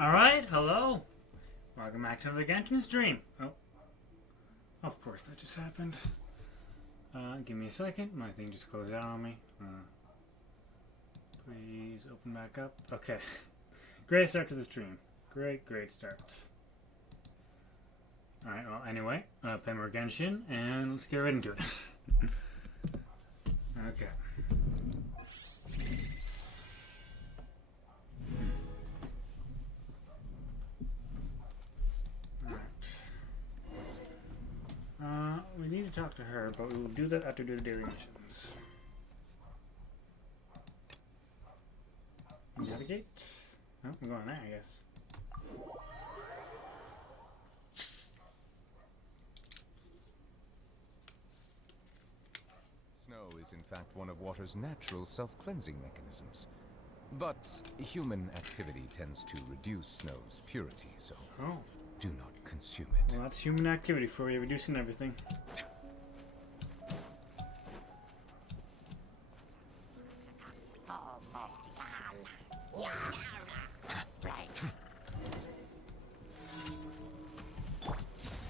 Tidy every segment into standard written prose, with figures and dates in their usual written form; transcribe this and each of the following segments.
Alright, hello. Welcome back to another Genshin stream. Oh, of course that just happened. Give me a second. My thing just closed out on me. Please open back up. Okay. Great start to the stream. Great start. Alright, well, anyway, play more Genshin, and let's get right into it. Okay. We need to talk to her, but we will do that after we do the daily missions. Navigate. Oh, I'm going there, I guess. Snow is in fact one of water's natural self-cleansing mechanisms. But human activity tends to reduce snow's purity, so do not consume it. Well, that's human activity for you, reducing everything.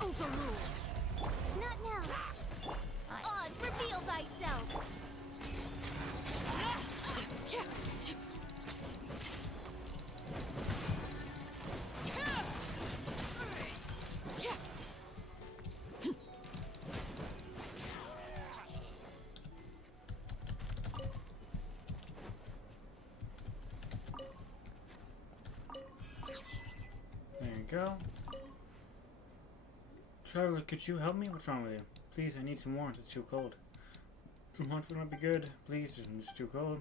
Overruled. Not now. Oz, reveal thyself. There you go. Traveler, could you help me? What's wrong with you? Please, I need some warmth. It's too cold. Some warmth would not be good. Please, it's too cold.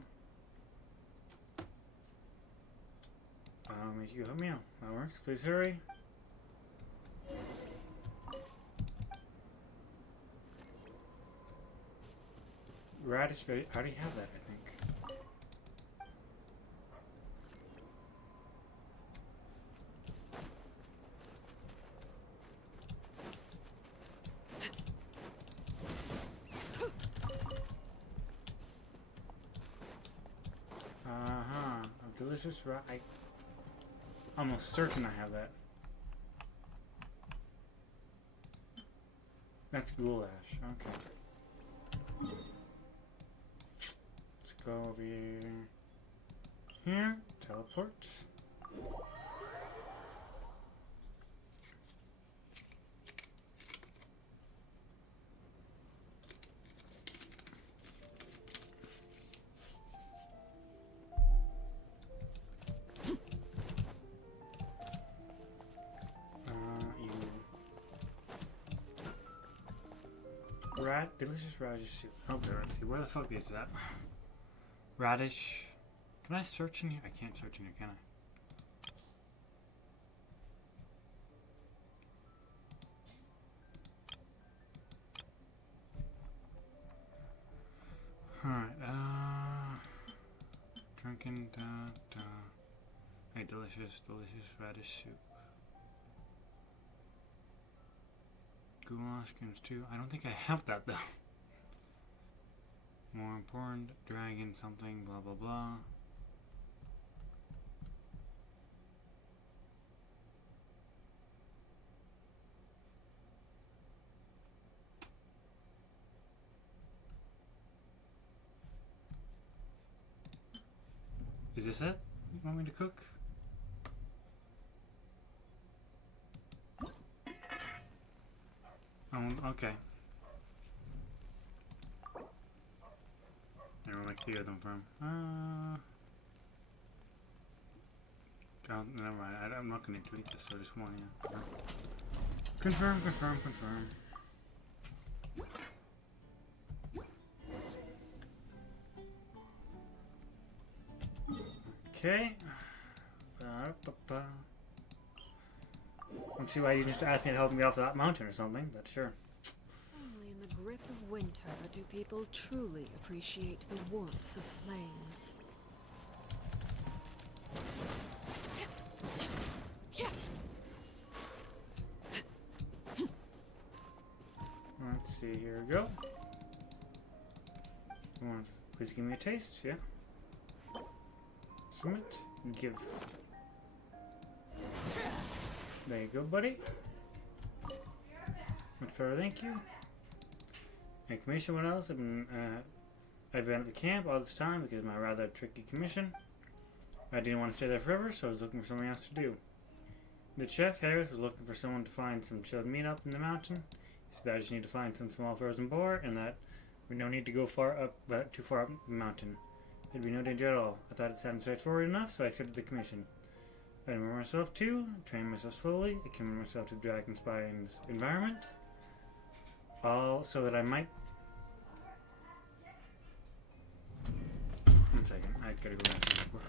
If you help me out. That works. Please hurry. Radish, I already have that, I think. A delicious almost certain I have that. That's goulash. Okay. Let's go over here. Teleport. Delicious radish soup. Okay, let's see. Where the fuck is that? Radish. Can I search in here? I can't search in here, can I? Alright, drinking, Hey, delicious radish soup. Goulash skins too. I don't think I have that though. More important, dragon something, blah blah blah. Is this it? You want me to cook? Okay. There were like 3 of them from. God, never mind. I'm not going to tweet this, so just one, yeah. Confirm. Okay. Let's see why you just asked me to help me off that mountain or something, but sure. Only in the grip of winter do people truly appreciate the warmth of flames. Let's see, here we go. Come on, please give me a taste, yeah? Swim it, give. There you go, buddy. Much better, thank you. And commission, what else? I've been at the camp all this time because of my rather tricky commission. I didn't want to stay there forever, so I was looking for something else to do. The chef, Harris, was looking for someone to find some chilled meat up in the mountain. He said I just need to find some small frozen boar, and that we no need to go too far up the mountain. There'd be no danger at all. I thought it sounded straightforward enough, so I accepted the commission. I remember myself too, trained myself slowly, I can remember myself to dragon spy in this environment. All so that I might... 1 second, I gotta go back to the book.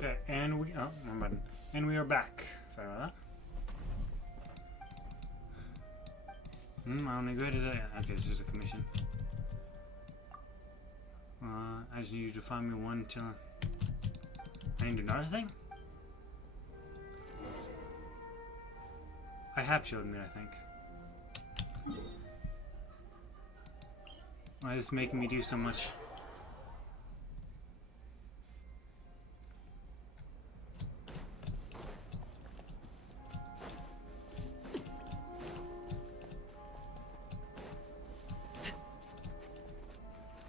Okay, and we wrong button. And we are back. Sorry about that. How many good is it? Okay, it's just a commission. I just need you to find me one till I need to do another thing? I have chilled meat, I think. Why is this making me do so much?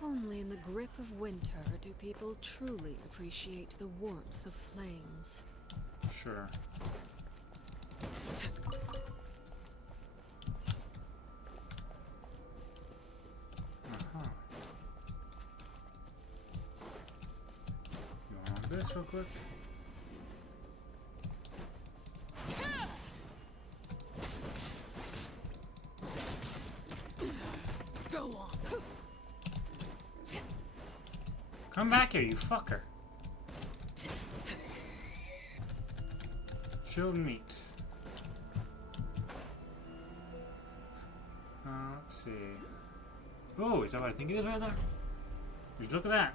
Only in the grip of winter do people truly appreciate the warmth of flames. Sure. You want this real quick? Go on. Come back here, you fucker. Chilled meat. Let's see. Oh, is that what I think it is right there? Just look at that.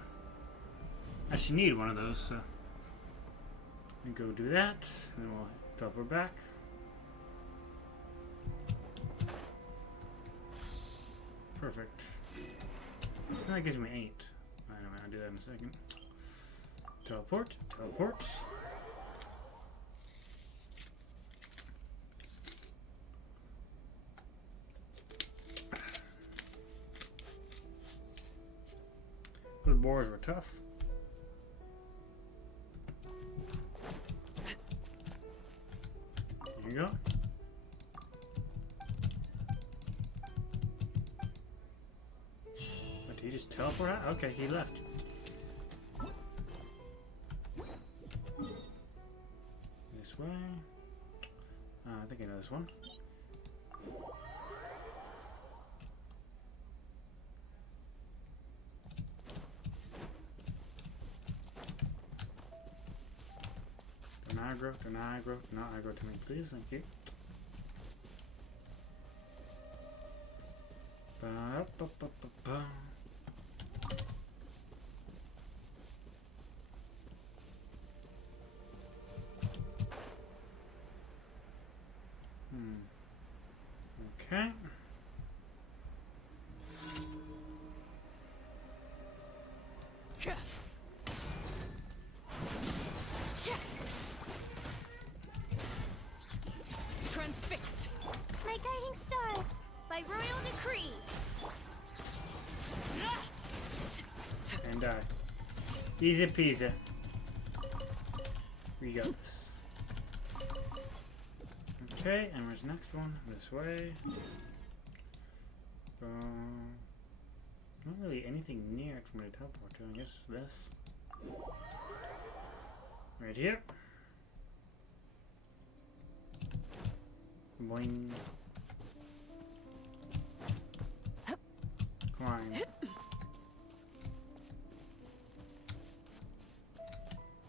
I should need one of those, so. And go do that, and then we'll drop her back. Perfect. And that gives me 8. Anyway, I'll do that in a second. Teleport, teleport. Those boars were tough. There you go. But he just teleport out? Okay, he left. This way. I think I know this one. Do not aggro to me, please, thank you. Ba-ba-ba-ba-ba. Okay. Transfixed. My guiding star, by royal decree. And die. Easy peasy. We got this. Okay, and where's the next one? This way. Not really anything near it for me to teleport to. I guess this. Right here. Boing. Climb.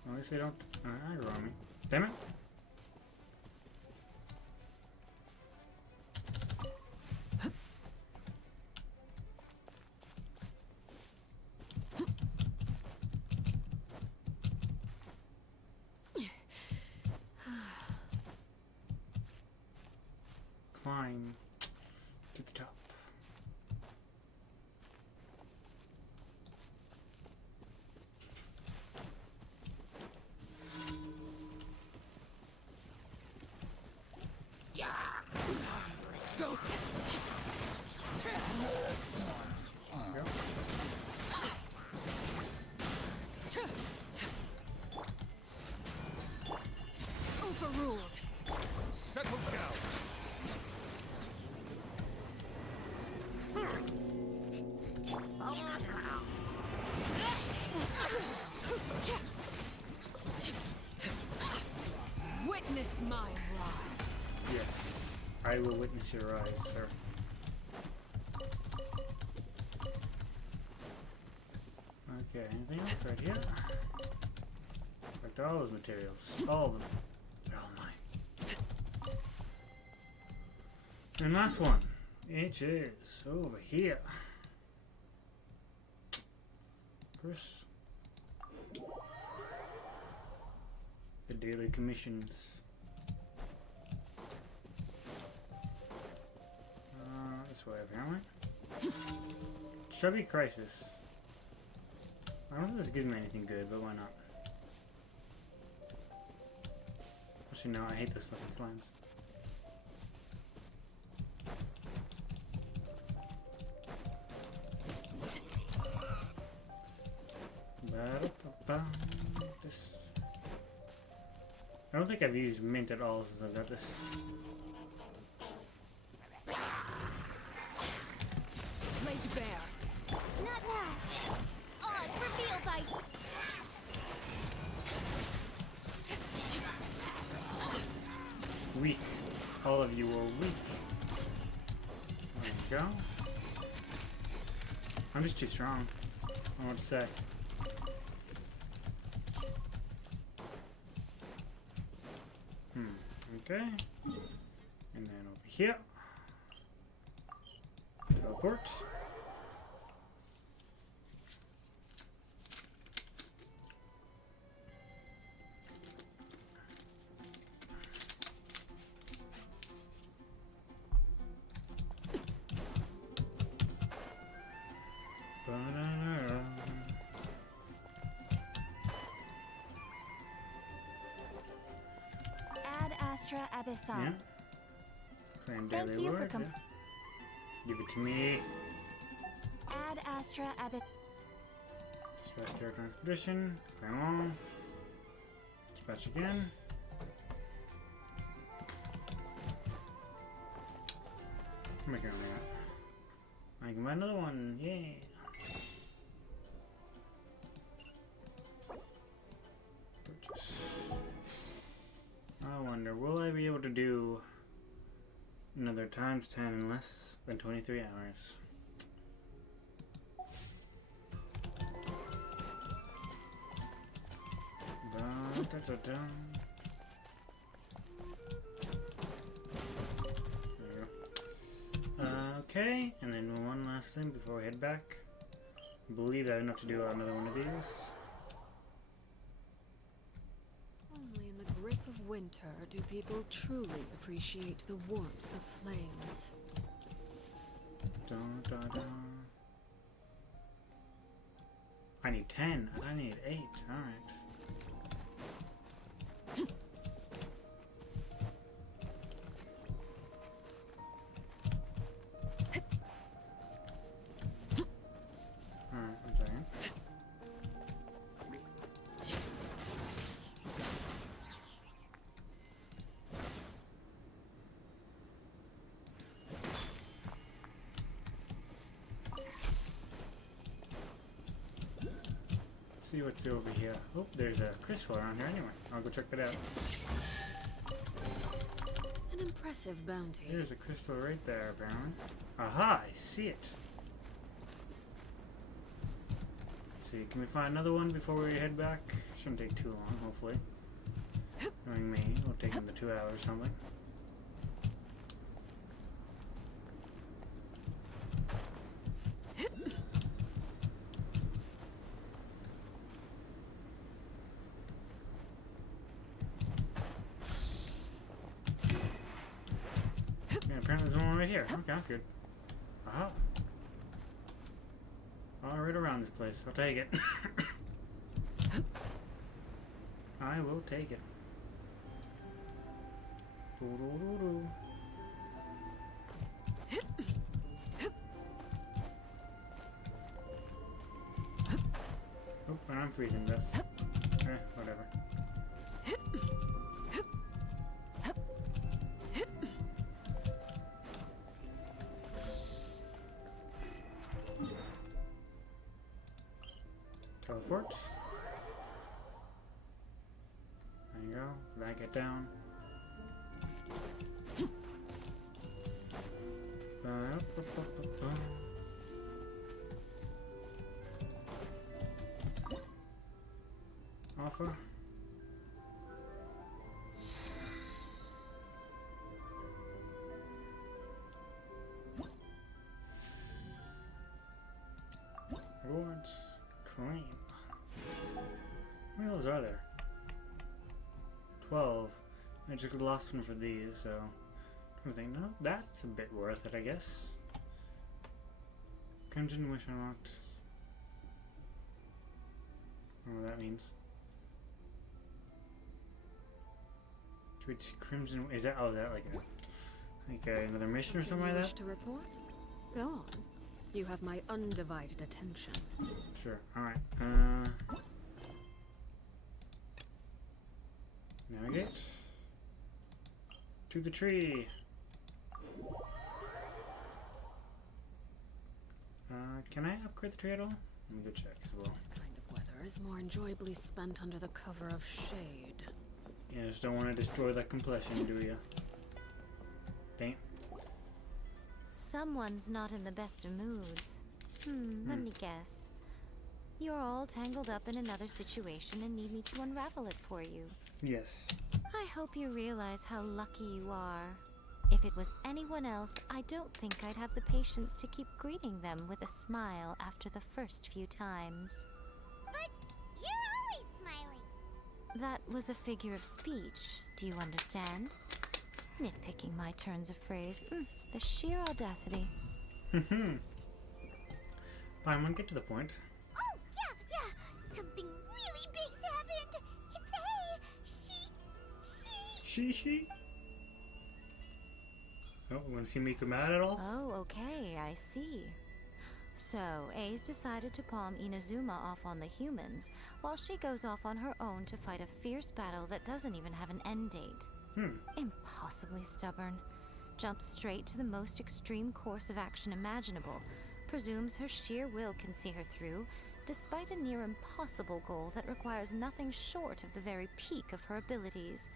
At least they don't aggro on me. Damn it. Climb to the top. Go. Overruled. Settle down. Witness my rise. Yes, I will witness your rise, sir. Okay, anything else right here? Collect all those materials. All of them. They're all mine. And last one. It is over here. Chris. The daily commissions. This way, apparently. Chubby Crisis. I don't think this gives me anything good, but why not? Actually, no, I hate those fucking slimes. This. I don't think I've used mint at all since I've got this. Laid bare. Not now. Odds revealed by. Weak. All of you are weak. There we go. I'm just too strong. I don't know what to say. Okay. And then over here. Teleport. Astra Abyssal. Yeah. Claim Thank daily you for reward. Yeah. Give it to me. Add Astra Abyssal. Dispatch character on expedition. Claim all. Dispatch again. I'm making only that. I can buy another one. Yay. Purchase. I wonder, will I be able to do another times 10 in less than 23 hours? Da, da, da, da. There we go. Okay, and then one last thing before we head back. I believe I have enough to do another one of these. Only in the grip of winter do people truly appreciate the warmth of flames. Da, da, da. I need 10. I need 8. Alright. Alright, one second. Let's see what's over here. Oh, there's a crystal around here anyway. I'll go check that out. An impressive bounty. There's a crystal right there, apparently. Aha, I see it. Let's see, can we find another one before we head back? Shouldn't take too long, hopefully. Knowing me, it'll take another 2 hours or something. Yeah, apparently there's one right here. Okay, that's good. Aha. All right around this place. I'll take it. I will take it. Doo-doo-doo-doo. Oh, and I'm freezing this. Whatever. Teleport. There you go. Back it down. Offer. Rewards. Claim. How many of those are there? 12. I took the last one for these, so I think, no, that's a bit worth it, I guess. Crimson Wish unlocked. I don't know what that means. Tweets Crimson. Is that? Oh, that like another mission or something like Wish that? to report? Go on. You have my undivided attention. Sure. All right. Navigate to the tree. Can I upgrade the tree at all? Let me go check as well. This kind of weather is more enjoyably spent under the cover of shade. You just don't want to destroy that complexion, do you? Dang. Someone's not in the best of moods. Let me guess. You're all tangled up in another situation and need me to unravel it for you. Yes. I hope you realize how lucky you are. If it was anyone else, I don't think I'd have the patience to keep greeting them with a smile after the first few times. But you're always smiling. That was a figure of speech, do you understand? Nitpicking my turns of phrase. The sheer audacity. Fine, get to the point. Oh, yeah. Something really big's happened. It's a She? Oh, want to see me mad at all? Oh, okay, I see. So, A's decided to palm Inazuma off on the humans, while she goes off on her own to fight a fierce battle that doesn't even have an end date. Impossibly stubborn. Jumps straight to the most extreme course of action imaginable, presumes her sheer will can see her through, despite a near impossible goal that requires nothing short of the very peak of her abilities.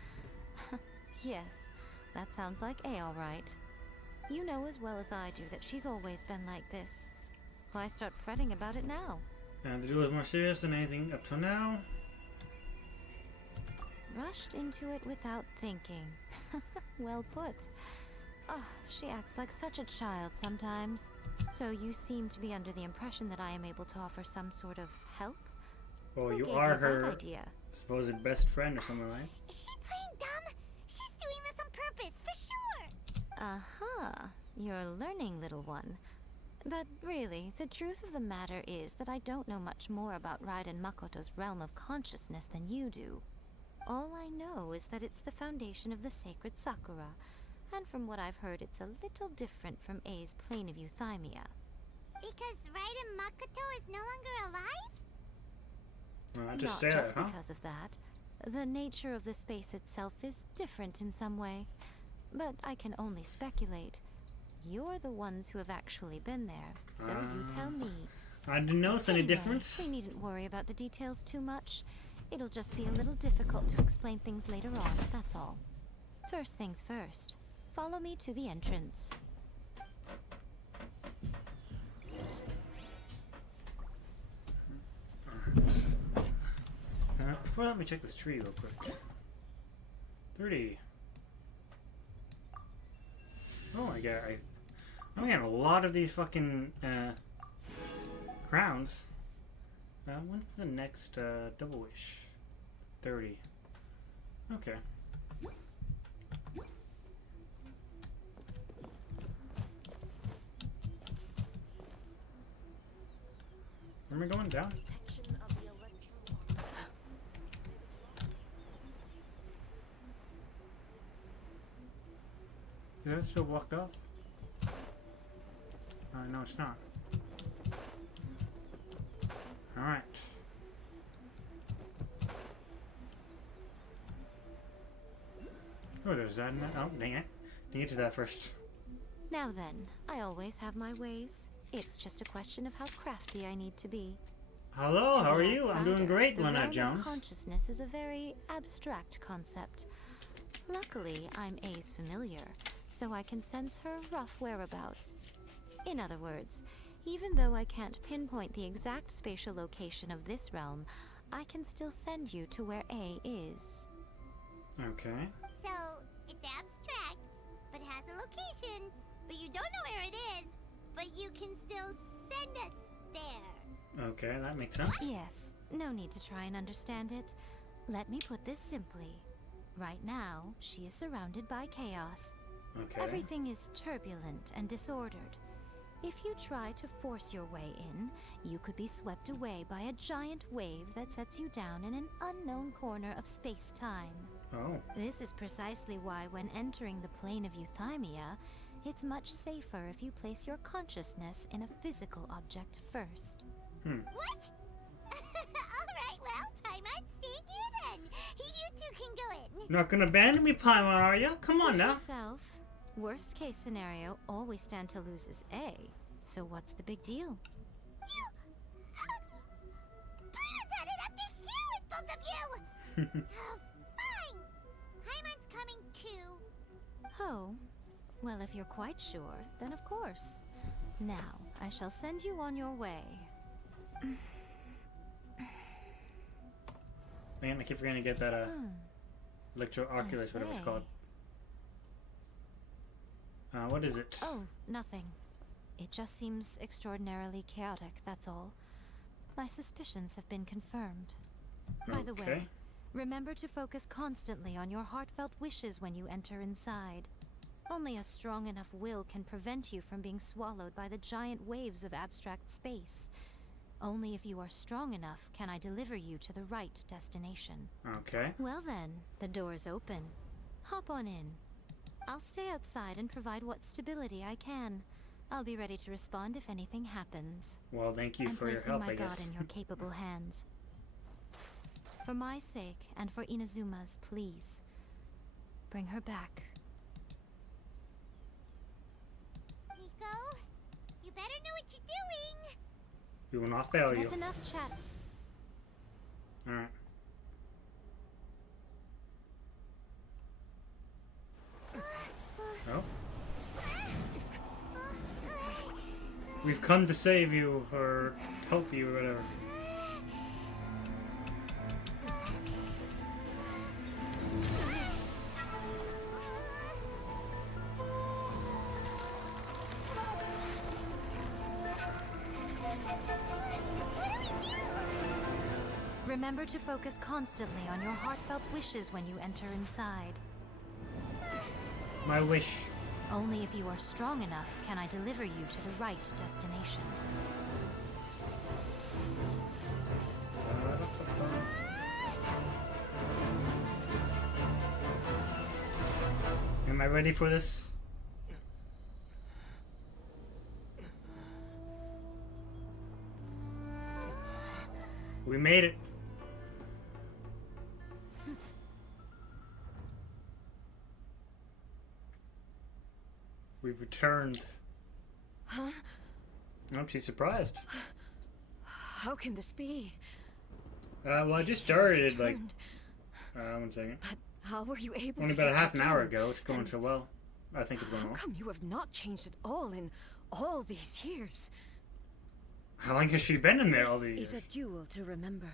Yes, that sounds like A all right. You know as well as I do that she's always been like this. Why start fretting about it now? And the duel is more serious than anything up till now. Rushed into it without thinking. Well put. Oh, she acts like such a child sometimes. So you seem to be under the impression that I am able to offer some sort of help? Oh, Who you gave are you that her idea? supposed best friend or something, right? Is she playing dumb? She's doing this on purpose, for sure. Uh-huh. You're learning, little one. But really, the truth of the matter is that I don't know much more about Raiden Makoto's realm of consciousness than you do. All I know is that it's the foundation of the sacred Sakura, and from what I've heard, it's a little different from A's plane of euthymia. Because Raiden Makoto is no longer alive? Well, I just Not say just that, huh? because of that. The nature of the space itself is different in some way. But I can only speculate. You're the ones who have actually been there, so you tell me. I didn't notice any Anyway, difference. we needn't worry about the details too much. It'll just be a little difficult to explain things later on, that's all. First things first. Follow me to the entrance. Before let me check this tree real quick. 30. Oh my god, I'm getting a lot of these fucking crowns. When's the next double wish? 30. Okay. Where am I going down? Is that still blocked off? No, it's not. Alright. Oh, there's that in that. Oh, dang it. Didn't get to that first. Now then, I always have my ways. It's just a question of how crafty I need to be. Hello, To how the are you? I'm doing outsider, great, the Lynette realm of Jones. Consciousness is a very abstract concept. Luckily, I'm A's familiar, so I can sense her rough whereabouts. In other words, even though I can't pinpoint the exact spatial location of this realm, I can still send you to where A is. Okay. So, it's abstract, but has a location, but you don't know where it is, but you can still send us there. Okay, that makes sense. Yes, no need to try and understand it. Let me put this simply. Right now, she is surrounded by chaos. Okay. Everything is turbulent and disordered. If you try to force your way in, you could be swept away by a giant wave that sets you down in an unknown corner of space-time. Oh. This is precisely why when entering the plane of euthymia, it's much safer if you place your consciousness in a physical object first. What? Alright, well, Paimon's staying here then. You two can go in. Not gonna abandon me, Paimon, are ya? Come on Suit now. yourself. Worst case scenario, all we stand to lose is A. So what's the big deal? Paimon's had it up to here with both of you! Oh, fine! Paimon's coming too. Oh, well, if you're quite sure, then of course. Now, I shall send you on your way. Man, I keep forgetting to get that electro-oculus, whatever it's say. called. What is it? Oh, nothing. It just seems extraordinarily chaotic, that's all. My suspicions have been confirmed. By the way, Okay. remember to focus constantly on your heartfelt wishes when you enter inside. Only a strong enough will can prevent you from being swallowed by the giant waves of abstract space. Only if you are strong enough can I deliver you to the right destination. Okay. Well then, the door's open. Hop on in. I'll stay outside and provide what stability I can. I'll be ready to respond if anything happens. Well, thank you I'm for your placing help, my I god guess. in your capable hands. For my sake, and for Inazuma's, please. Bring her back. Nico, you better know what you're doing. We will not fail you. That's enough chat. Alright. Oh. We've come to save you, or help you, or whatever. Remember to focus constantly on your heartfelt wishes when you enter inside. My wish. Only if you are strong enough can I deliver you to the right destination. Am I ready for this? We made it. We've returned. Huh? Oh, she's surprised. How can this be? Well, I just started, like, Returned. 1 second. But how were you able Only to about get a half an back hour in? ago. It's going And so well. I think it's going How well. come you have not changed at all in all these years? How long has she been in there all these This is years? a duel to remember.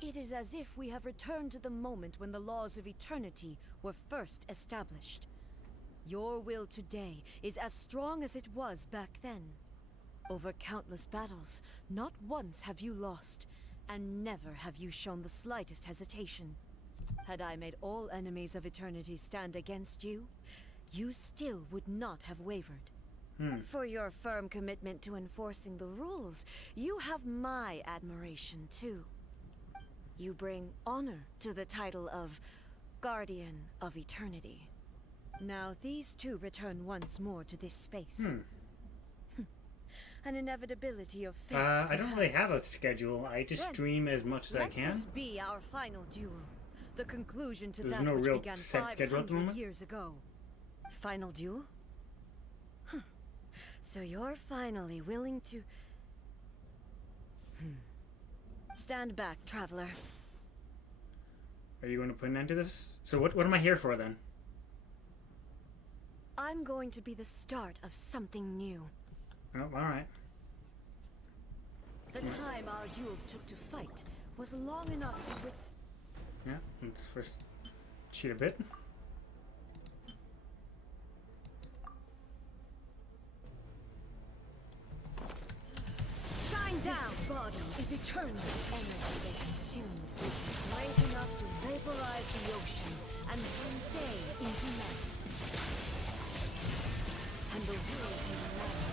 It is as if we have returned to the moment when the laws of eternity were first established. Your will today is as strong as it was back then. Over countless battles, not once have you lost, and never have you shown the slightest hesitation. Had I made all enemies of eternity stand against you, you still would not have wavered. For your firm commitment to enforcing the rules, you have my admiration too. You bring honor to the title of Guardian of Eternity. Now these two return once more to this space. An inevitability of fate. I don't really have a perhaps. schedule. I just Then, stream as much as I Let can. this be our final duel. The conclusion to There's that no which real began set schedule at the 500 moment? years ago. Final duel? Huh. So you're finally willing to... Stand back, traveler. Are you going to put an end to this? So what am I here for then? I'm going to be the start of something new. Oh, alright. The time our duels took to fight was long enough to Yeah, let's first cheat a bit. shine down. This body is eternal. Energy they consumed, great enough to vaporize the oceans and one day into melt. And the world in lava,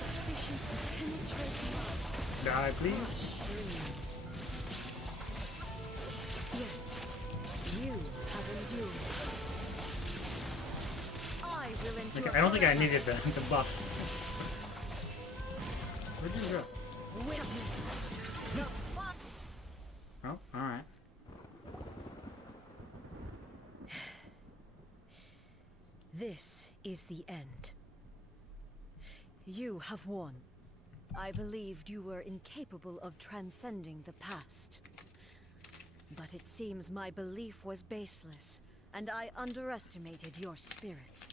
sufficient to penetrate Mars. Die, please. Streams. Yet, you have endured. I will endure. Okay, I don't think I needed the buff. Where'd you go? Witness the fuck. Oh, alright. This is the end. You have won. I believed you were incapable of transcending the past. But it seems my belief was baseless, and I underestimated your spirit.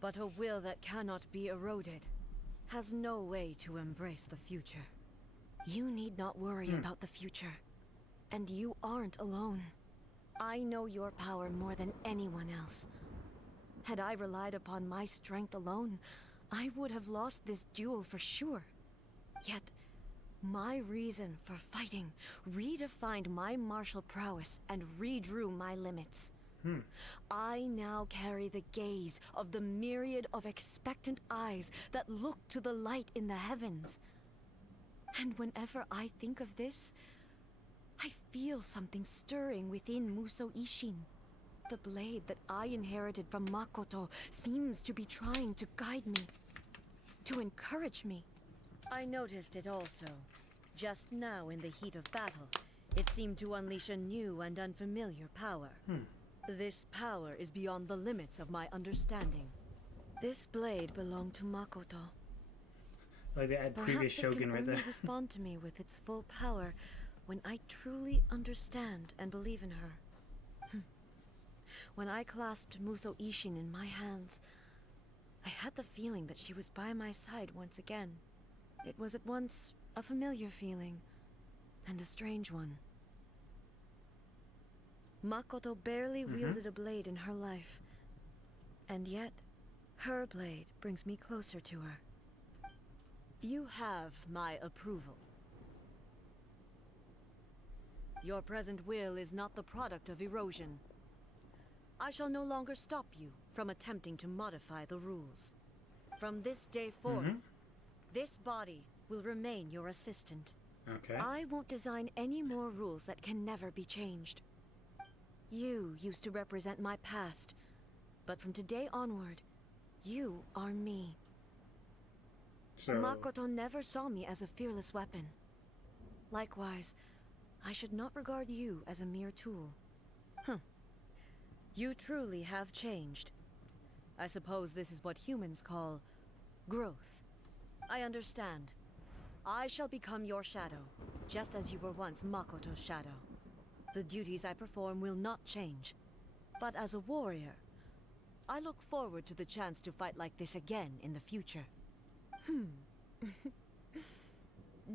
But a will that cannot be eroded has no way to embrace the future. You need not worry about the future. And you aren't alone. I know your power more than anyone else. Had I relied upon my strength alone, I would have lost this duel for sure. Yet, my reason for fighting redefined my martial prowess and redrew my limits. I now carry the gaze of the myriad of expectant eyes that look to the light in the heavens. And whenever I think of this, I feel something stirring within Muso Ishin. the blade that I inherited from Makoto seems to be trying to guide me, to encourage me. I noticed it also. Just now in the heat of battle, it seemed to unleash a new and unfamiliar power. This power is beyond the limits of my understanding. This blade belonged to Makoto. Like the previous Shogun right there. Perhaps it can only respond to me with its full power when I truly understand and believe in her. When I clasped Muso Ishin in my hands, I had the feeling that she was by my side once again. It was at once a familiar feeling and a strange one. Makoto barely wielded a blade in her life, and yet her blade brings me closer to her. You have my approval. Your present will is not the product of erosion. I shall no longer stop you from attempting to modify the rules. From this day forth, this body will remain your assistant. Okay. I won't design any more rules that can never be changed. You used to represent my past, but from today onward, you are me. So Makoto never saw me as a fearless weapon. Likewise, I should not regard you as a mere tool. You truly have changed. I suppose this is what humans call growth. I understand. I shall become your shadow, just as you were once Makoto's shadow. The duties I perform will not change. But as a warrior, I look forward to the chance to fight like this again in the future.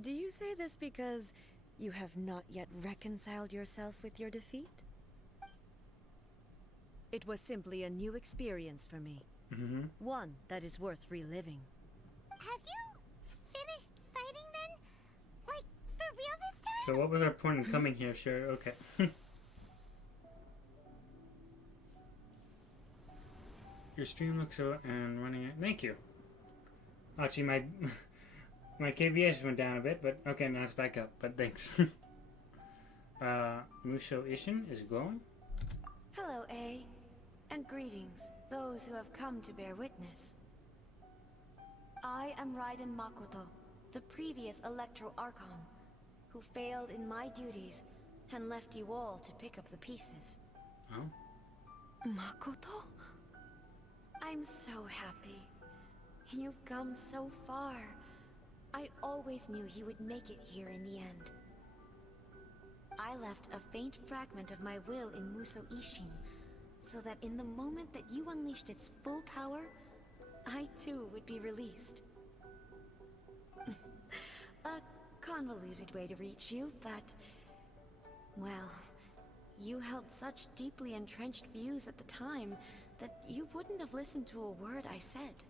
Do you say this because you have not yet reconciled yourself with your defeat? It was simply a new experience for me. One that is worth reliving. Have you finished fighting then? Like, for real this time? So what was our point in coming here? Sure, okay. Your stream looks so and running it. Thank you. Actually, my KBS went down a bit, but okay, now it's back up. But thanks. Muso Ishin is glowing. Hello, A. And greetings, those who have come to bear witness. I am Raiden Makoto, the previous Electro Archon, who failed in my duties and left you all to pick up the pieces. Oh? Makoto? I'm so happy. You've come so far. I always knew you would make it here in the end. I left a faint fragment of my will in Muso Ishin, so that in the moment that you unleashed its full power, I too would be released. A convoluted way to reach you, but... well, you held such deeply entrenched views at the time that you wouldn't have listened to a word I said.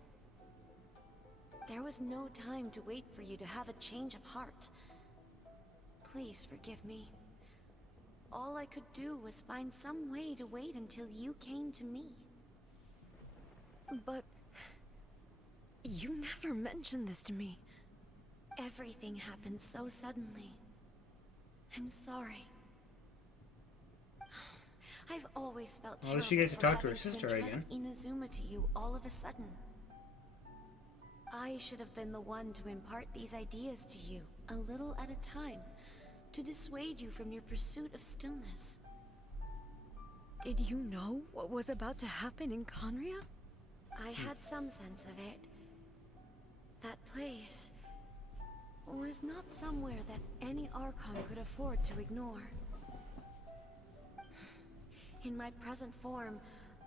There was no time to wait for you to have a change of heart. Please forgive me. All I could do was find some way to wait until you came to me. But... you never mentioned this to me. Everything happened so suddenly. I'm sorry. I've always felt Well, she gets to terrible talk to her for having sister to again. entrust Inazuma to you all of a sudden. I should have been the one to impart these ideas to you, a little at a time, to dissuade you from your pursuit of stillness. Did you know what was about to happen in Conria? I had some sense of it. That place was not somewhere that any Archon could afford to ignore. In my present form,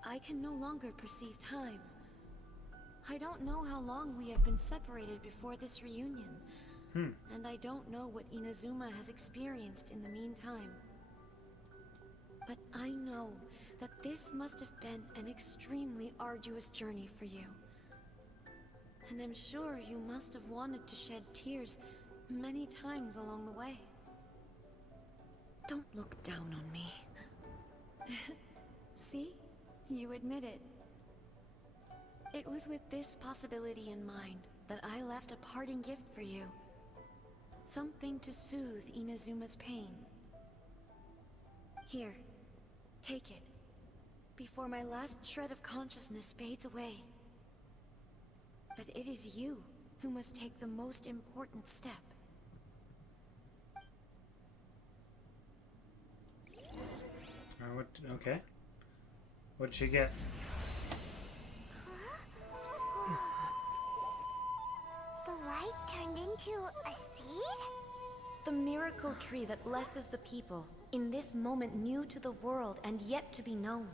I can no longer perceive time. I don't know how long we have been separated before this reunion, and I don't know what Inazuma has experienced in the meantime. But I know that this must have been an extremely arduous journey for you. And I'm sure you must have wanted to shed tears many times along the way. Don't look down on me. See? You admit it. It was with this possibility in mind that I left a parting gift for you. Something to soothe Inazuma's pain. Here, take it. before my last shred of consciousness fades away. But it is you who must take the most important step. Okay. What'd she get? The light turned into a seed? The miracle tree that blesses the people, in this moment new to the world and yet to be known.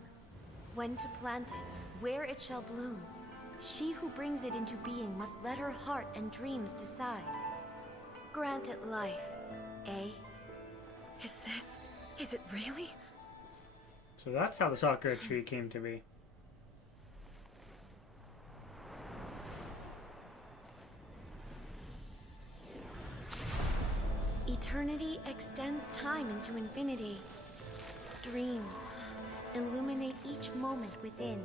When to plant it, where it shall bloom. She who brings it into being must let her heart and dreams decide. Grant it life, eh? Is it really? So that's how the Sakura tree came to be. Eternity extends time into infinity. Dreams illuminate each moment within.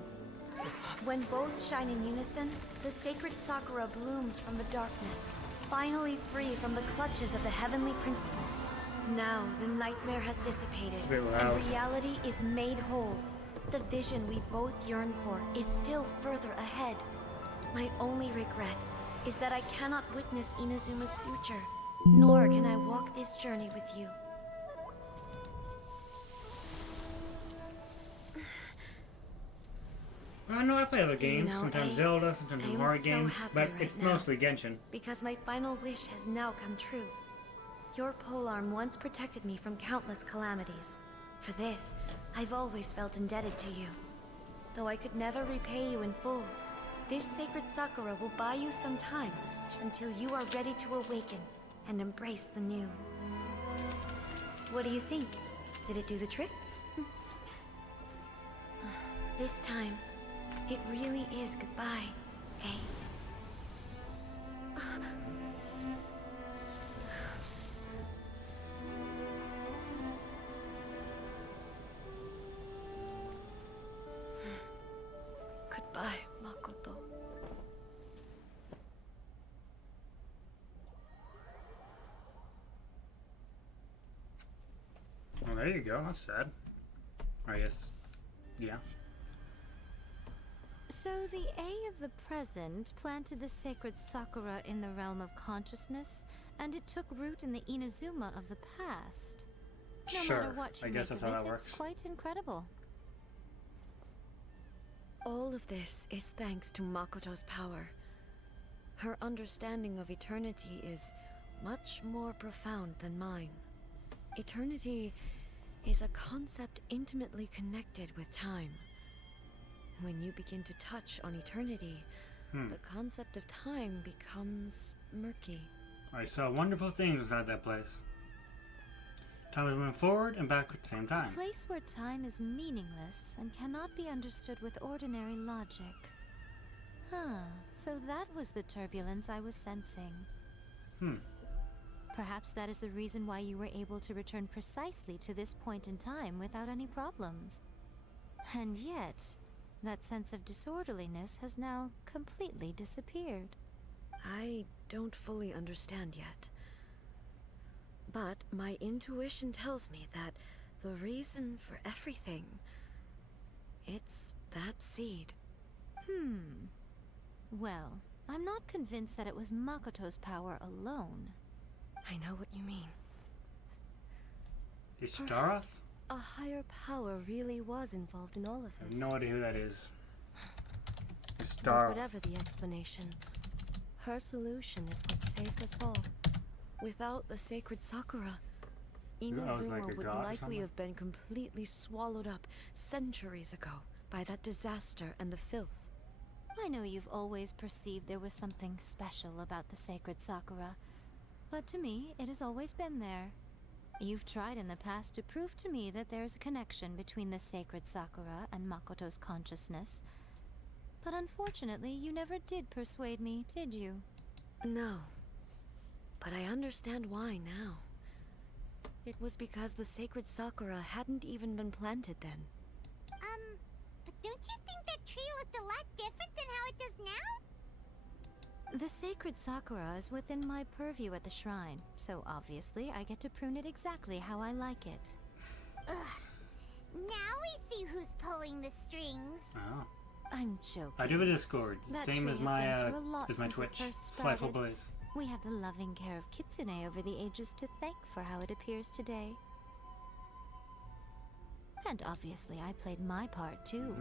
When both shine in unison, the sacred Sakura blooms from the darkness, finally free from the clutches of the heavenly principles. Now the nightmare has dissipated, and reality is made whole. The vision we both yearn for is still further ahead. My only regret is that I cannot witness Inazuma's future, nor can I walk this journey with you. I know I play other games, know, sometimes Zelda, sometimes Mario games, but it's mostly Genshin. Because my final wish has now come true. Your polearm once protected me from countless calamities. For this, I've always felt indebted to you. Though I could never repay you in full, this sacred Sakura will buy you some time until you are ready to awaken and embrace the new. What do you think? Did it do the trick? This time, it really is goodbye, eh? Goodbye, Makoto. Well, there you go. That's sad. I guess, yeah. So the A of the present planted the sacred Sakura in the realm of consciousness, and it took root in the Inazuma of the past. No matter what you I guess make that's of how it, that works. it's quite incredible. All of this is thanks to Makoto's power. Her understanding of eternity is much more profound than mine. Eternity is a concept intimately connected with time. When you begin to touch on eternity, the concept of time becomes murky. I saw wonderful things inside that place. Time is moving forward and back at the same time. A place where time is meaningless and cannot be understood with ordinary logic. Huh, so that was the turbulence I was sensing. Perhaps that is the reason why you were able to return precisely to this point in time without any problems. And yet, that sense of disorderliness has now completely disappeared. I don't fully understand yet. But my intuition tells me that the reason for everything, it's that seed. Well, I'm not convinced that it was Makoto's power alone. I know what you mean. Ishtaroth? A higher power really was involved in all of I have this. no idea who that is. But Ishtaroth. whatever the explanation, her solution is what saved us all. Without the sacred Sakura, Inazuma like a would god or likely something? have been completely swallowed up centuries ago by that disaster and the filth. I know you've always perceived there was something special about the sacred Sakura, but to me, it has always been there. You've tried in the past to prove to me that there's a connection between the sacred Sakura and Makoto's consciousness, but unfortunately, you never did persuade me, did you? No. But I understand why now. It was because the sacred Sakura hadn't even been planted then. But don't you think that tree looked a lot different than how it does now? The sacred Sakura is within my purview at the shrine, so obviously I get to prune it exactly how I like it. Ugh. Now we see who's pulling the strings. Oh. I'm joking. I do have a Discord, That same tree as has my been through a lot as my since it Twitch, first started. SlyfulBlaze. We have the loving care of Kitsune over the ages to thank for how it appears today. And obviously I played my part too.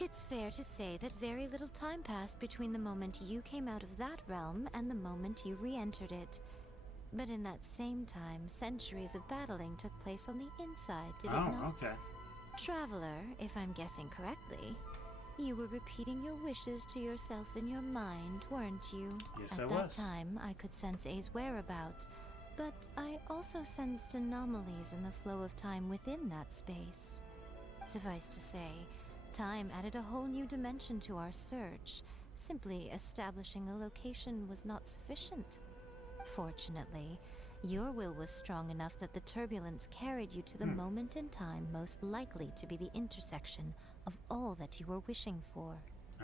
It's fair to say that very little time passed between the moment you came out of that realm and the moment you re-entered it. But in that same time, centuries of battling took place on the inside, did it not? Oh, okay. Traveler, if I'm guessing correctly, you were repeating your wishes to yourself in your mind, weren't you? Yes, At I that was. time, I could sense A's whereabouts, but I also sensed anomalies in the flow of time within that space. Suffice to say, time added a whole new dimension to our search. Simply establishing a location was not sufficient. Fortunately, your will was strong enough that the turbulence carried you to the moment in time most likely to be the intersection of all that you were wishing for.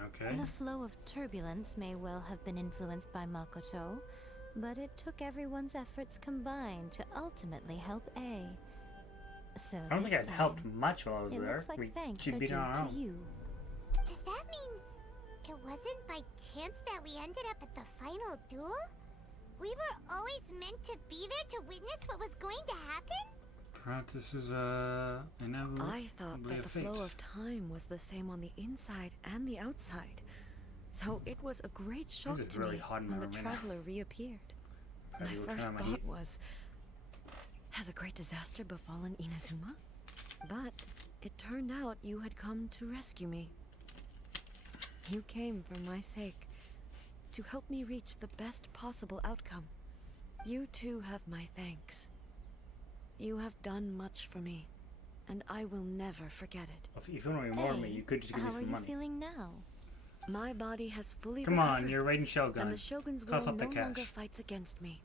Okay. The flow of turbulence may well have been influenced by Makoto, but it took everyone's efforts combined to ultimately help A. So I don't think this I'd helped time, much while I was it there. looks like thanks She'd are been due on our to own. you. Does that mean it wasn't by chance that we ended up at the final duel? We were always meant to be there to witness what was going to happen? Perhaps this is inevitable. I thought that the flow of time was the same on the inside and the outside. So it was a great shock it's to really me hot in when my the room right now. traveler reappeared. Probably My will turn first on my thought heat. was, has a great disaster befallen Inazuma? But it turned out you had come to rescue me. You came for my sake, to help me reach the best possible outcome. You too have my thanks. You have done much for me, and I will never forget it. If you want to reward me, Hey, you could just give me how are some you money. feeling now? My body has fully Come recovered, on, you're raiding Shogun. and the Shogun's Cough will up the no longer cash. fights against me.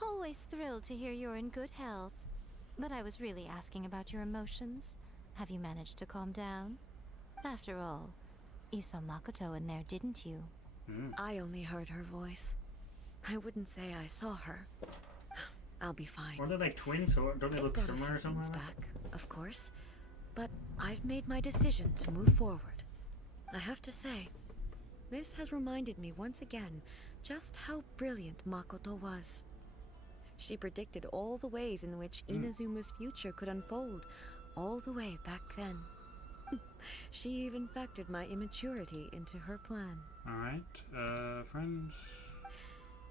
Always thrilled to hear you're in good health. But I was really asking about your emotions. Have you managed to calm down? After all, you saw Makoto in there, didn't you? I only heard her voice. I wouldn't say I saw her. I'll be fine. Aren't they like twins? Or don't they They've look got a similar few or something? things Like that? back, of course. But I've made my decision to move forward. I have to say, this has reminded me once again just how brilliant Makoto was. She predicted all the ways in which Inazuma's future could unfold, all the way back then. She even factored my immaturity into her plan. Alright, friends.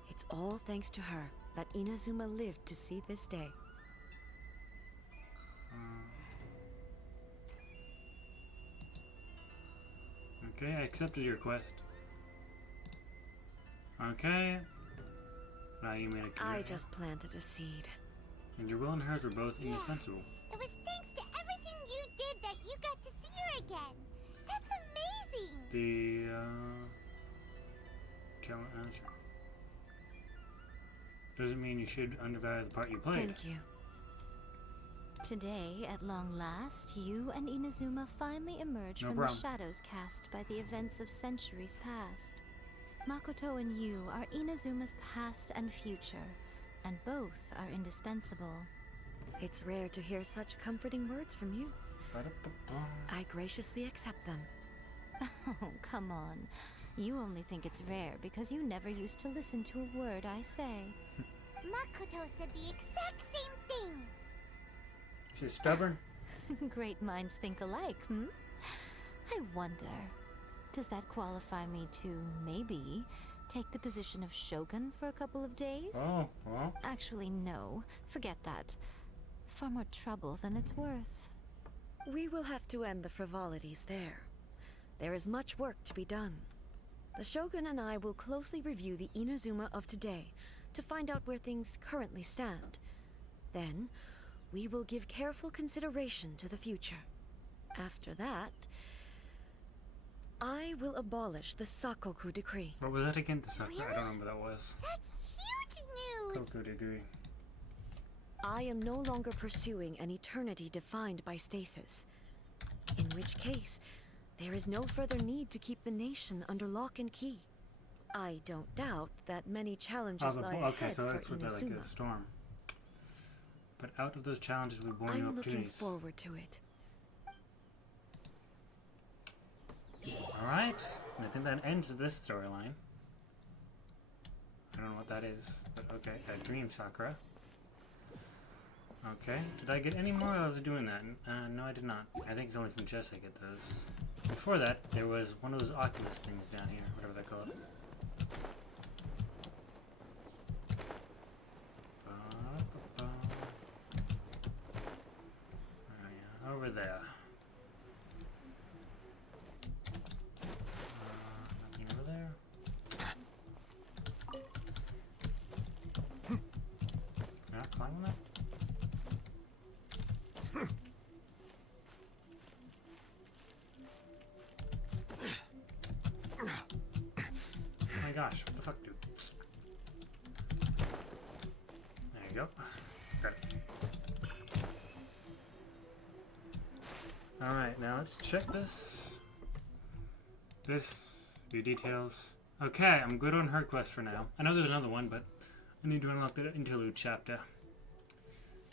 It's all thanks to her that Inazuma lived to see this day. Okay, I accepted your quest. Okay. Now you made a I commitment. just planted a seed. And your will and hers were both indispensable. It was thanks to everything you did that you got to see her again. That's amazing! The, sure. Doesn't mean you should undervalue the part you played. Thank you. Today, at long last, you and Inazuma finally emerge No from problem. the shadows cast by the events of centuries past. Makoto and you are Inazuma's past and future, and both are indispensable. It's rare to hear such comforting words from you. Ba-da-ba-ba. I graciously accept them. Oh, come on. You only think it's rare because you never used to listen to a word I say. Makoto said the exact same thing! She's stubborn. Great minds think alike, hmm? I wonder, does that qualify me to, maybe, take the position of Shogun for a couple of days? Oh, well. Actually, no. Forget that. Far more trouble than it's worth. We will have to end the frivolities there. There is much work to be done. The Shogun and I will closely review the Inazuma of today to find out where things currently stand. Then, we will give careful consideration to the future. After that, I will abolish the Sakoku decree. What was that again? The sucker? I Really? don't remember what that was. That's huge news! Koku degree. I am no longer pursuing an eternity defined by stasis. In which case, there is no further need to keep the nation under lock and key. I don't doubt that many challenges lie Okay, ahead so for that's what they're like Inazuma. a storm. but out of those challenges we born new I'm looking opportunities. forward to it. Alright, and I think that ends this storyline. I don't know what that is, but okay, a dream Sakura. Okay, did I get any more while I was doing that? No, I did not. I think it's only from Jess I get those. Before that, there was one of those Oculus things down here, whatever they're called. Over there. Nothing over there. Can I climb on that? Oh my gosh, what the fuck, dude? There you go. Got it. Alright, now let's check this. View details. Okay, I'm good on her quest for now. I know there's another one, but I need to unlock the interlude chapter.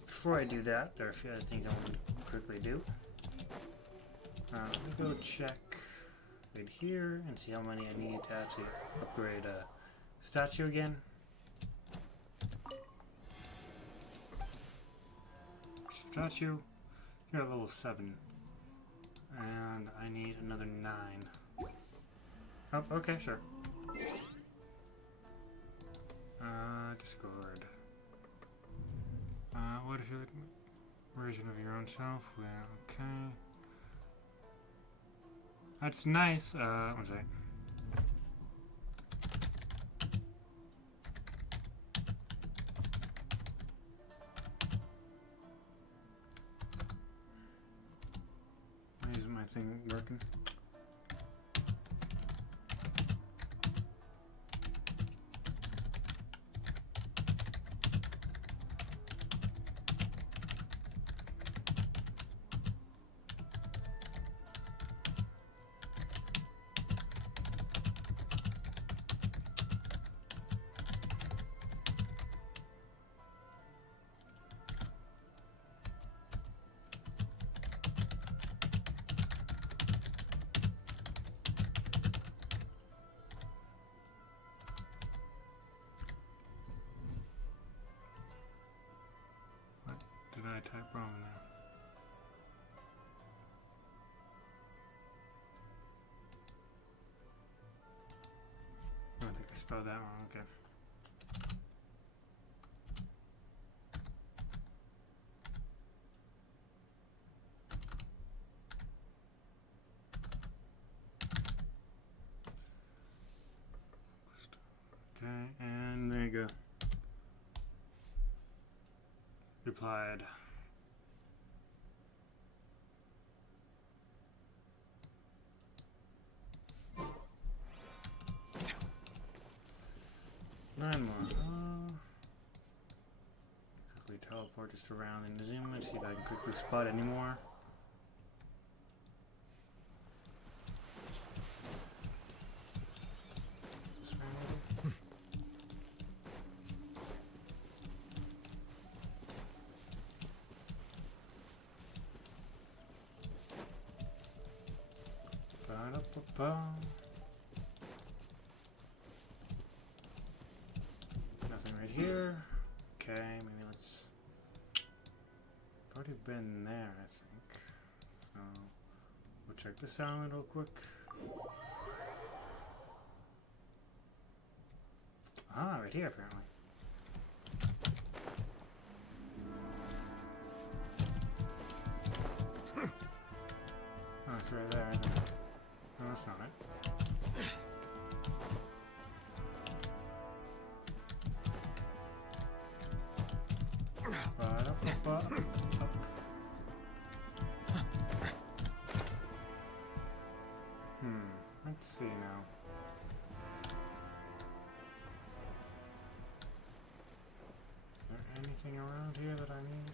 Before I do that, there are a few other things I want to quickly do. Let me go check right here and see how many I need to actually upgrade a statue again. Statue. You're at level 7. And I need another 9. Oh, okay, sure. Discord. What if you're a version of your own self? Well, okay. That's nice. One second. Why isn't my thing working? Did I type wrong there? I think I spelled that wrong, okay. Okay, and there you go. Replied. Nine more. Quickly teleport just around in the zoom and see if I can quickly spot any more. This way maybe? Ba-da-ba-ba. Nothing right here. Okay, maybe let's... I've already been there, I think. So, we'll check this out real quick. Ah, right here apparently. Oh, it's right there, isn't it? No, that's not it. Let's see now. Is there anything around here that I need?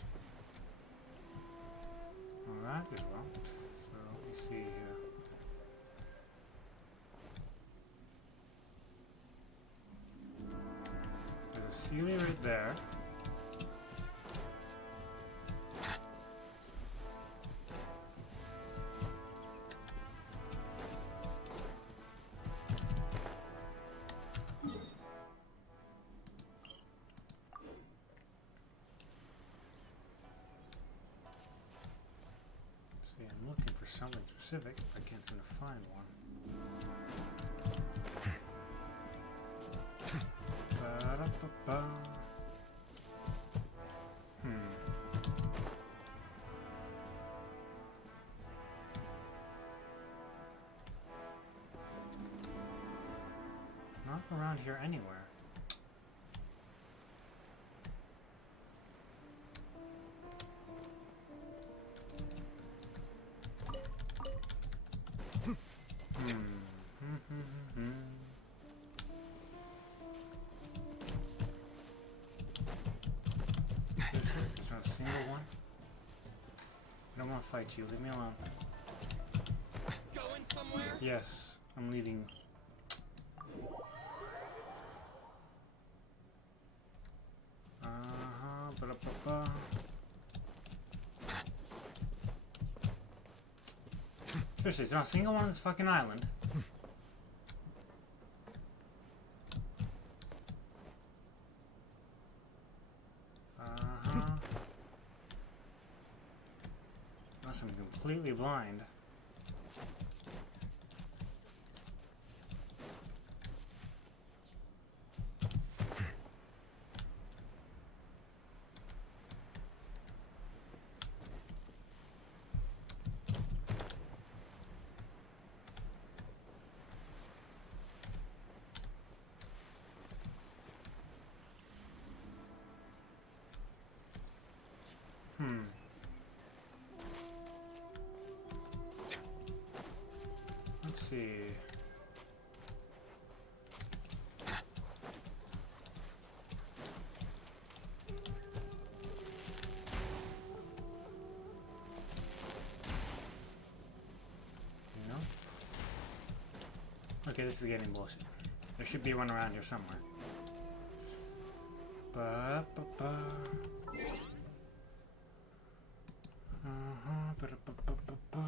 Well, that is locked. So let me see here. There's a Celia right there. something specific. I can't seem to find one. Ba-da-ba-ba. Not around here anywhere. There's not a single one. I don't want to fight you. Leave me alone. Going somewhere? Yes, I'm leaving. Ba-da-ba-ba. Seriously, there's not a single one on this fucking island. Unless I'm completely blind. Let's see. No? Okay, this is getting bullshit. There should be one around here somewhere. Ba-ba-ba. Ba-da-ba-ba-ba-ba.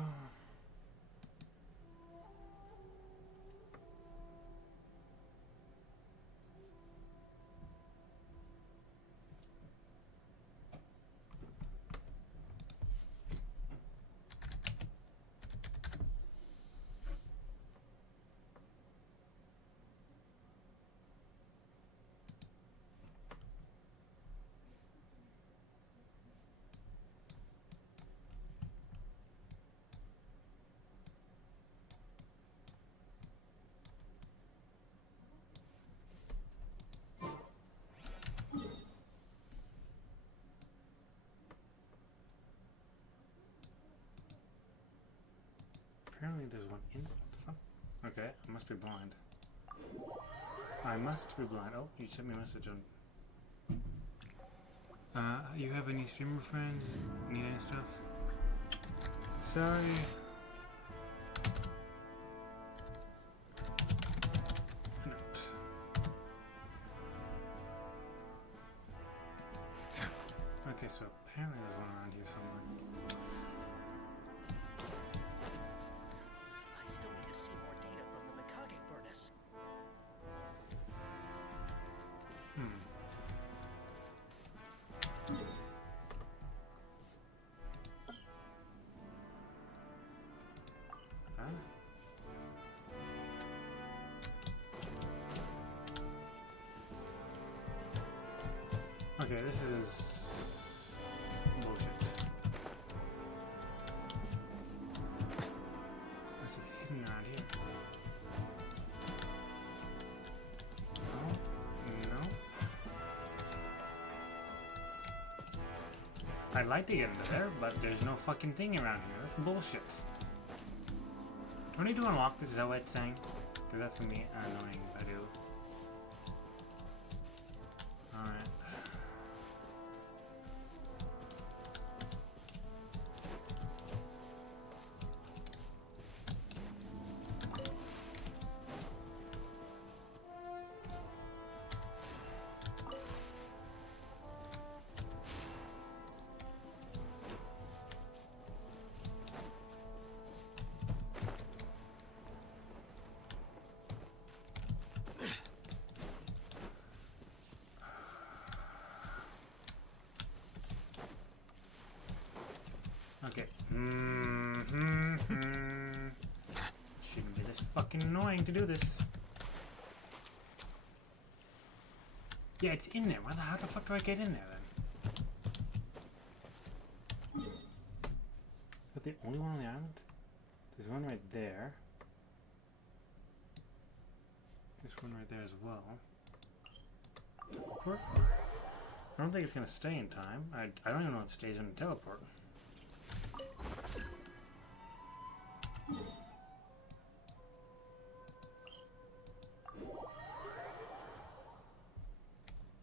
Apparently there's one in. What the fuck? Okay, I must be blind. I must be blind. Oh, you sent me a message on. You have any streamer friends? Need any stuff? Sorry. Note. Okay, so apparently there's one around here somewhere. I still need to see more data from the Mikage furnace. Huh? Okay, this is bullshit. This is hidden around here. No, no. I'd like to get into there, but there's no fucking thing around here. That's bullshit. Do I need to unlock this? Is that what it's saying? Because that's gonna be annoying if I do. Alright. Okay. Shouldn't be this fucking annoying to do this. Yeah, it's in there. How the fuck do I get in there then? Is that the only one on the island? There's one right there. There's one right there as well. Teleport? I don't think it's gonna stay in time. I don't even know if it stays in the teleport.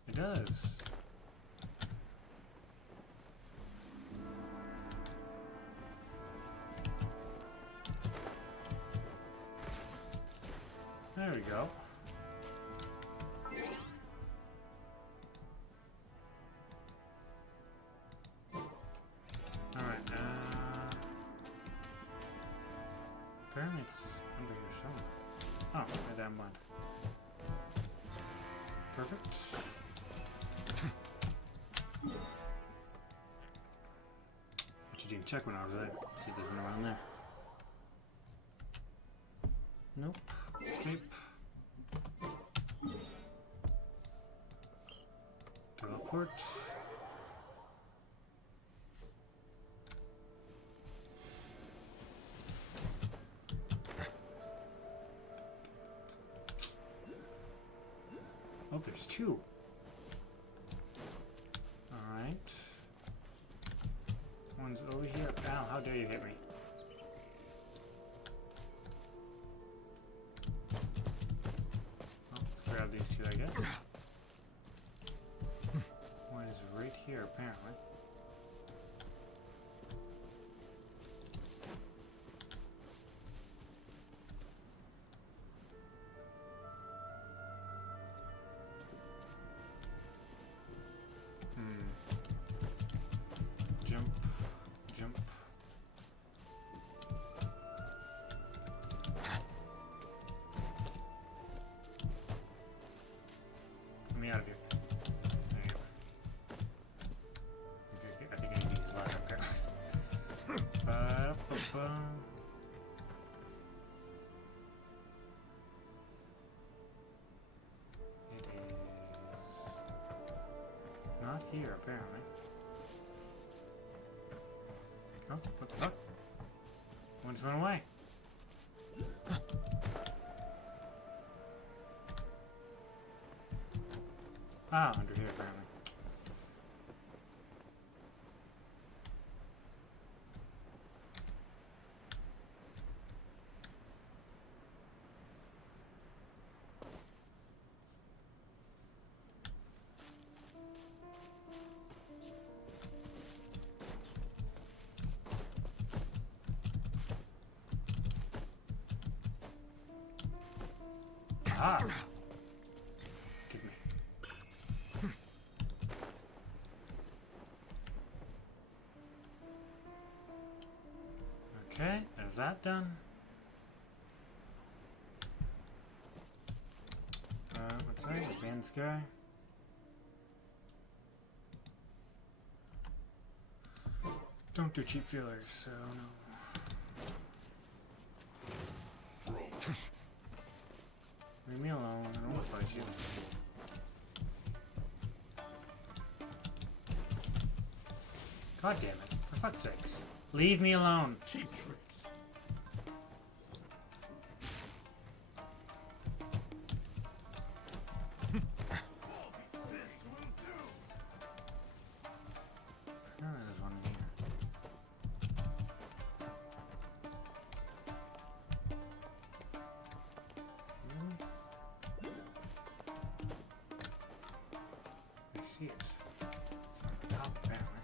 It does. There we go. Alright, apparently it's under here somewhere. Oh, right down mine. Perfect. Actually didn't check when I was there. See if there's one around there. Nope. Escape. Teleport. Oh, there's two. Alright. One's over here. Ow, how dare you hit me. Oh, let's grab these two, I guess. One is right here, apparently. Jump, jump. Let me out of here. There you go. I think I need to use his ladder apparently. Ba-da-ba-ba. It is not here apparently. Oh, what the fuck? One just went away. Ah, under here apparently. Ah! Give me. Okay, is that done? What's that? Advanced guy? Don't do cheap fillers, so no. Leave me alone, I don't want to fight you. God damn it, for fuck's sakes. Leave me alone. Cheap tricks. Apparently there's one in here. I see it. It's on the top, apparently.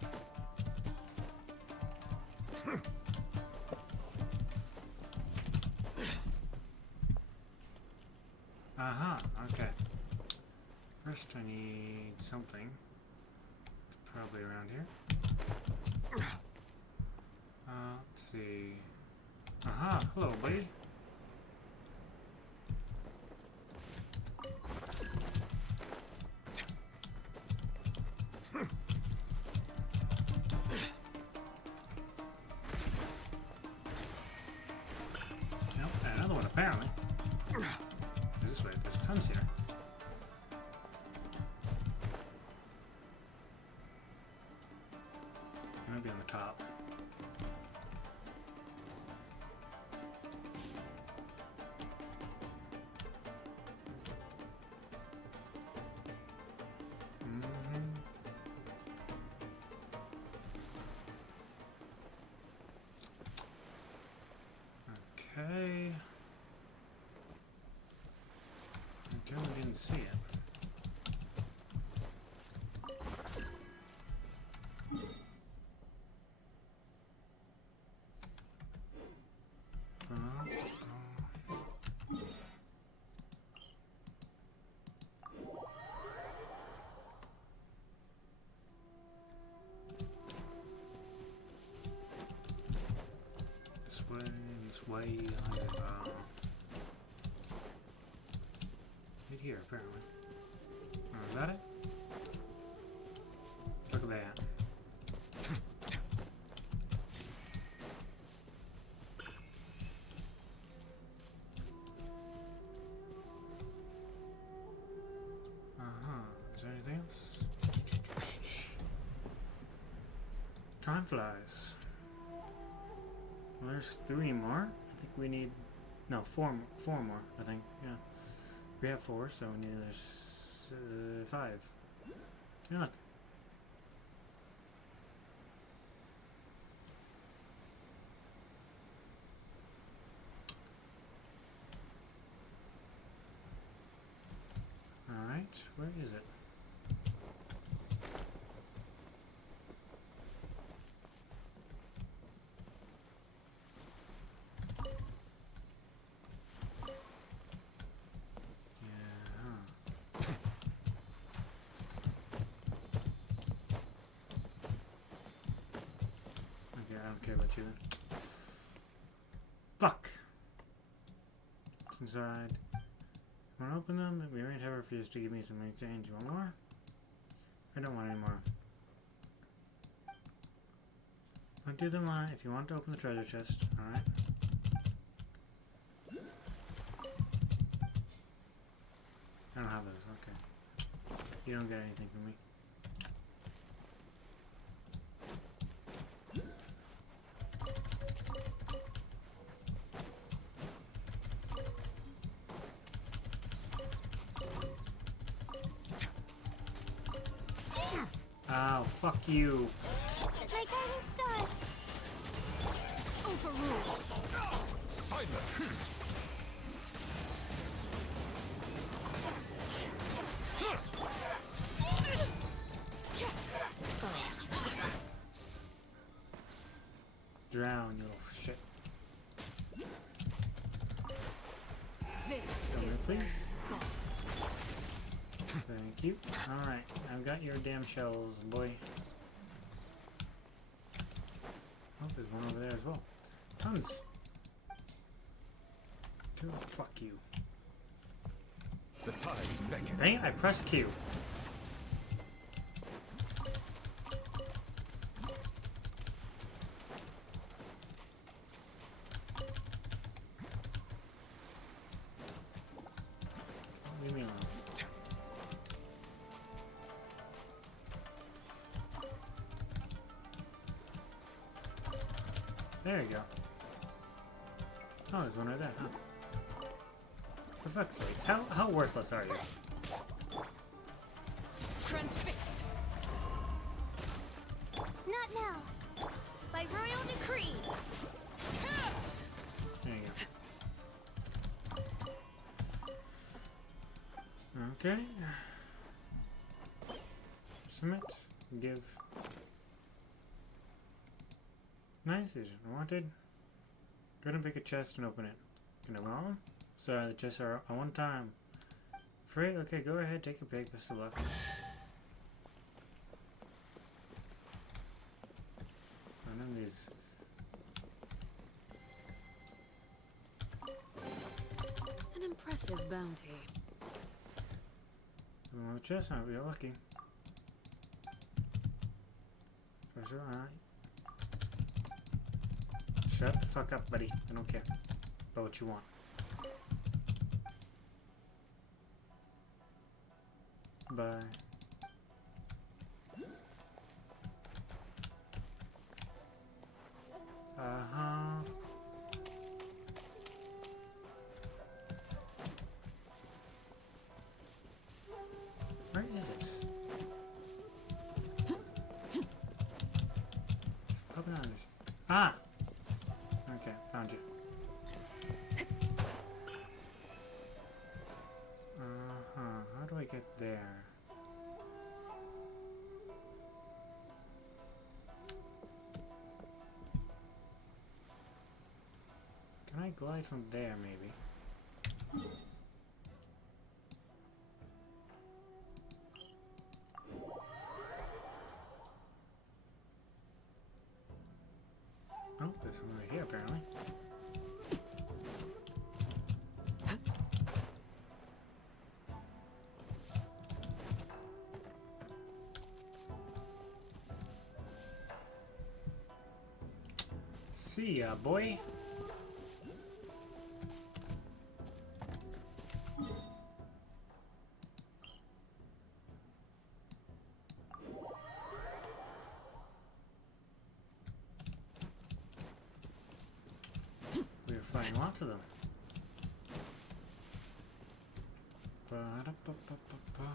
Aha, okay. First I need something. It's probably around here. Let's see. Aha, hello, buddy. Might be on the top. Okay. Until we didn't see it. This way, right here, apparently. Is that it? Look at that. Is there anything else? Time flies. Well, there's 3 more. I think we need... No, 4 more, I think. Yeah. We have 4, so we need there's 5. Yeah, look. Alright, where is it? I don't care about you then. Fuck! It's inside. Wanna open them? We might have refused to give me something in exchange. You want more? I don't want any more. I'll do them line if you want to open the treasure chest, alright? I don't have those, okay. You don't get anything from me. Oh, fuck you. My guiding star. Overruled. Silent! Drown, you little shit. This Come here, is please. Thank you. Alright, I've got your damn shells, boy. Oh, there's one over there as well. Tons. 2. Fuck you. The tides beckon. Dang it, I pressed Q. Leave me alone. There you go. Oh, there's one right there, huh? For fuck's sakes, how worthless are you? transfixed. Not now. By royal decree. There you go. Okay. Submit. Give. Nice decision. Wanted. Go to pick a chest and open it. Can I want one? Sorry, the chests are on one time. Afraid? Okay, go ahead. Take your pick. Best of luck. None of these. An impressive bounty. Another chest. Aren't we lucky? For sure, alright. Shut the fuck up, buddy. I don't care about what you want. Bye. Ah! Okay, found you. Uh-huh. How do I get there? Can I glide from there, maybe? Oh, there's someone right here, apparently. See ya, boy. We were fighting lots of them. Ba-da-ba-ba-ba-ba.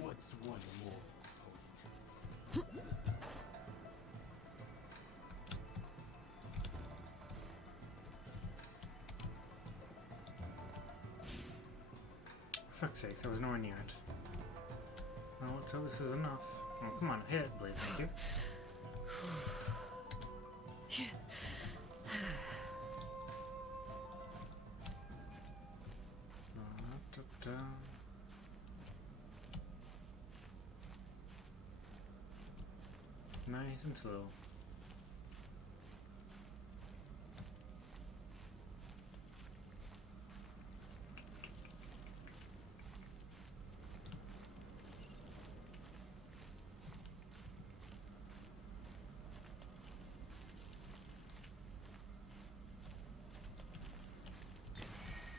What's one more point? For fuck's sakes, I was nowhere near it. Well, let's hope this is enough. Oh, come on, hit it, Blaze, thank you. Nice and slow.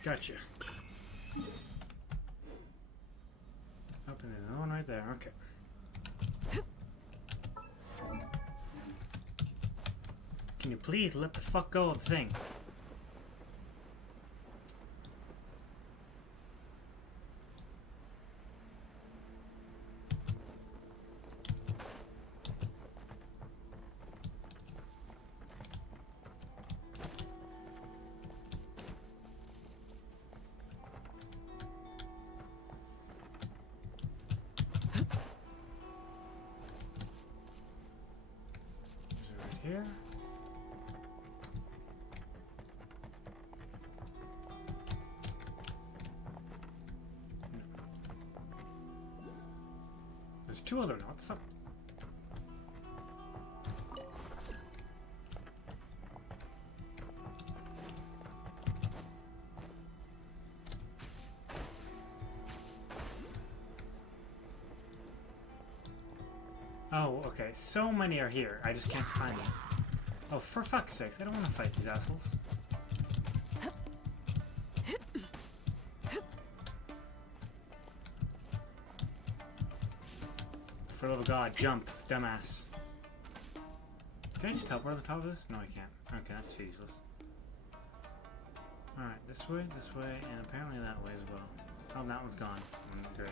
Gotcha. Up and there's another one right there. Okay. Can you please let the fuck go of the thing? Is it right here? There's two other knots. Fuck. Oh, okay. So many are here. I just can't find them. Oh, for fuck's sakes. I don't want to fight these assholes. For the love of God, jump, dumbass. Can I just teleport on the top of this? No, I can't. Okay, that's useless. Alright, this way, and apparently that way as well. Oh, that one's gone. Great.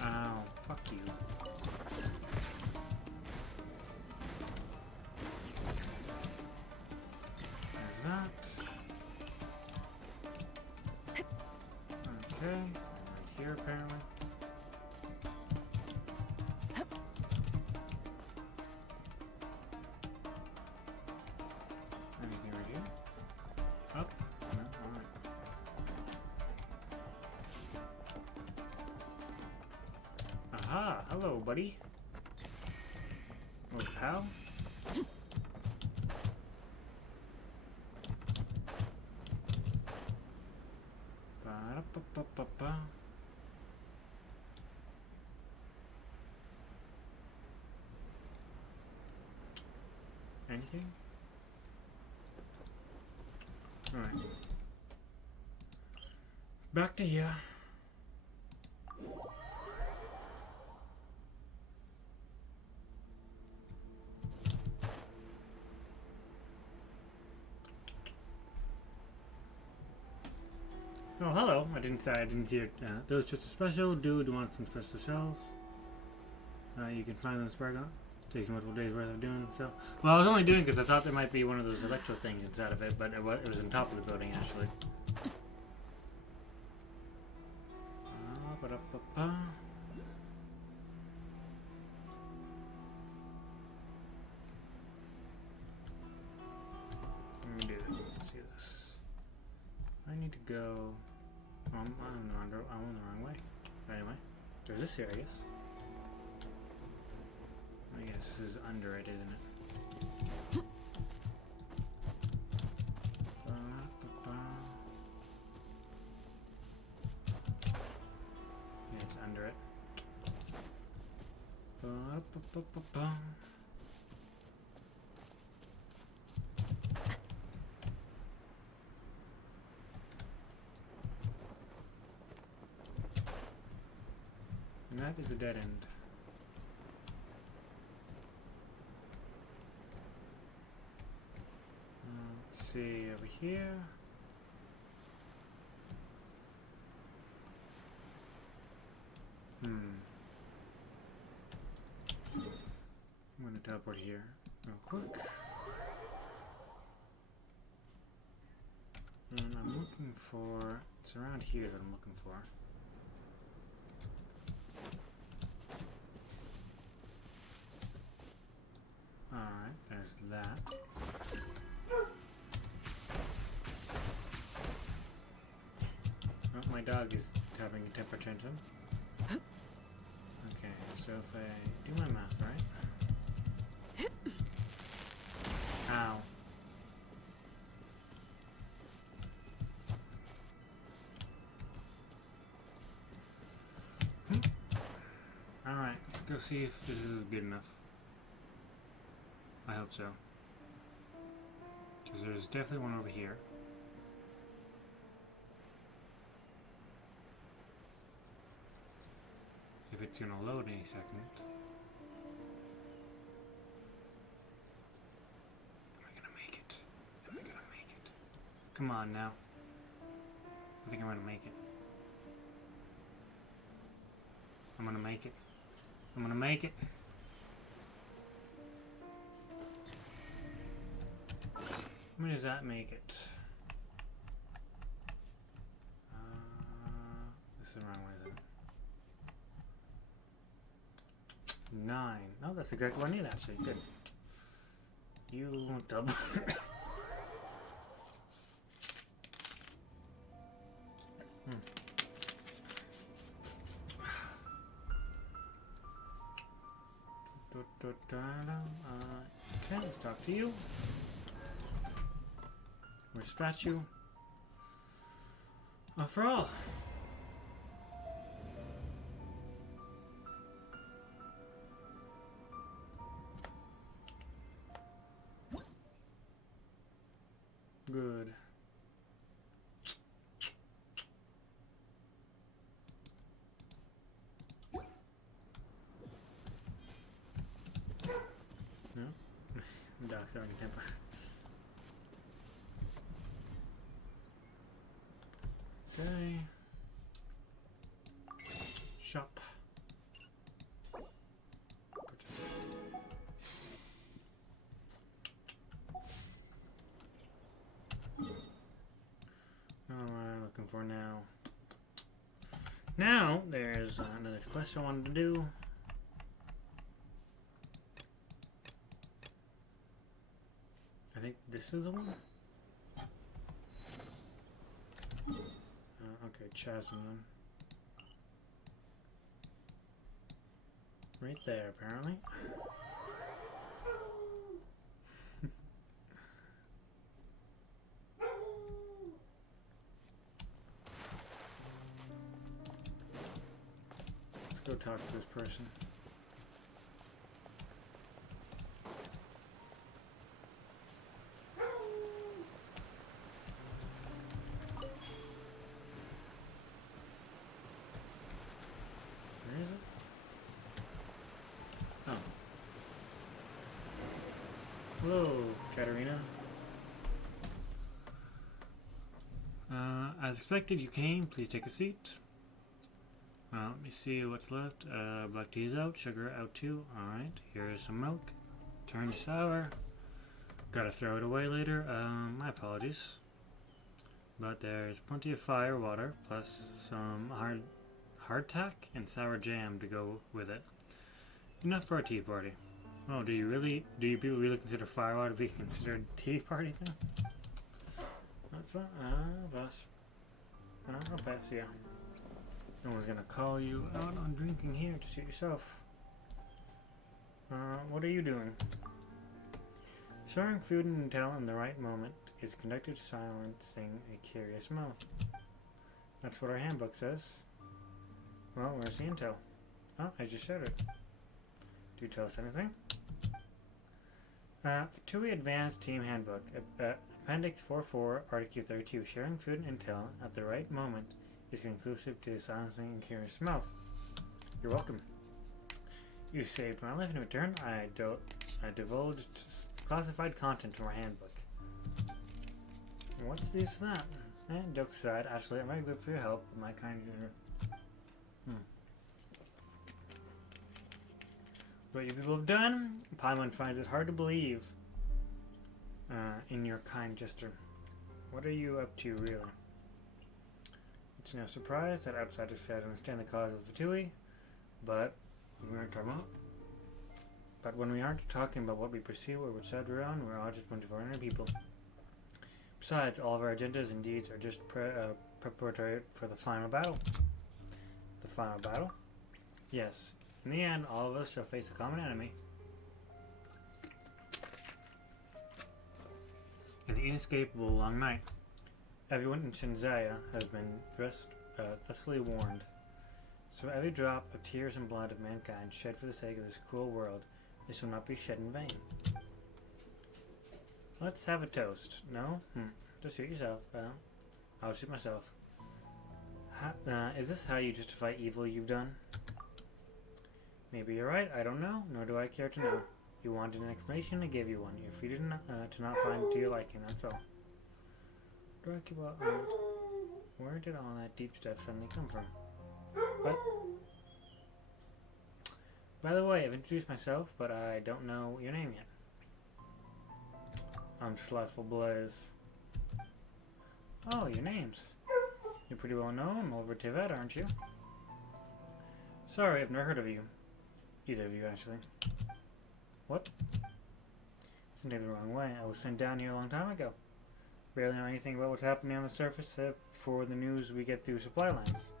Ow, fuck you. There's that. Okay, right here apparently. Anything right here? Oh, no, alright. hello, buddy. Oh, pal. Ba-da-ba-ba-ba-ba. Anything? Alright. Back to here. Oh, hello. I didn't see it. Those just a special. Dude wants some special shells. You can find them Sparkle. Takes multiple days worth of doing so. Well, I was only doing because I thought there might be one of those electro things inside of it, but it was on top of the building actually. Ba-da-ba-ba. Let me do it. Let's see this. I need to go. I'm on the wrong way. But anyway, there's this here, I guess. I guess this is under it, isn't it? Yeah, it's under it. And that is a dead end. Let's see, over here. I'm gonna teleport here real quick. And I'm looking for, it's around here that I'm looking for. Alright, there's that. Oh, my dog is having a temper tantrum. Okay, so if I do my math right. Ow. Alright, let's go see if this is good enough. I hope so. Because there's definitely one over here. If it's gonna load any second. Am I gonna make it? Am I gonna make it? Come on now. I think I'm gonna make it. I'm gonna make it. I'm gonna make it. When does that make it? This is the wrong way, isn't it? 9. No, that's exactly what I need actually. Good. You double. Okay, let's talk to you. Where's statue? For all. Good. No? Doc's having a temper. Okay. Shop. Purchase. What am I looking for now? Now, there's another quest I wanted to do. I think this is the one. Okay, Chasm then. Right there, apparently. Let's go talk to this person. Where is it? Oh. Hello, Katarina. As expected, you came. Please take a seat. Let me see what's left. Black tea's out, sugar out too. Alright, here's some milk. Turned sour. Gotta throw it away later. My apologies. But there's plenty of fire water, plus some hardtack and sour jam to go with it. Enough for a tea party. Oh, do you people really consider fire water to be considered a tea party then? That's what, boss. I'll pass, yeah. No one's gonna call you out on drinking here to suit yourself. What are you doing? Sharing food and intel in the right moment is conducted silencing a curious mouth. That's what our handbook says. Well, where's the intel? Oh, I just showed it. Do you tell us anything? TUI Advanced Team Handbook, Appendix 44, Article 32. Sharing food and intel at the right moment is conclusive to silencing a curious mouth. You're welcome. You saved my life. In return, I divulged classified content from our handbook. What's this for that? Jokes aside, actually, I'm very good for your help. My kind of... What you people have done, Paimon finds it hard to believe in your kind gesture. What are you up to, really? It's no surprise that outsiders fail to understand the cause of the TUI, but when we aren't talking about what we pursue or which side we're on, we're all just a bunch of ordinary people. Besides, all of our agendas and deeds are just preparatory for the final battle. The final battle? Yes. In the end, all of us shall face a common enemy. In the inescapable long night. Everyone in Shinzaya has been thusly warned. So every drop of tears and blood of mankind shed for the sake of this cruel world, this will not be shed in vain. Let's have a toast. No? Just shoot yourself. I'll shoot myself. Is this how you justify evil you've done? Maybe you're right, I don't know, nor do I care to know. You wanted an explanation, I gave you one. You're free to not find it to your liking, that's all. Where did all that deep stuff suddenly come from? What? By the way, I've introduced myself, but I don't know your name yet. I'm SlyfulBlaze. Oh, your names. You're pretty well known over Tivet, aren't you? Sorry, I've never heard of you. Either of you, actually. What? Isn't it the wrong way? I was sent down here a long time ago. Barely know anything about what's happening on the surface for the news we get through supply lines.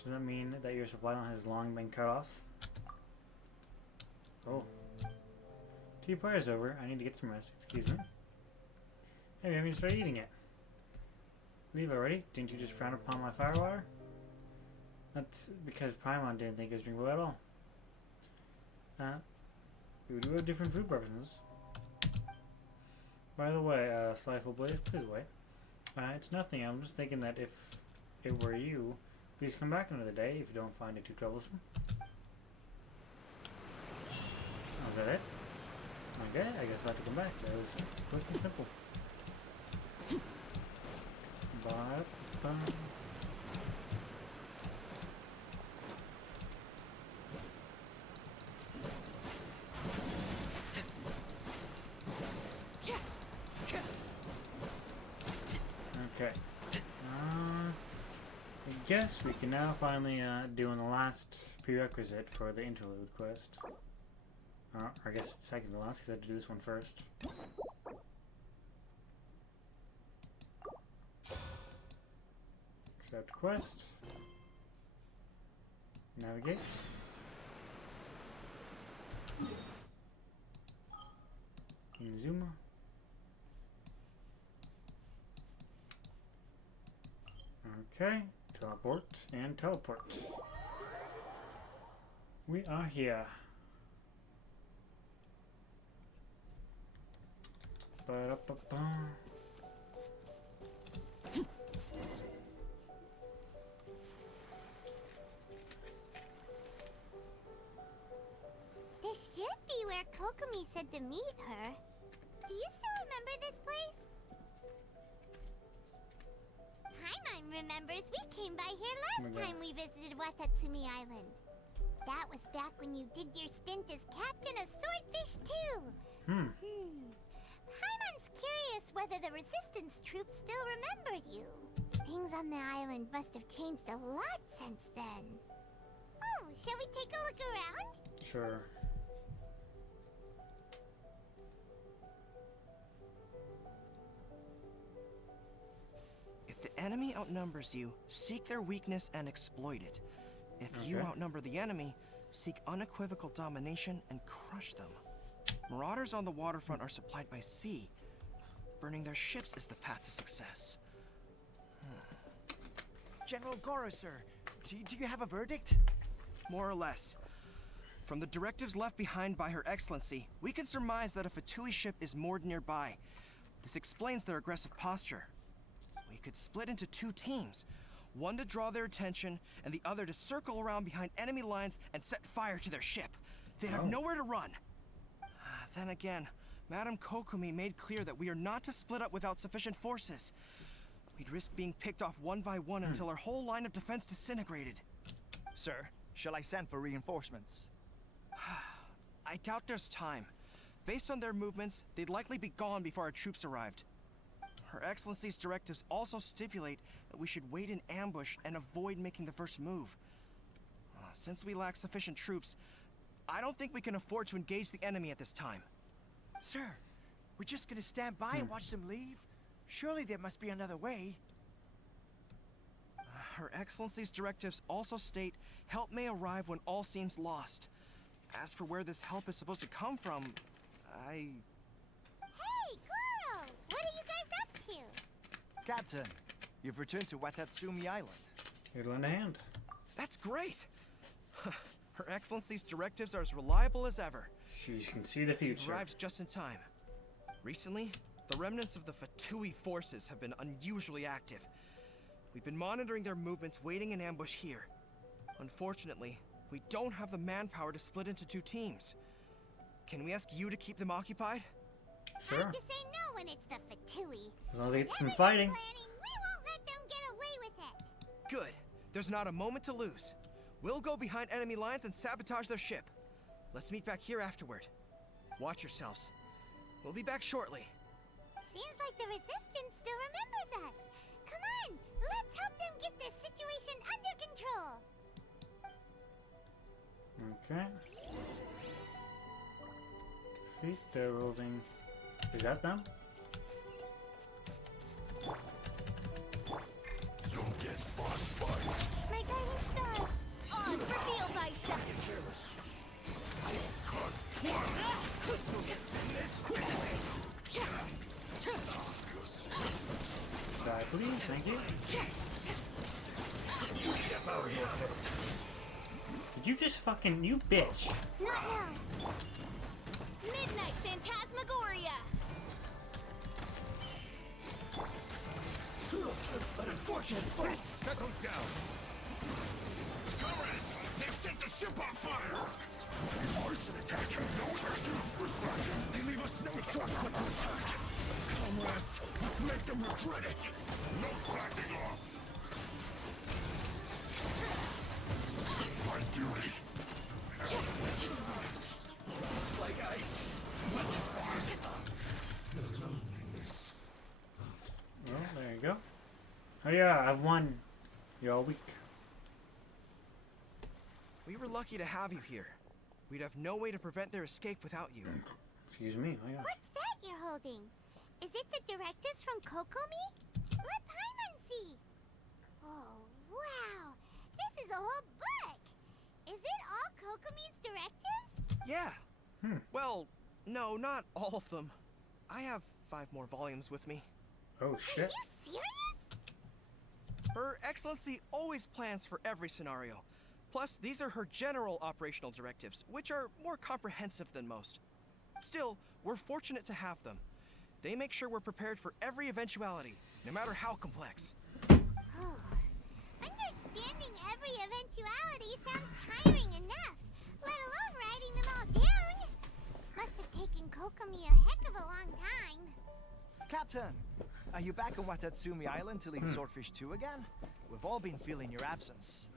Does that mean that your supply line has long been cut off? Oh. Tea party's over. I need to get some rest. Excuse me. Hey, we haven't even started eating yet. Leave already? Didn't you just frown upon my firewater? That's because Paimon didn't think it was drinkable at all. We do have different food preferences. By the way, SlyfulBlaze, please wait. It's nothing. I'm just thinking that if it were you, please come back another day if you don't find it too troublesome. Oh, is that it? Okay, I guess I'll have to come back. That was quick and simple. Bye. Okay. I guess we can now finally do the last prerequisite for the interlude quest. I guess second to last because I had to do this one first. Accept quest. Navigate. Inazuma. Okay, teleport and teleport. We are here. Ba-da-ba-ba. This should be where Kokomi said to meet her. Do you still remember this place? Paimon remembers we came by here last time we visited Watatsumi Island. That was back when you did your stint as captain of Swordfish too. Paimon's curious whether the Resistance troops still remember you. Things on the island must have changed a lot since then. Oh, shall we take a look around? Sure. If the enemy outnumbers you, seek their weakness and exploit it. If you outnumber the enemy, seek unequivocal domination and crush them. Marauders on the waterfront are supplied by sea. Burning their ships is the path to success. General Goro, sir, do you have a verdict? More or less. From the directives left behind by Her Excellency, we can surmise that a Fatui ship is moored nearby. This explains their aggressive posture. We could split into two teams. One to draw their attention, and the other to circle around behind enemy lines and set fire to their ship. They'd have nowhere to run. Then again, Madame Kokomi made clear that we are not to split up without sufficient forces. We'd risk being picked off one by one until our whole line of defense disintegrated. Sir, shall I send for reinforcements? I doubt there's time. Based on their movements, they'd likely be gone before our troops arrived. Her Excellency's directives also stipulate that we should wait in ambush and avoid making the first move. Since we lack sufficient troops, I don't think we can afford to engage the enemy at this time. Sir, we're just gonna stand by and watch them leave? Surely there must be another way. Her Excellency's directives also state help may arrive when all seems lost. As for where this help is supposed to come from, Hey, Goro! What are you guys up to? Captain, you've returned to Watatsumi Island. Here to lend a hand. That's great! Her Excellency's directives are as reliable as ever. She can see the future. Arrived just in time. Recently, the remnants of the Fatui forces have been unusually active. We've been monitoring their movements, waiting in ambush here. Unfortunately, we don't have the manpower to split into two teams. Can we ask you to keep them occupied? Sure. Hard to say no when it's the Fatui. As long as they get some Whatever fighting. they're planning, we won't let them get away with it. Good. There's not a moment to lose. We'll go behind enemy lines and sabotage their ship. Let's meet back here afterward. Watch yourselves. We'll be back shortly. Seems like the Resistance still remembers us. Come on, let's help them get this situation under control. Okay. Defeat the roving. Is that them? You'll get boss fight. My guiding star. Oh, reveal thyself! Die, please. Thank you. Did you just fucking... You bitch. Not now. Midnight Phantasmagoria! An unfortunate fight. Settle down. Comrades, they've set the ship on fire. Arson attack. No pursuit for striking. They leave us no choice but to attack. Comrades, let's make them regret it. No slacking off. My duty. Looks like I went too far. Well, there you go. Oh yeah, I've won. You're all weak. We were lucky to have you here. We'd have no way to prevent their escape without you. Excuse me. Oh yeah. What's that you're holding? Is it the directives from Kokomi? Let Paimon see. Oh, wow. This is a whole book. Is it all Kokomi's directives? Yeah, Well, no, not all of them. I have 5 more volumes with me. Oh Are shit. you serious? Her Excellency always plans for every scenario. Plus, these are her general operational directives, which are more comprehensive than most. Still, we're fortunate to have them. They make sure we're prepared for every eventuality, no matter how complex. Oh, understanding every eventuality sounds tiring enough, let alone writing them all down. Must have taken Kokomi a heck of a long time. Captain, are you back on Watatsumi Island to lead Swordfish 2 again? We've all been feeling your absence.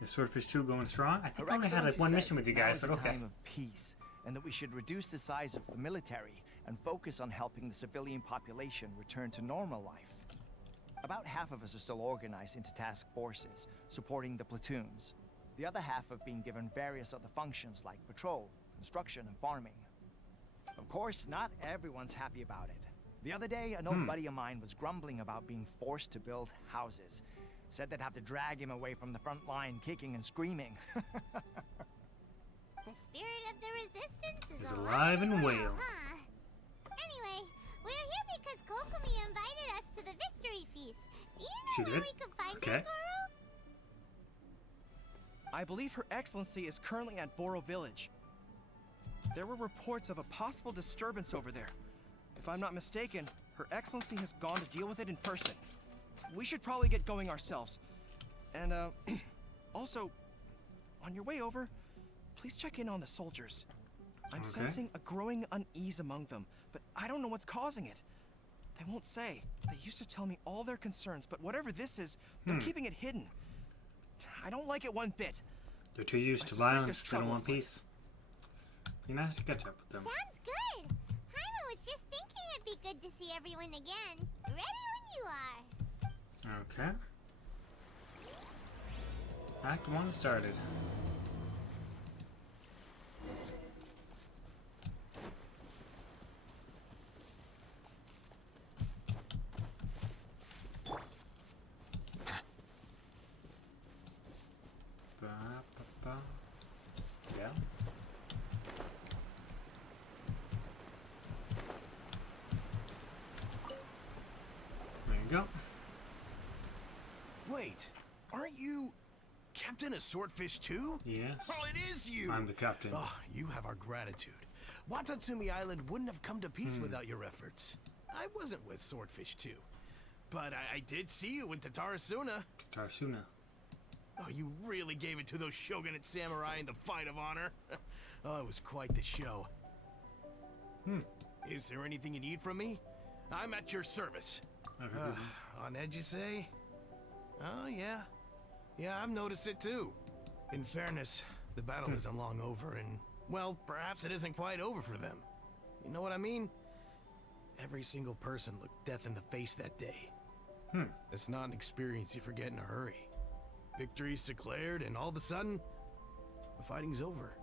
Is Swordfish 2 going strong? I think Her I only had like Excellency one says mission with you now guys, is but a okay. time of peace, and that we should reduce the size of the military and focus on helping the civilian population return to normal life. About half of us are still organized into task forces, supporting the platoons. The other half have been given various other functions like patrol, construction, and farming. Of course, not everyone's happy about it. The other day, an old buddy of mine was grumbling about being forced to build houses. Said they'd have to drag him away from the front line, kicking and screaming. The spirit of the resistance is Is alive and well. Huh? Anyway, we're here because Kokomi invited us to the victory feast. Do you know She where did? we can find Okay. it, Goro? I believe Her Excellency is currently at Boro Village. There were reports of a possible disturbance over there. If I'm not mistaken, Her Excellency has gone to deal with it in person. We should probably get going ourselves. And, also, on your way over, please check in on the soldiers. I'm Okay. sensing a growing unease among them, but I don't know what's causing it. They won't say. They used to tell me all their concerns, but whatever this is, they're keeping it hidden. I don't like it one bit. They're too used I to suspect violence, there's they don't trouble want afoot. peace. Be nice to catch up with them. Sounds good. Paimon was just thinking it'd be good to see everyone again. Ready when you are. Okay. Act 1 started. Ba. Yeah. There you go. Wait, aren't you Captain of Swordfish 2? Yes. Oh, it is you! I'm the captain. Oh, you have our gratitude. Watatsumi Island wouldn't have come to peace without your efforts. I wasn't with Swordfish 2, but I did see you in Tatarasuna. Tarsuna. Oh, you really gave it to those shogunate samurai in the fight of honor. Oh, it was quite the show. Is there anything you need from me? I'm at your service. On edge, you say? Oh, yeah. Yeah, I've noticed it too. In fairness, the battle isn't long over, and, well, perhaps it isn't quite over for them. You know what I mean? Every single person looked death in the face that day. It's not an experience you forget in a hurry. Victory's declared, and all of a sudden, the fighting's over.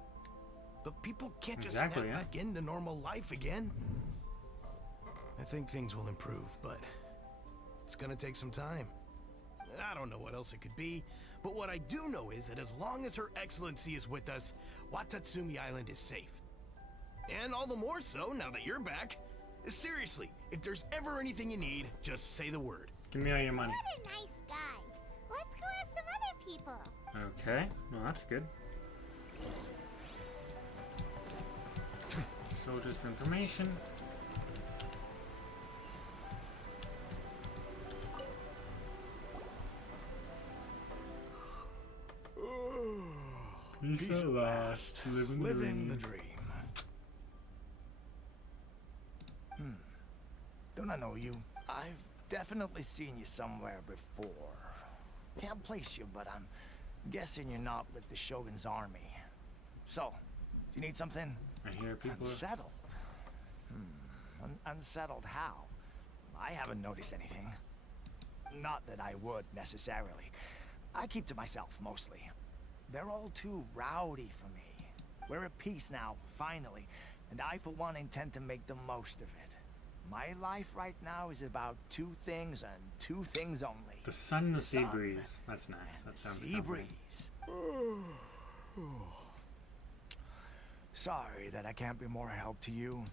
But people can't just snap back into normal life again. I think things will improve, but it's gonna take some time. I don't know what else it could be, but what I do know is that as long as Her Excellency is with us, Watatsumi Island is safe. And all the more so now that you're back. Seriously, if there's ever anything you need, just say the word. Give me all your money. What a nice guy. Let's go ask some other people. Okay, well that's good. Soldiers for information. Peace at last, living the dream. Don't I know you? I've definitely seen you somewhere before. Can't place you, but I'm guessing you're not with the Shogun's army. So, you need something? I hear people. Unsettled. Unsettled how? I haven't noticed anything. Not that I would, necessarily. I keep to myself, mostly. They're all too rowdy for me. We're at peace now, finally, and I, for one, intend to make the most of it. My life right now is about 2 things and 2 things only. The sun and the sea breeze. That's nice. That sounds sea comforting. breeze. Sorry that I can't be more help to you.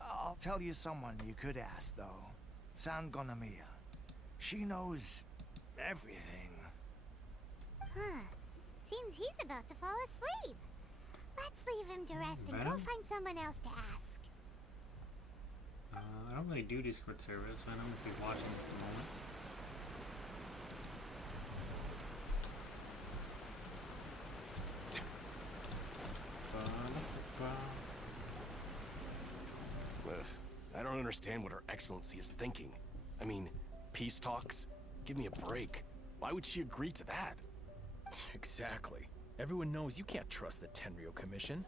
I'll tell you someone you could ask, though. San Gonamiya. She knows everything. Huh. Seems he's about to fall asleep. Let's leave him to rest and go Venom? find someone else to ask. I don't really do Discord servers, so I don't know if he's watching this at the moment. I don't understand what Her Excellency is thinking. I mean, peace talks? Give me a break. Why would she agree to that? Exactly. Everyone knows you can't trust the Tenryo Commission.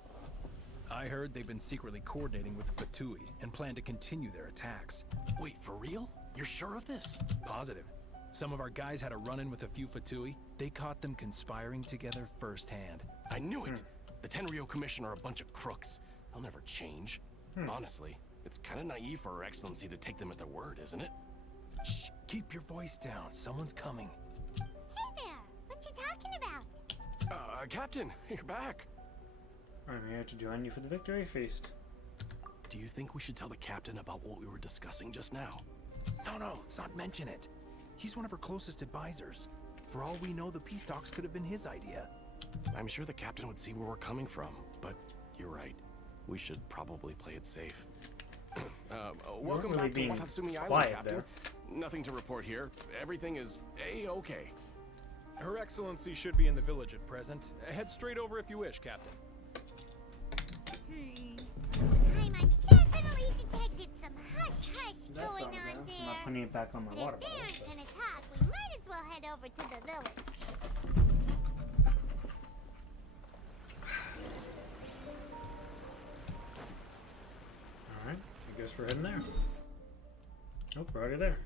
I heard they've been secretly coordinating with Fatui and plan to continue their attacks. Wait, for real? You're sure of this? Positive. Some of our guys had a run-in with a few Fatui. They caught them conspiring together firsthand. I knew it! The Tenryo Commission are a bunch of crooks. They'll never change. Honestly, it's kind of naive for Her Excellency to take them at their word, isn't it? Shh! Keep your voice down. Someone's coming. Hey there! What you talking about? Captain, you're back. I'm here to join you for the victory feast. Do you think we should tell the captain about what we were discussing just now? No, let's not mention it. He's one of our closest advisors. For all we know, the peace talks could have been his idea. I'm sure the captain would see where we're coming from, but you're right. We should probably play it safe. Welcome really back to being Watatsumi Island, quiet Captain. there. Nothing to report here. Everything is A-okay. Her Excellency should be in the village at present. Head straight over if you wish, Captain. Paimon definitely detected some hush-hush That's going all on right. I'm there. not putting it back on my water If they bottle. aren't gonna talk, we might as well head over to the village. Alright, I guess we're heading there. Oh, we're already there.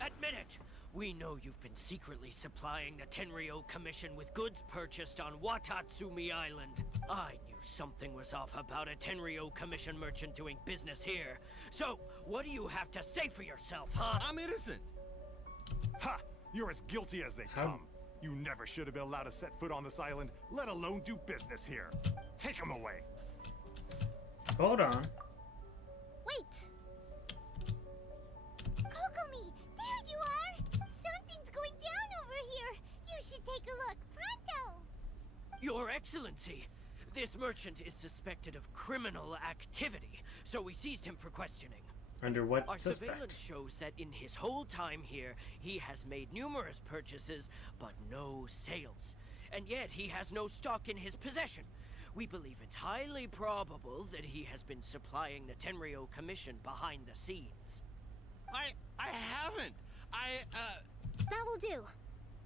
Admit it! We know you've been secretly supplying the Tenryo Commission with goods purchased on Watatsumi Island. I knew something was off about a Tenryo Commission merchant doing business here. So, what do you have to say for yourself, huh? I'm innocent. Ha! You're as guilty as they come. You never should have been allowed to set foot on this island, let alone do business here. Take him away. Hold on. Wait! Kokomi, there you are! Something's going down over here. You should take a look. Pronto! Your Excellency, this merchant is suspected of criminal activity, so we seized him for questioning. Under what Our suspect? surveillance shows that in his whole time here, he has made numerous purchases, but no sales. And yet he has no stock in his possession. We believe it's highly probable that he has been supplying the Tenryo Commission behind the scenes. I haven't. That will do.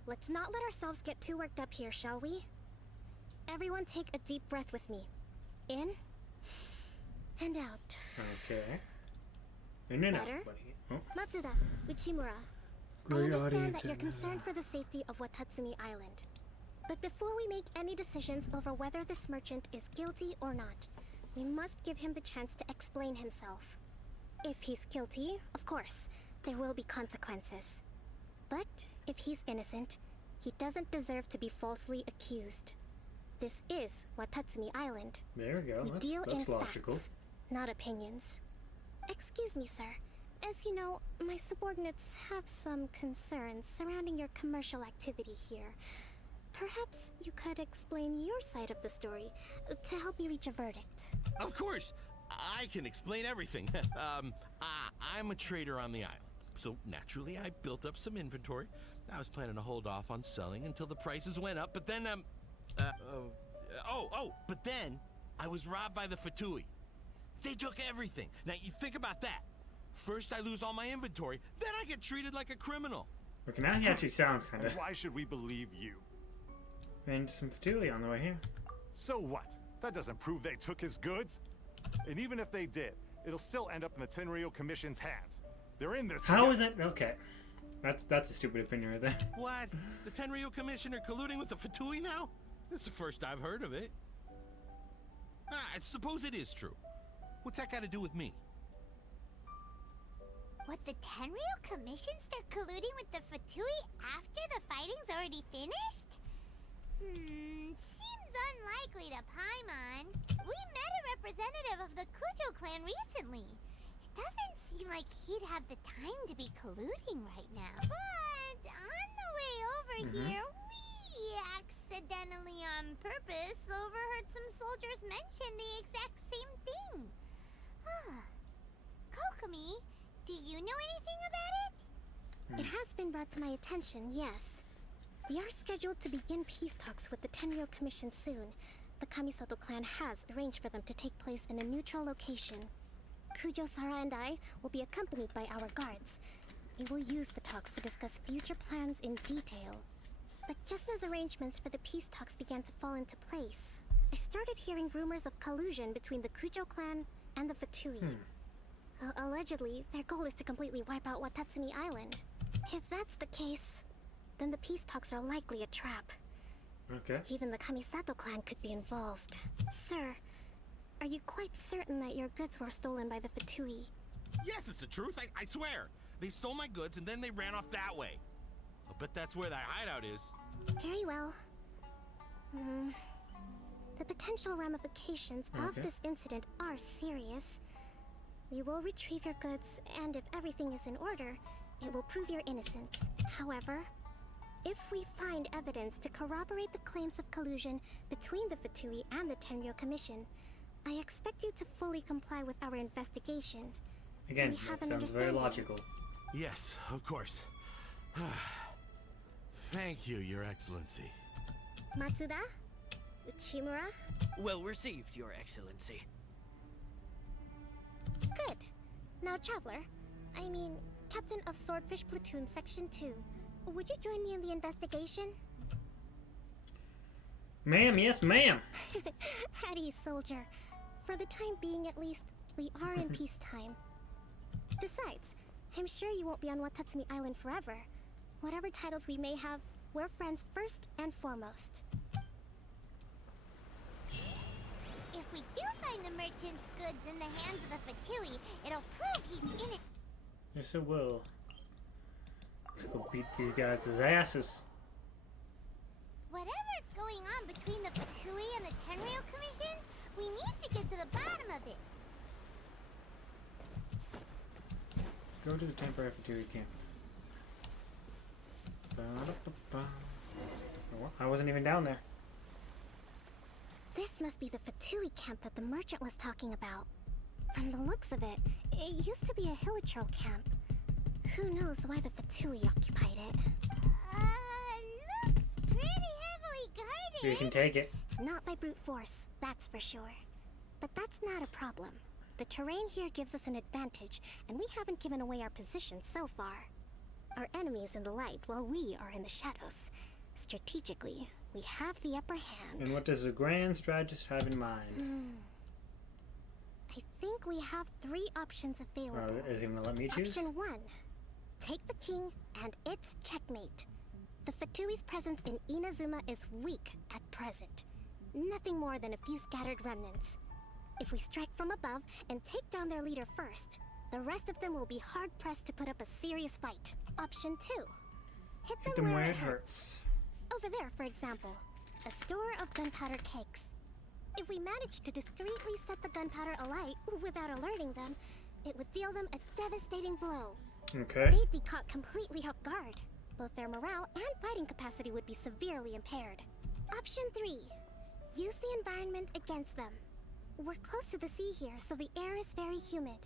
Let's not let ourselves get too worked up here, shall we? Everyone take a deep breath with me. In and out. Okay. In and out, Better? buddy. Oh. Matsuda, Uchimura, I Great understand audience that you're in, concerned for the safety of Watatsumi Island. But before we make any decisions over whether this merchant is guilty or not, we must give him the chance to explain himself. If he's guilty, of course, there will be consequences. But if he's innocent, he doesn't deserve to be falsely accused. This is Watatsumi Island. There we go. We deal That's in logical. facts, not opinions. Excuse me, sir. As you know, my subordinates have some concerns surrounding your commercial activity here. Perhaps you could explain your side of the story to help me reach a verdict. Of course, I can explain everything. I'm a trader on the island, so naturally I built up some inventory. I was planning to hold off on selling until the prices went up, but then, but then I was robbed by the Fatui. They took everything. Now, you think about that. First, I lose all my inventory, then I get treated like a criminal. Okay, now he actually sounds kind And of. why should we believe you? And some Fatuli on the way here. So what? That doesn't prove they took his goods. And even if they did, it'll still end up in the Tenryo Commission's hands. They're in this. How is it? Okay. That's a stupid opinion right there. What? The Tenryo Commissioner colluding with the Fatui now? This is the first I've heard of it. I suppose it is true. What's that got to do with me? What, the Tenryou Commission start colluding with the Fatui after the fighting's already finished? Seems unlikely to Paimon. We met a representative of the Kujo clan recently. It doesn't seem like he'd have the time to be colluding right now. But on the way over here, we accidentally on purpose overheard some soldiers mention the exact same thing. Kokomi, do you know anything about it? It has been brought to my attention, yes. We are scheduled to begin peace talks with the Tenryou Commission soon. The Kamisato clan has arranged for them to take place in a neutral location. Kujo, Sara, and I will be accompanied by our guards. We will use the talks to discuss future plans in detail. But just as arrangements for the peace talks began to fall into place, I started hearing rumors of collusion between the Kujo clan and the Fatui. Allegedly, their goal is to completely wipe out Watatsumi Island. If that's the case, then the peace talks are likely a trap. Okay. Even the Kamisato clan could be involved. Sir, are you quite certain that your goods were stolen by the Fatui? Yes, it's the truth. I swear. They stole my goods and then they ran off that way. I'll bet that's where that hideout is. Very well. The potential ramifications of this incident are serious. We will retrieve your goods, and if everything is in order, it will prove your innocence. However, if we find evidence to corroborate the claims of collusion between the Fatui and the Tenryou Commission, I expect you to fully comply with our investigation. Again, that sounds very logical. Yes, of course. Thank you, Your Excellency. Matsuda? Uchimura? Well received, Your Excellency. Good. Now, Traveler, I mean, Captain of Swordfish Platoon Section 2, would you join me in the investigation? Ma'am, yes, ma'am. Hattie, soldier. For the time being, at least, we are in peacetime. Besides, I'm sure you won't be on Watatsumi Island forever. Whatever titles we may have, we're friends first and foremost. If we do find the merchant's goods in the hands of the Fatui, it'll prove he's in it. Yes, it will. Let's go beat these guys' asses. Whatever's going on between the Fatui and the Tenryou Commission, we need to get to the bottom of it. Go to the temporary Fatui camp. I wasn't even down there. This must be the Fatui camp that the merchant was talking about. From the looks of it, it used to be a Hilichurl camp. Who knows why the Fatui occupied it? Looks pretty heavily guarded. You can take it. Not by brute force, that's for sure. But that's not a problem. The terrain here gives us an advantage, and we haven't given away our position so far. Our enemy is in the light, while we are in the shadows. Strategically, we have the upper hand. And what does the grand strategist have in mind? I think we have 3 options available. Is he gonna let me choose? Option 1. Take the king, and it's checkmate. The Fatui's presence in Inazuma is weak at present. Nothing more than a few scattered remnants. If we strike from above and take down their leader first, the rest of them will be hard-pressed to put up a serious fight. Option 2. Hit them where it hurts. Over there, for example, a store of gunpowder cakes. If we manage to discreetly set the gunpowder alight without alerting them, it would deal them a devastating blow. Okay. They'd be caught completely off guard. Both their morale and fighting capacity would be severely impaired. Option 3. Use the environment against them. We're close to the sea here, so the air is very humid.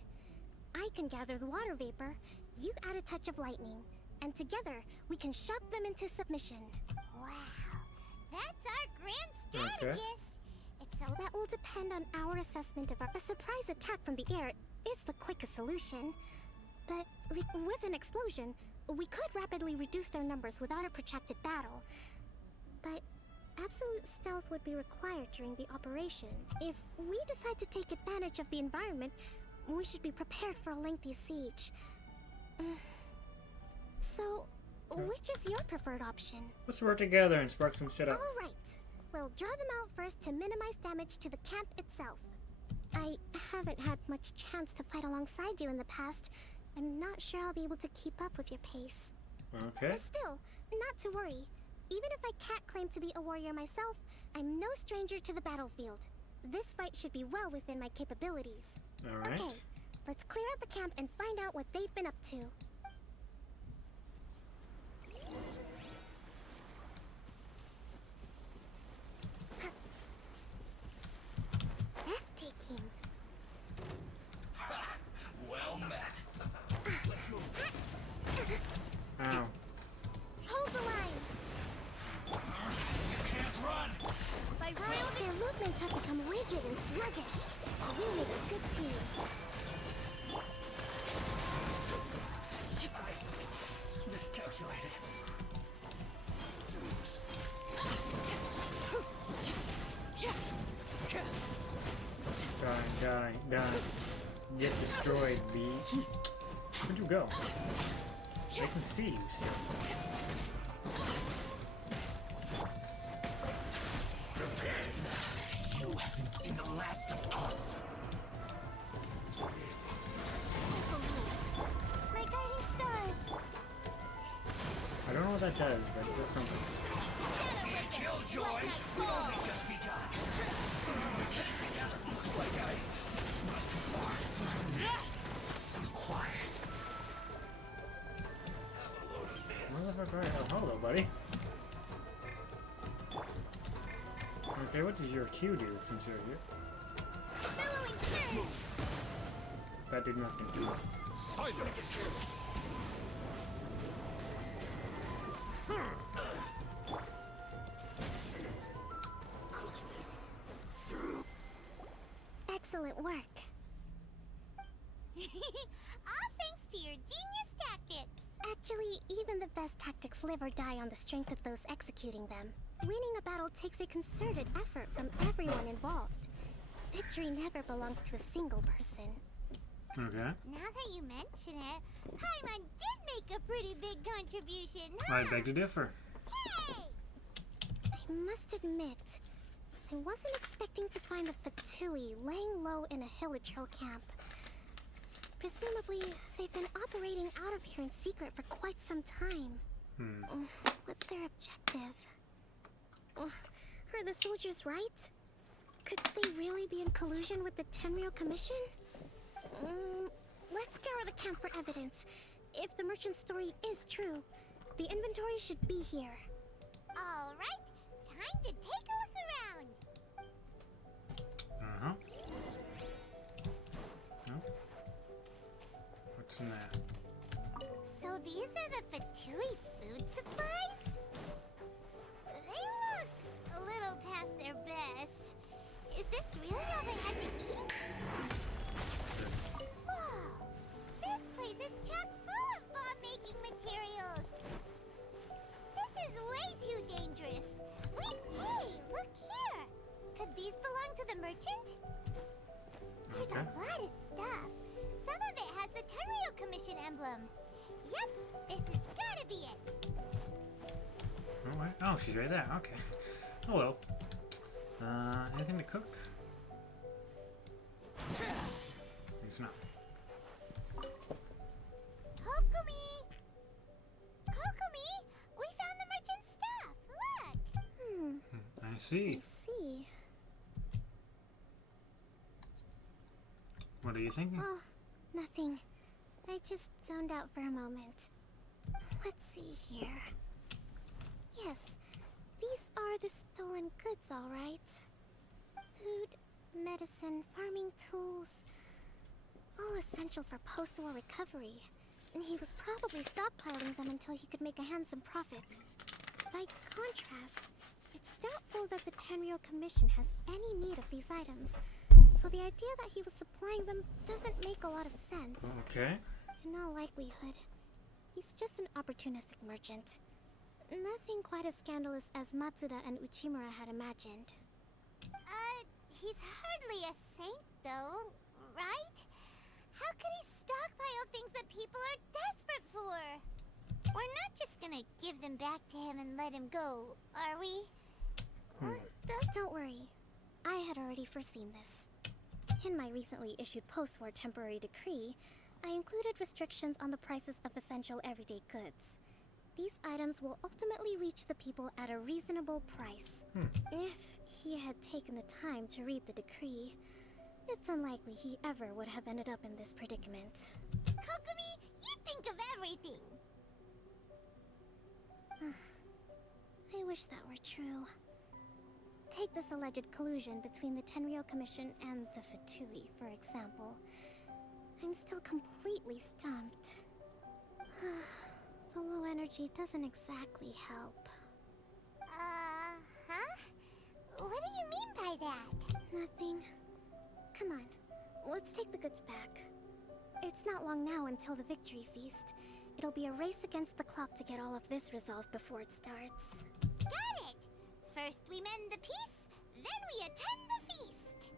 I can gather the water vapor, you add a touch of lightning, and together we can shock them into submission. Wow, that's our grand strategist. That will depend on our assessment of a surprise attack from the air is the quickest solution. But with an explosion, we could rapidly reduce their numbers without a protracted battle. But absolute stealth would be required during the operation. If we decide to take advantage of the environment, we should be prepared for a lengthy siege. So, which is your preferred option? Let's work together and spark some shit up. All right. We'll draw them out first to minimize damage to the camp itself. I haven't had much chance to fight alongside you in the past, I'm not sure I'll be able to keep up with your pace. Okay. But still, not to worry. Even if I can't claim to be a warrior myself, I'm no stranger to the battlefield. This fight should be well within my capabilities. Alright. Okay, let's clear out the camp and find out what they've been up to. Breathtaking. Well met. Let's move. Ow. Hold the line. You can't run. By royal, their movements have become rigid and sluggish. We make a good team. I miscalculated. Die. Get destroyed, B. Where'd you go? I can see you still. You haven't seen the last of us. My guiding stars. I don't know what that does, but it does something. Don't be a killjoy. We've only just begun. Together, looks like I went too far. Some quiet. Where the fuck are you? Oh, hello, buddy. Okay, what does your Q do since you're here? That did nothing. Silence! Excellent work. All thanks to your genius tactics. Actually, even the best tactics live or die on the strength of those executing them. Winning a battle takes a concerted effort from everyone involved. Victory never belongs to a single person. Okay. Now that you mention it, Paimon did make a pretty big contribution, I huh? beg to differ. Hey! I must admit, I wasn't expecting to find the Fatui laying low in a Hilichurl camp. Presumably, they've been operating out of here in secret for quite some time. What's their objective? Are the soldiers right? Could they really be in collusion with the Tenryou Commission? Let's scour the camp for evidence. If the merchant's story is true, the inventory should be here. All right, time to take a look around. Uh-huh. Oh. What's in there? So these are the Fatui food supplies? They look a little past their best. Is this really all they had to eat? Whoa! This place is chock full of bomb-making materials! This is way too dangerous! Wait, hey, look here! Could these belong to the merchant? There's a lot of stuff. Some of it has the Tenryou Commission emblem. Yep, this has gotta be it. Oh, wait. Oh, she's right there. Okay. Hello. Anything to cook? It's not. Kokumi! Kokumi! We found the merchant's stuff! Look! I see. I see. What are you thinking? Oh, nothing. I just zoned out for a moment. Let's see here. Yes, these are the stolen goods, all right. Food, medicine, farming tools. All essential for post-war recovery. And he was probably stockpiling them until he could make a handsome profit. By contrast, it's doubtful that the Tenryou Commission has any need of these items. So the idea that he was supplying them doesn't make a lot of sense. Okay. In all likelihood, he's just an opportunistic merchant. Nothing quite as scandalous as Matsuda and Uchimura had imagined. He's hardly a saint, though, right? How could he stockpile things that people are desperate for? We're not just gonna give them back to him and let him go, are we? Don't worry. I had already foreseen this. In my recently issued post-war temporary decree, I included restrictions on the prices of essential everyday goods. These items will ultimately reach the people at a reasonable price. If he had taken the time to read the decree, it's unlikely he ever would have ended up in this predicament. Kokomi, you think of everything! I wish that were true. Take this alleged collusion between the Tenryou Commission and the Fatui, for example. I'm still completely stumped. The low energy doesn't exactly help. Huh? What do you mean by that? Nothing. Come on, let's take the goods back. It's not long now until the victory feast. It'll be a race against the clock to get all of this resolved before it starts. Got it! First we mend the peace, then we attend the feast!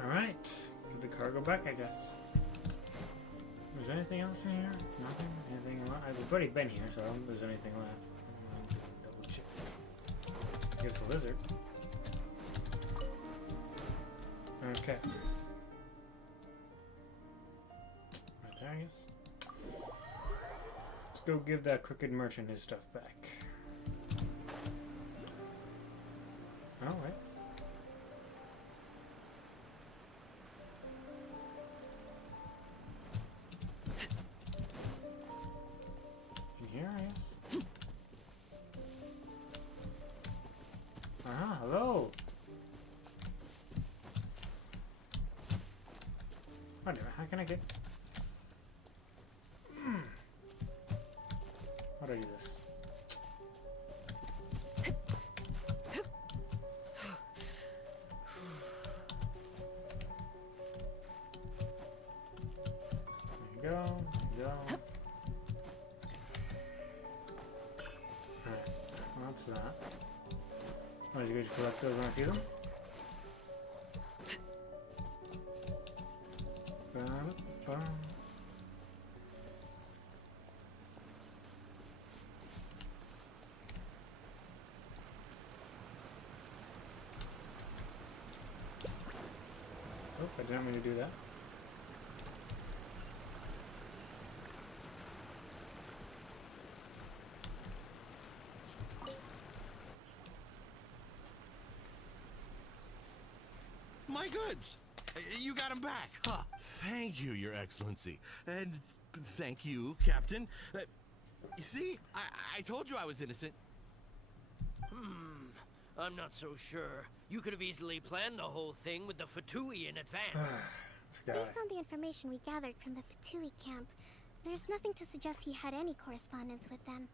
Alright, give the cargo back, I guess. Was there anything else in here? Nothing? Anything left? I've already been here, so I don't think there's anything left. Double check. I guess the lizard. Okay. Right there, I guess. Let's go give that crooked merchant his stuff back. Oh, wait. In here, I guess. Hello. Oh, damn it. How can I get... How do I do this? There you go. There you go. Alright. Well, that's that. Oh, is it good to collect those when I see them? Oh, I didn't mean to do that. My goods! You got them back. Huh. Thank you, Your Excellency. And thank you, Captain. You see, I told you I was innocent. I'm not so sure. You could have easily planned the whole thing with the Fatui in advance. Based on the information we gathered from the Fatui camp, there's nothing to suggest he had any correspondence with them.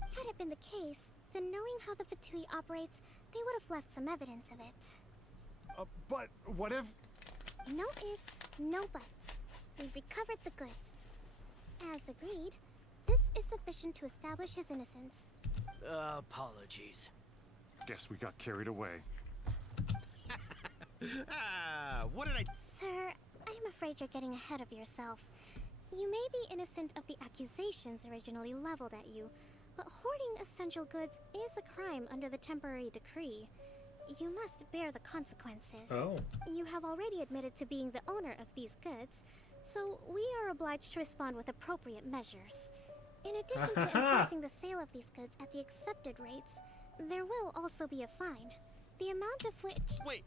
Had it been the case, then knowing how the Fatui operates, they would have left some evidence of it. But what if... No ifs, no buts. We've recovered the goods. As agreed, this is sufficient to establish his innocence. Apologies. Guess we got carried away. What did I... Sir, I'm afraid you're getting ahead of yourself. You may be innocent of the accusations originally leveled at you, but hoarding essential goods is a crime under the temporary decree. You must bear the consequences. Oh. You have already admitted to being the owner of these goods, so we are obliged to respond with appropriate measures. In addition to enforcing the sale of these goods at the accepted rates, there will also be a fine, the amount of which... Wait,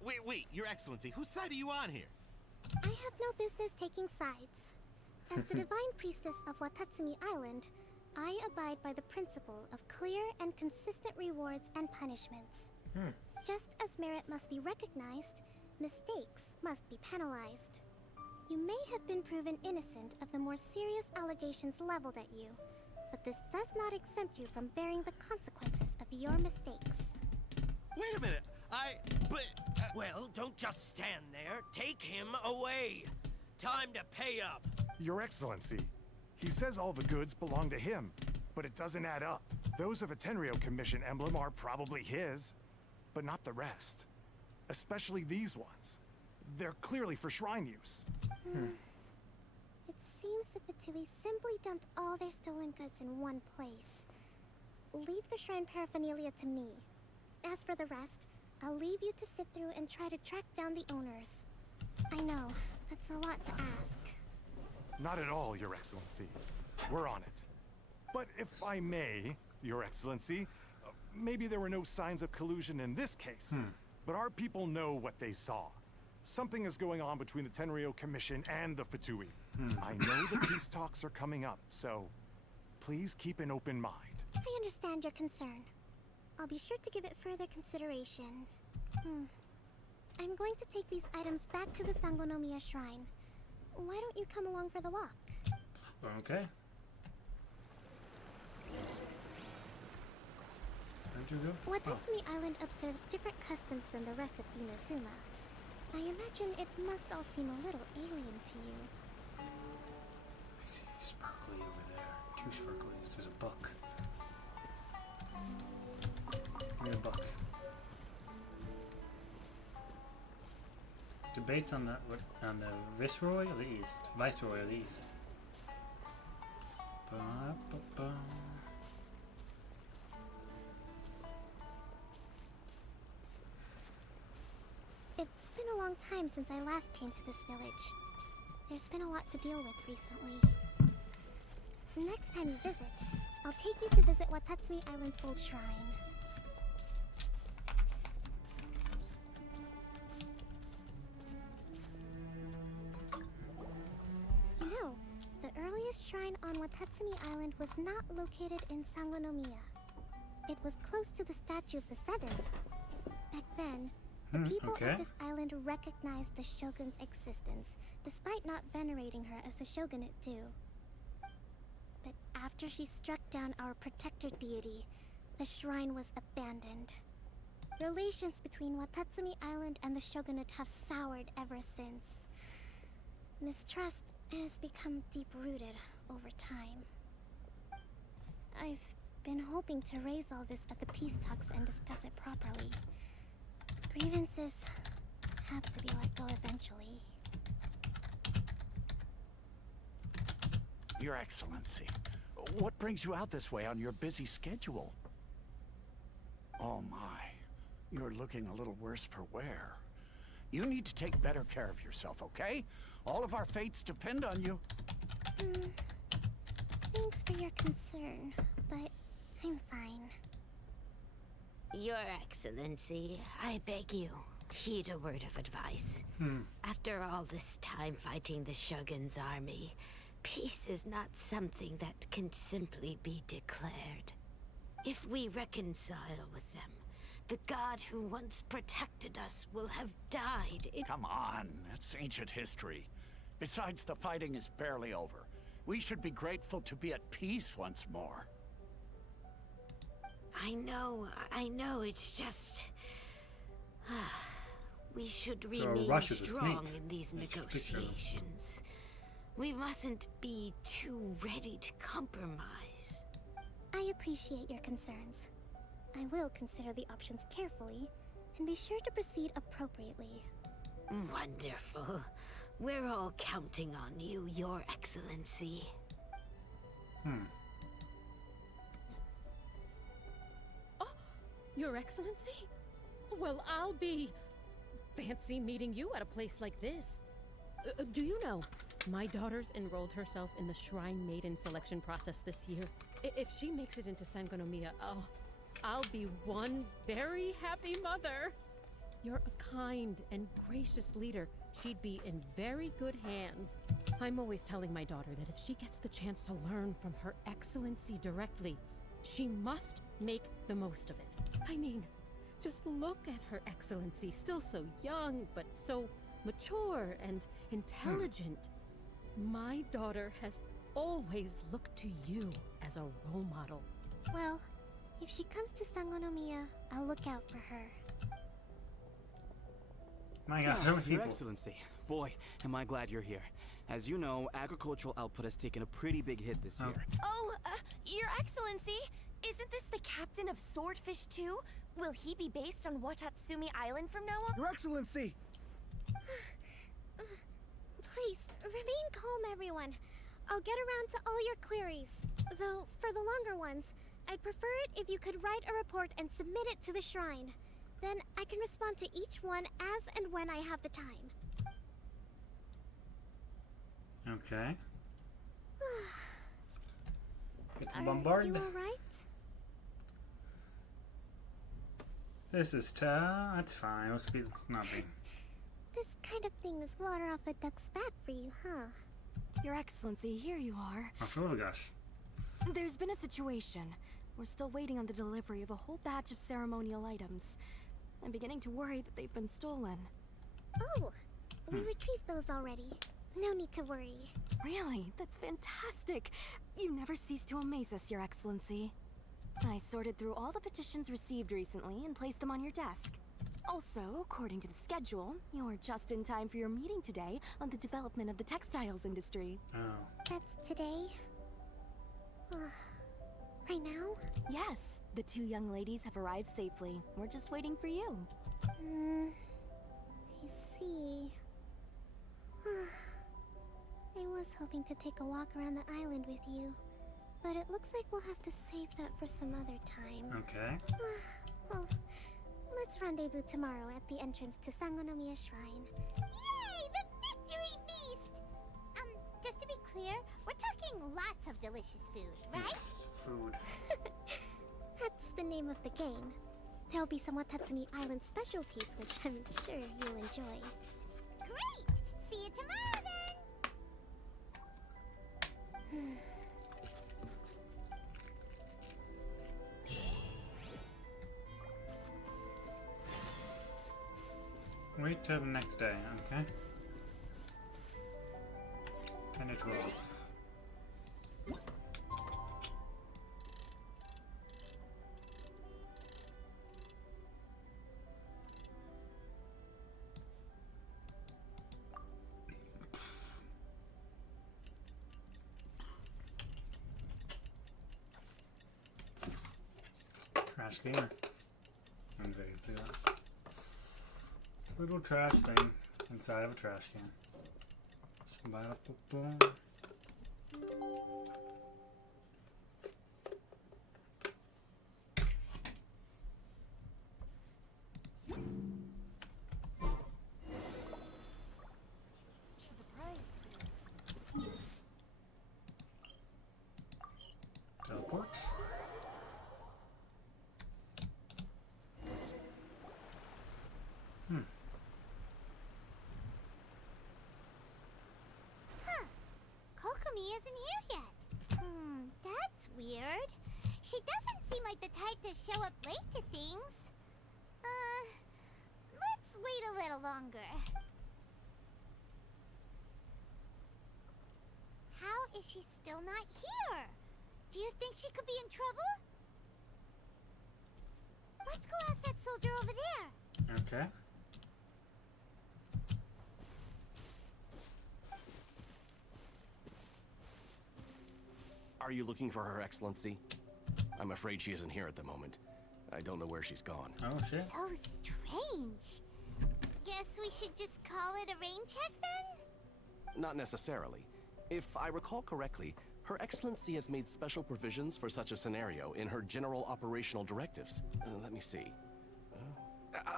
Your Excellency, whose side are you on here? I have no business taking sides. As the Divine Priestess of Watatsumi Island, I abide by the principle of clear and consistent rewards and punishments. Just as merit must be recognized, mistakes must be penalized. You may have been proven innocent of the more serious allegations leveled at you, but this does not exempt you from bearing the consequences of your mistakes. Wait a minute, Well, don't just stand there. Take him away. Time to pay up. Your Excellency, he says all the goods belong to him, but it doesn't add up. Those of a Tenryou Commission emblem are probably his, but not the rest. Especially these ones. They're clearly for shrine use. It seems the Fatui simply dumped all their stolen goods in one place. Leave the shrine paraphernalia to me. As for the rest, I'll leave you to sift through and try to track down the owners. I know, that's a lot to ask. Not at all, Your Excellency. We're on it. But if I may, Your Excellency, maybe there were no signs of collusion in this case. But our people know what they saw. Something is going on between the Tenryo Commission and the Fatui. I know the peace talks are coming up, so please keep an open mind. I understand your concern. I'll be sure to give it further consideration. I'm going to take these items back to the Sangonomiya Shrine. Why don't you come along for the walk? Okay. Where'd you go? Watatsumi Island observes different customs than the rest of Inazuma. I imagine it must all seem a little alien to you. I see sparkly over there. 2 sparklies. There's a book. Give me a book. Debates on the Viceroy of the East. Viceroy of the East. Ba-ba-ba. It's been a long time since I last came to this village. There's been a lot to deal with recently. Next time you visit, I'll take you to visit Watatsumi Island's old shrine. You know, the earliest shrine on Watatsumi Island was not located in Sangonomiya. It was close to the statue of the Seven. Back then, the people of this island recognized the shogun's existence, despite not venerating her as the shogunate do. But after she struck down our protector deity, the shrine was abandoned. Relations between Watatsumi Island and the shogunate have soured ever since. Mistrust has become deep-rooted over time. I've been hoping to raise all this at the peace talks and discuss it properly. Grievances have to be let go eventually. Your Excellency, what brings you out this way on your busy schedule? Oh my, you're looking a little worse for wear. You need to take better care of yourself, okay? All of our fates depend on you. Thanks for your concern, but I'm fine. Your Excellency, I beg you, heed a word of advice. After all this time fighting the Shogun's army, peace is not something that can simply be declared. If we reconcile with them, the god who once protected us will have died in— Come on, that's ancient history. Besides, the fighting is barely over. We should be grateful to be at peace once more. I know, it's just... we should remain strong in these negotiations. We mustn't be too ready to compromise. I appreciate your concerns. I will consider the options carefully, and be sure to proceed appropriately. Wonderful. We're all counting on you, Your Excellency. Your Excellency? Well, I'll be... fancy meeting you at a place like this. Do you know, my daughter's enrolled herself in the Shrine Maiden selection process this year. If she makes it into Sangonomiya, I'll be one very happy mother. You're a kind and gracious leader. She'd be in very good hands. I'm always telling my daughter that if she gets the chance to learn from Her Excellency directly, she must make the most of it. I mean, just look at Her Excellency, still so young, but so mature and intelligent. My daughter has always looked to you as a role model. Well, if she comes to Sangonomiya, I'll look out for her. My God, so many people. Your Excellency, boy, am I glad you're here. As you know, agricultural output has taken a pretty big hit this year. Oh, Your Excellency, isn't this the captain of Swordfish 2? Will he be based on Watatsumi Island from now on? Your Excellency! Please, remain calm, everyone. I'll get around to all your queries. Though, for the longer ones, I'd prefer it if you could write a report and submit it to the shrine. Then I can respond to each one as and when I have the time. Okay. It's bombarded. Are you alright? This is tough. That's fine. It's not big. This kind of thing is water off a duck's back for you, huh? Your Excellency, here you are. Oh gosh. There's been a situation. We're still waiting on the delivery of a whole batch of ceremonial items. I'm beginning to worry that they've been stolen. Oh, we retrieved those already. No need to worry. Really? That's fantastic. You never cease to amaze us, Your Excellency. I sorted through all the petitions received recently and placed them on your desk. Also, according to the schedule, you're just in time for your meeting today on the development of the textiles industry. Oh. That's today? Right now? Yes, the two young ladies have arrived safely. We're just waiting for you. I see. I was hoping to take a walk around the island with you, but it looks like we'll have to save that for some other time. Okay. Well, let's rendezvous tomorrow at the entrance to Sangonomiya Shrine. Yay! The victory feast! Just to be clear, we're talking lots of delicious food, right? Yes, food. That's the name of the game. There'll be some Watatsumi Island specialties, which I'm sure you'll enjoy. Great! See you tomorrow then! Wait till the next day, okay? 10 to 12. Trash can. I'm very clear. Little trash thing inside of a trash can. Ba-da-ba-boom. The price is... Teleport. Kokomi isn't here yet. That's weird. She doesn't seem like the type to show up late to things. Let's wait a little longer. How is she still not here? Do you think she could be in trouble? Let's go ask that soldier over there. Okay. Are you looking for Her Excellency? I'm afraid she isn't here at the moment. I don't know where she's gone. Oh, shit. So strange. Guess we should just call it a rain check then? Not necessarily. If I recall correctly, Her Excellency has made special provisions for such a scenario in her general operational directives. Let me see.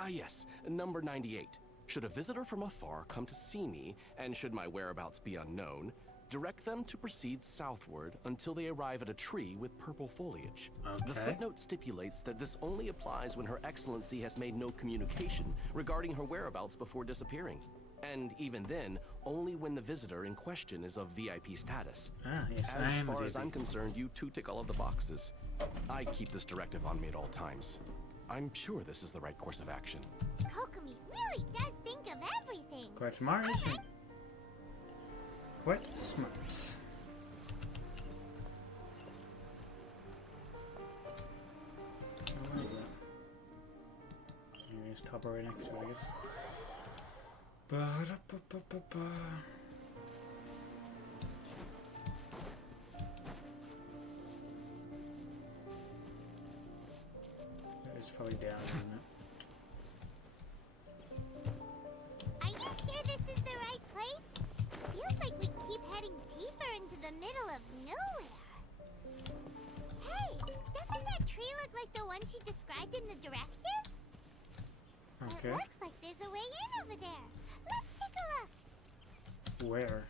Yes, number 98. Should a visitor from afar come to see me, and should my whereabouts be unknown, direct them to proceed southward until they arrive at a tree with purple foliage. Okay. The footnote stipulates that this only applies when Her Excellency has made no communication regarding her whereabouts before disappearing. And even then, only when the visitor in question is of VIP status. Yes, As far as I'm concerned, you two tick all of the boxes. I keep this directive on me at all times. I'm sure this is the right course of action. Kokomi really does think of everything. Quite smart, isn't she? Quite smart. Where is it? Just top right next to it, I guess. Ba-da-ba-ba-ba-ba. It's probably down, isn't it? Are you sure this is the right place? Feels like we keep heading deeper into the middle of nowhere. Hey, doesn't that tree look like the one she described in the directive? Okay. It looks like there's a way in over there. Let's take a look. Where?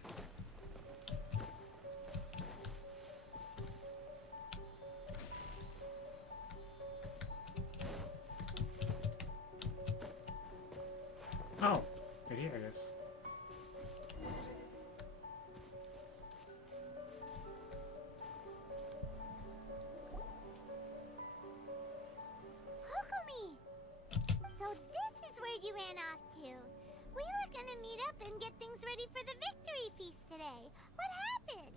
get things ready for the victory feast today. What happened?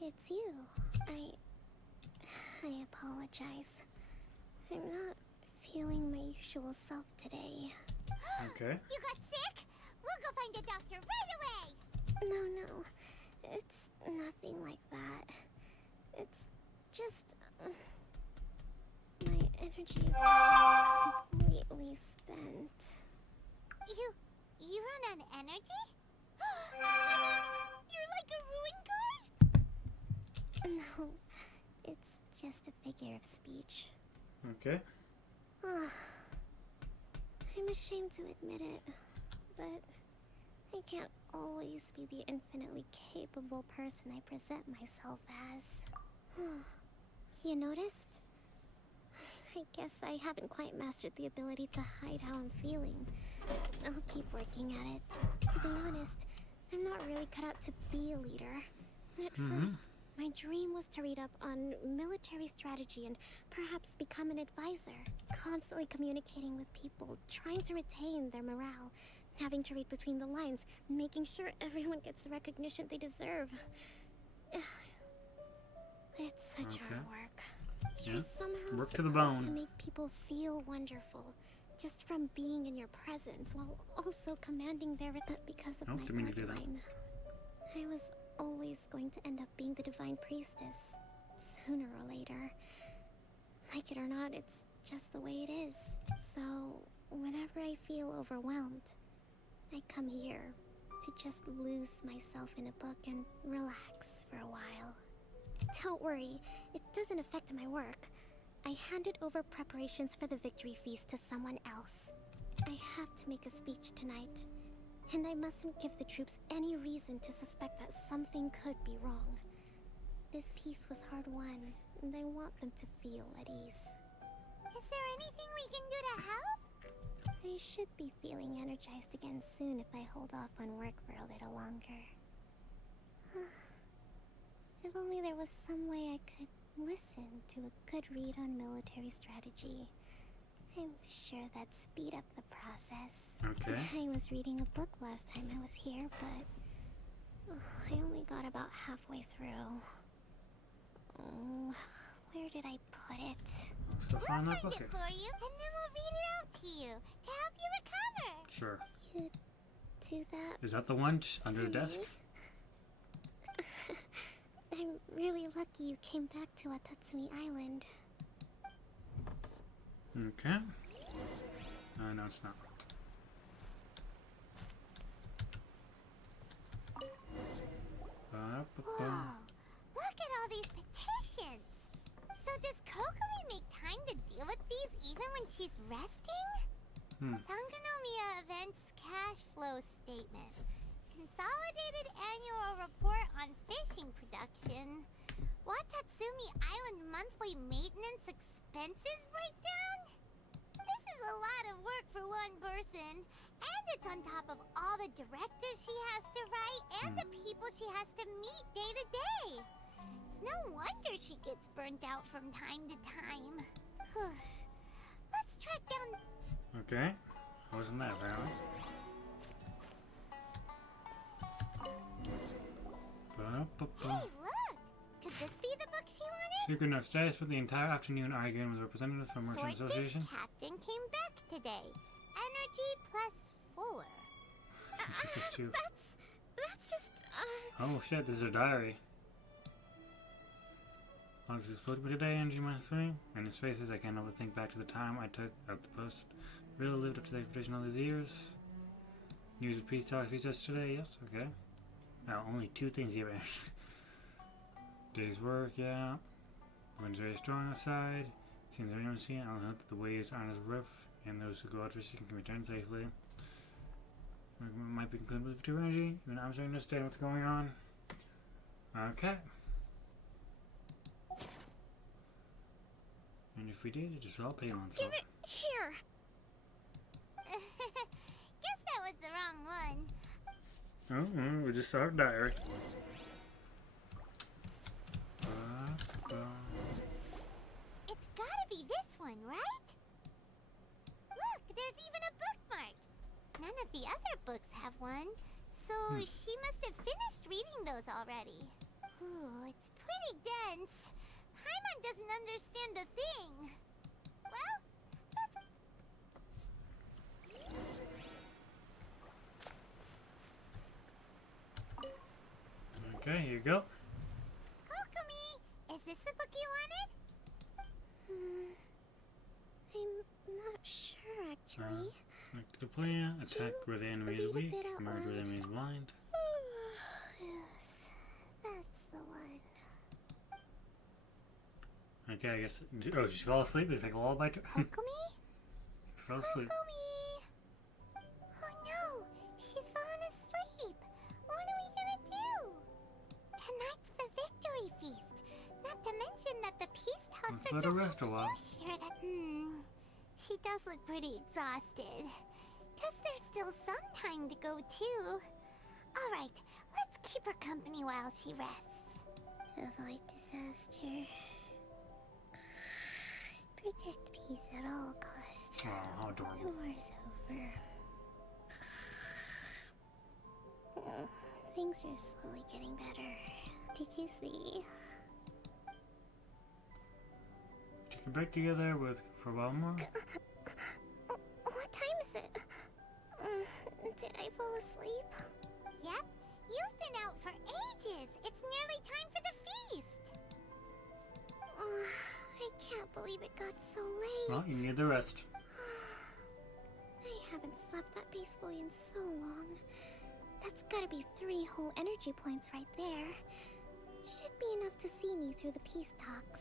It's you. I apologize. I'm not feeling my usual self today. Okay. You got sick? We'll go find a doctor right away! No. It's nothing like that. It's just... my energy is completely spent. You run on energy? You mean, you're like a ruin guard? No, it's just a figure of speech. Okay. I'm ashamed to admit it, but I can't always be the infinitely capable person I present myself as. You noticed? I guess I haven't quite mastered the ability to hide how I'm feeling. I'll keep working at it. To be honest, I'm not really cut out to be a leader. At first, my dream was to read up on military strategy and perhaps become an advisor. Constantly communicating with people, trying to retain their morale, having to read between the lines, making sure everyone gets the recognition they deserve. It's such hard work. Yeah. You're somehow Work to the supposed bone. to make people feel wonderful, just from being in your presence, while also commanding their because of my didn't mean to do that. bloodline. I was always going to end up being the divine priestess, sooner or later. Like it or not, it's just the way it is. So, whenever I feel overwhelmed, I come here to just lose myself in a book and relax for a while. Don't worry, it doesn't affect my work. I handed over preparations for the victory feast to someone else. I have to make a speech tonight, and I mustn't give the troops any reason to suspect that something could be wrong. This peace was hard-won, and I want them to feel at ease. Is there anything we can do to help? I should be feeling energized again soon if I hold off on work for a little longer. If only there was some way I could listen to a good read on military strategy. I'm sure that'd speed up the process. Okay. I was reading a book last time I was here, but I only got about halfway through. Where did I put it? Let's go find that book. Find it for you, and then we'll read it out to you to help you recover. Sure. You do that? Is that the one under the desk? I'm really lucky you came back to Watatsumi Island. Okay. No, it's not. Whoa, look at all these petitions. So does Kokomi make time to deal with these even when she's resting? Sangonomiya Events Cash Flow Statement. Consolidated Annual Report on Fishing Production. Watatsumi Island Monthly Maintenance Expenses Breakdown? This is a lot of work for one person. And it's on top of all the directives she has to write and the people she has to meet day to day. It's no wonder she gets burnt out from time to time. Let's track down... Okay. Wasn't that apparently? Hey, look! Could this be the book she wanted? Secret notes. Today I spent the entire afternoon arguing with representatives from Merchant Swordfish Association. Captain came back today. Energy +4. That's just, Oh shit, this is her diary. I was supposed to be today, energy -3. And his faces, I can't help but think back to the time I took at the post. Really lived up to the expectation all these years. News of peace talks reached us today, yes, okay. Now, only 2 things here. Day's work, yeah. Wind's very strong outside. Seems everyone see it. I'll note that the waves on his roof, and those who go out fishing can return safely. Might be concluded with 2 energy. Even I'm starting to understand what's going on. Okay. And if we did, it just all payments. Give it here! Guess that was the wrong one. Oh, we just saw her diary. It's gotta be this one, right? Look, there's even a bookmark. none of the other books have one. So she must have finished reading those already. Ooh, it's pretty dense. Paimon doesn't understand a thing. Well, Okay, here you go. Kokomi, is this the book you wanted? I'm not sure, actually. Select the player, attack where the enemy is weak, merge where the enemy is blind. Yes, that's the one. Okay, I guess. Oh, she fell asleep? It's like a lullaby to her? Kokomi? She fell asleep. Oh no, she's fallen asleep. What are we gonna do? Tonight's the victory feast. Not to mention that the peace talks Let's are let just her rest a while. sure that she does look pretty exhausted. Guess there's still some time to go too. Alright, let's keep her company while she rests. Avoid disaster. Protect peace at all costs. Oh, how adorable. The war's over. Things are slowly getting better. Did you see? Take a break together for a while more. What time is it? Did I fall asleep? Yep, you've been out for ages. It's nearly time for the feast. I can't believe it got so late. Well, you need the rest. I haven't slept that peacefully in so long. That's gotta be 3 whole energy points right there. Should be enough to see me through the peace talks.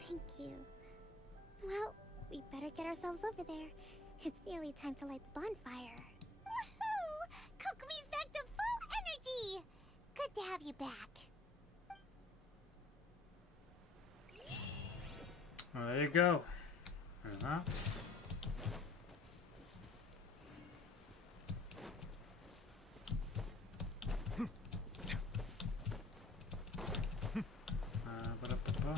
Thank you. Well, we better get ourselves over there. It's nearly time to light the bonfire. Woohoo! Kokomi's back to full energy! Good to have you back. Well, there you go. There's that. Ba-da-ba-ba.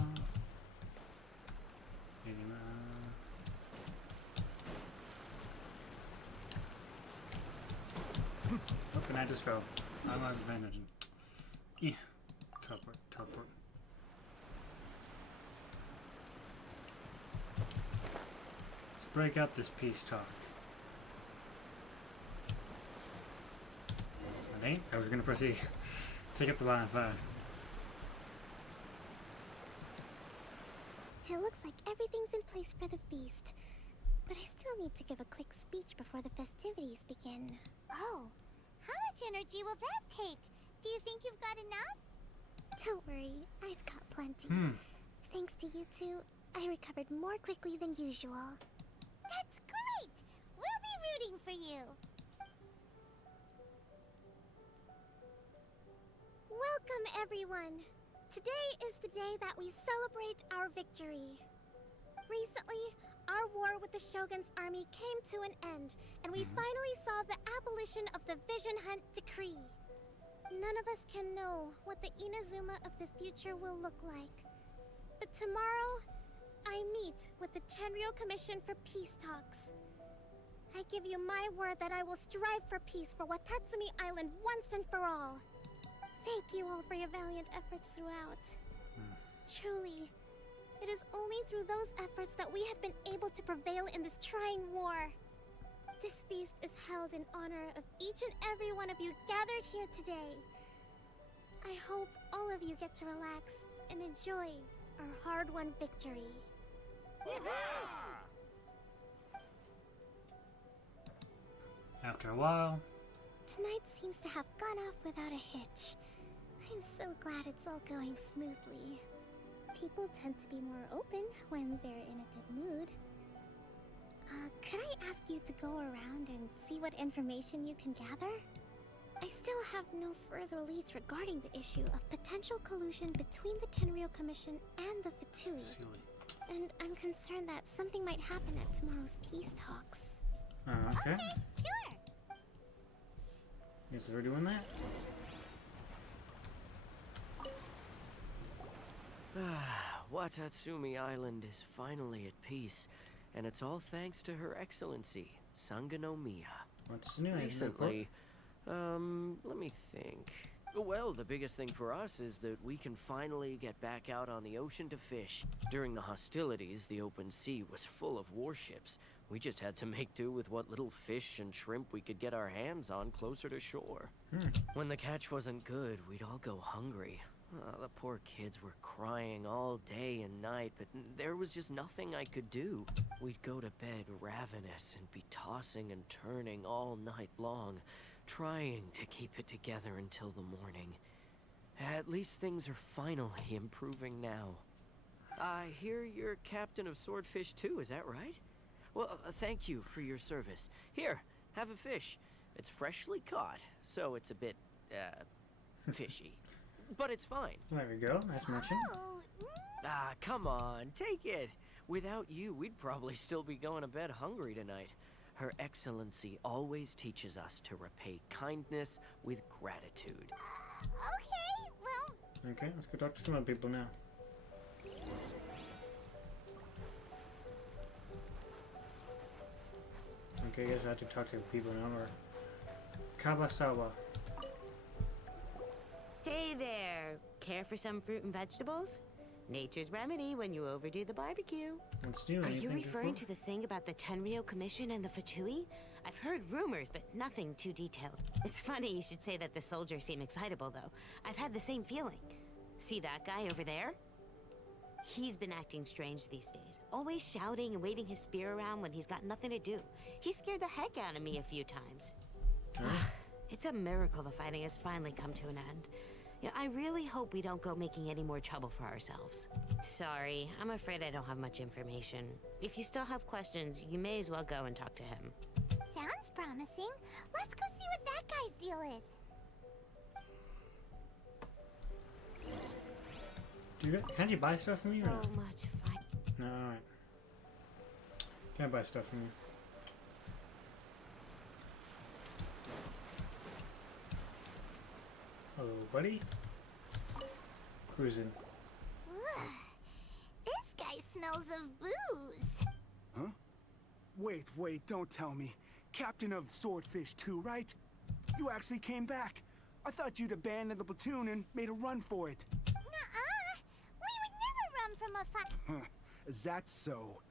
Oh, and I just fell. I'm not paying attention. Yeah. Teleport, teleport. Let's break up this peace talk. I ain't. I was gonna proceed. Take up the bonfire. It looks like everything's in place for the feast. But I still need to give a quick speech before the festivities begin. Oh, how much energy will that take? Do you think you've got enough? Don't worry, I've got plenty. Thanks to you two, I recovered more quickly than usual. That's great! We'll be rooting for you. Welcome, everyone. Today is the day that we celebrate our victory. Recently, our war with the Shogun's army came to an end, and we finally saw the abolition of the Vision Hunt Decree. None of us can know what the Inazuma of the future will look like. But tomorrow, I meet with the Tenryou Commission for peace talks. I give you my word that I will strive for peace for Watatsumi Island once and for all. Thank you all for your valiant efforts throughout. Truly, it is only through those efforts that we have been able to prevail in this trying war. This feast is held in honor of each and every one of you gathered here today. I hope all of you get to relax and enjoy our hard-won victory. After a while. Tonight seems to have gone off without a hitch. I'm so glad it's all going smoothly. People tend to be more open when they're in a good mood. Could I ask you to go around and see what information you can gather? I still have no further leads regarding the issue of potential collusion between the Tenryou Commission and the Fatui. And I'm concerned that something might happen at tomorrow's peace talks. Okay. Sure. Guess we're doing that. Watatsumi Island is finally at peace, and it's all thanks to Her Excellency, Sangonomiya. What's new? Recently, let me think. Well, the biggest thing for us is that we can finally get back out on the ocean to fish. During the hostilities, the open sea was full of warships. We just had to make do with what little fish and shrimp we could get our hands on closer to shore. When the catch wasn't good, we'd all go hungry. The poor kids were crying all day and night, but there was just nothing I could do. We'd go to bed ravenous and be tossing and turning all night long, trying to keep it together until the morning. At least things are finally improving now. I hear you're captain of Swordfish too, is that right? Well, thank you for your service. Here, have a fish. It's freshly caught, so it's a bit, fishy. But it's fine. There we go. Nice mention. Ah, come on, take it. Without you, we'd probably still be going to bed hungry tonight. Her Excellency always teaches us to repay kindness with gratitude. Okay, well... Okay, let's go talk to some other people now. Okay, I guess I have to talk to people now, or... Kabasawa. Hey there! Care for some fruit and vegetables? Nature's remedy when you overdo the barbecue. Let's do it. Are you referring to the thing about the Tenryou Commission and the Fatui? I've heard rumors, but nothing too detailed. It's funny you should say that the soldiers seem excitable, though. I've had the same feeling. See that guy over there? He's been acting strange these days. Always shouting and waving his spear around when he's got nothing to do. He scared the heck out of me a few times. It's a miracle the fighting has finally come to an end. Yeah, I really hope we don't go making any more trouble for ourselves. Sorry, I'm afraid I don't have much information. If you still have questions, you may as well go and talk to him. Sounds promising. Let's go see what that guy's deal is. Can you buy stuff from me? So much fight. No, alright. Can't buy stuff from you. Hello, buddy. Cruising. This guy smells of booze. Huh? Wait, don't tell me. Captain of Swordfish 2, right? You actually came back. I thought you'd abandoned the platoon and made a run for it. Nuh-uh. We would never run from a fight. Is that so?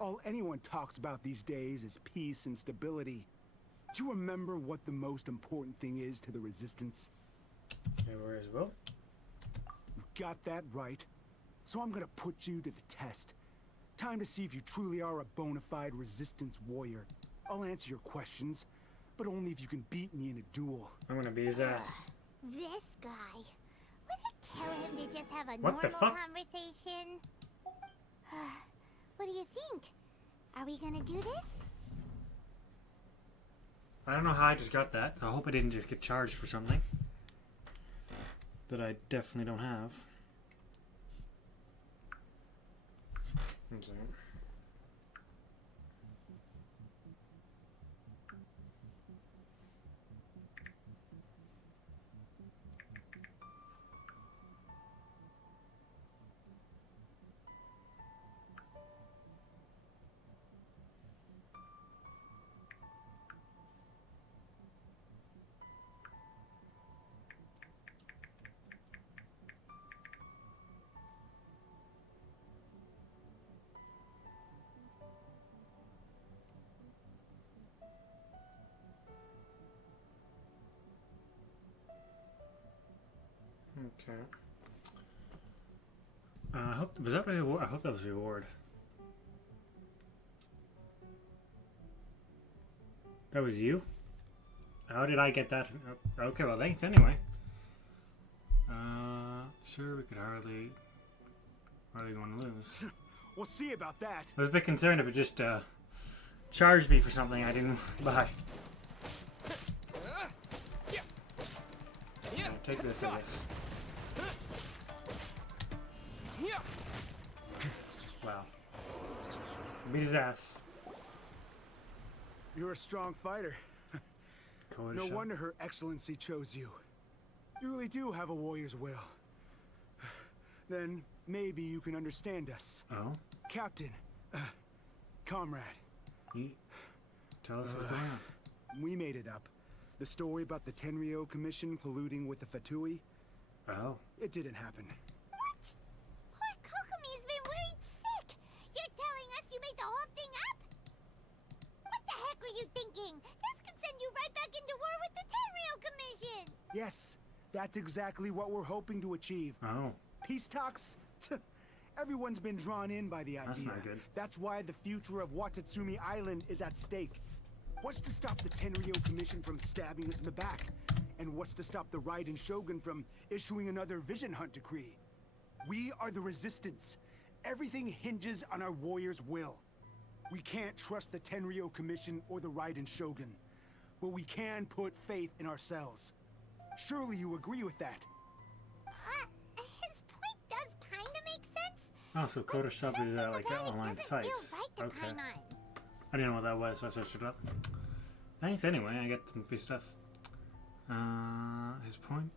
All anyone talks about these days is peace and stability. Do you remember what the most important thing is to the Resistance? Everywhere as well. You got that right. So I'm gonna put you to the test. Time to see if you truly are a bona fide Resistance warrior. I'll answer your questions, but only if you can beat me in a duel. I'm gonna be his ass. This guy. Would it kill him to just have a What the normal fuck? conversation? What do you think? Are we gonna do this? I don't know how I just got that. I hope I didn't just get charged for something that I definitely don't have. One second. Okay. I hope was that really. I hope that was the reward. That was you. How did I get that? Okay, well thanks anyway. Sure, we could hardly going to lose. We'll see about that. I was a bit concerned if it just charged me for something I didn't buy. Yeah, take this, I guess. Wow. Beat his ass. You're a strong fighter. No wonder Her Excellency chose you. You really do have a warrior's will. Then maybe you can understand us. Oh? Captain. Comrade. Tell us what's going on. we made it up. The story about the Tenryo Commission colluding with the Fatui. Oh. It didn't happen. What? Poor Kokomi's been worried sick. You're telling us you made the whole thing up? What the heck were you thinking? This could send you right back into war with the Tenryo Commission. Yes, that's exactly what we're hoping to achieve. Oh. Peace talks? Everyone's been drawn in by the idea. That's not good. That's why the future of Watatsumi Island is at stake. What's to stop the Tenryo Commission from stabbing us in the back? And what's to stop the Raiden Shogun from issuing another Vision Hunt decree? We are the Resistance. Everything hinges on our warriors' will. We can't trust the Tenryo Commission or the Raiden Shogun, but we can put faith in ourselves. Surely you agree with that? His point does kind of make sense. Oh, so Coda Shop is like an online site. Right Okay. I didn't know what that was, so I searched it up. Thanks anyway, I get some free stuff. His point,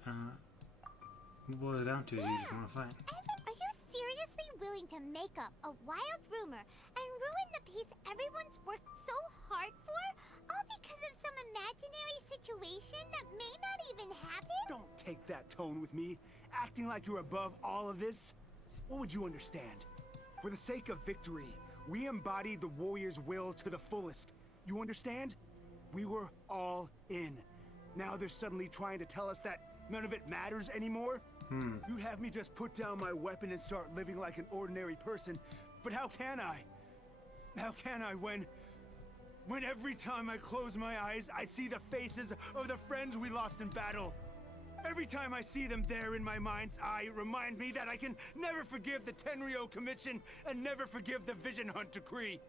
what boils it down to is you just want to fight. Evan, are you seriously willing to make up a wild rumor and ruin the peace everyone's worked so hard for? All because of some imaginary situation that may not even happen? Don't take that tone with me, acting like you're above all of this. What would you understand? For the sake of victory, we embodied the warrior's will to the fullest. You understand? We were all in. Now they're suddenly trying to tell us that none of it matters anymore? You'd have me just put down my weapon and start living like an ordinary person, but how can I? How can I when every time I close my eyes, I see the faces of the friends we lost in battle? Every time I see them there in my mind's eye, it reminds me that I can never forgive the Tenryo Commission and never forgive the Vision Hunt decree.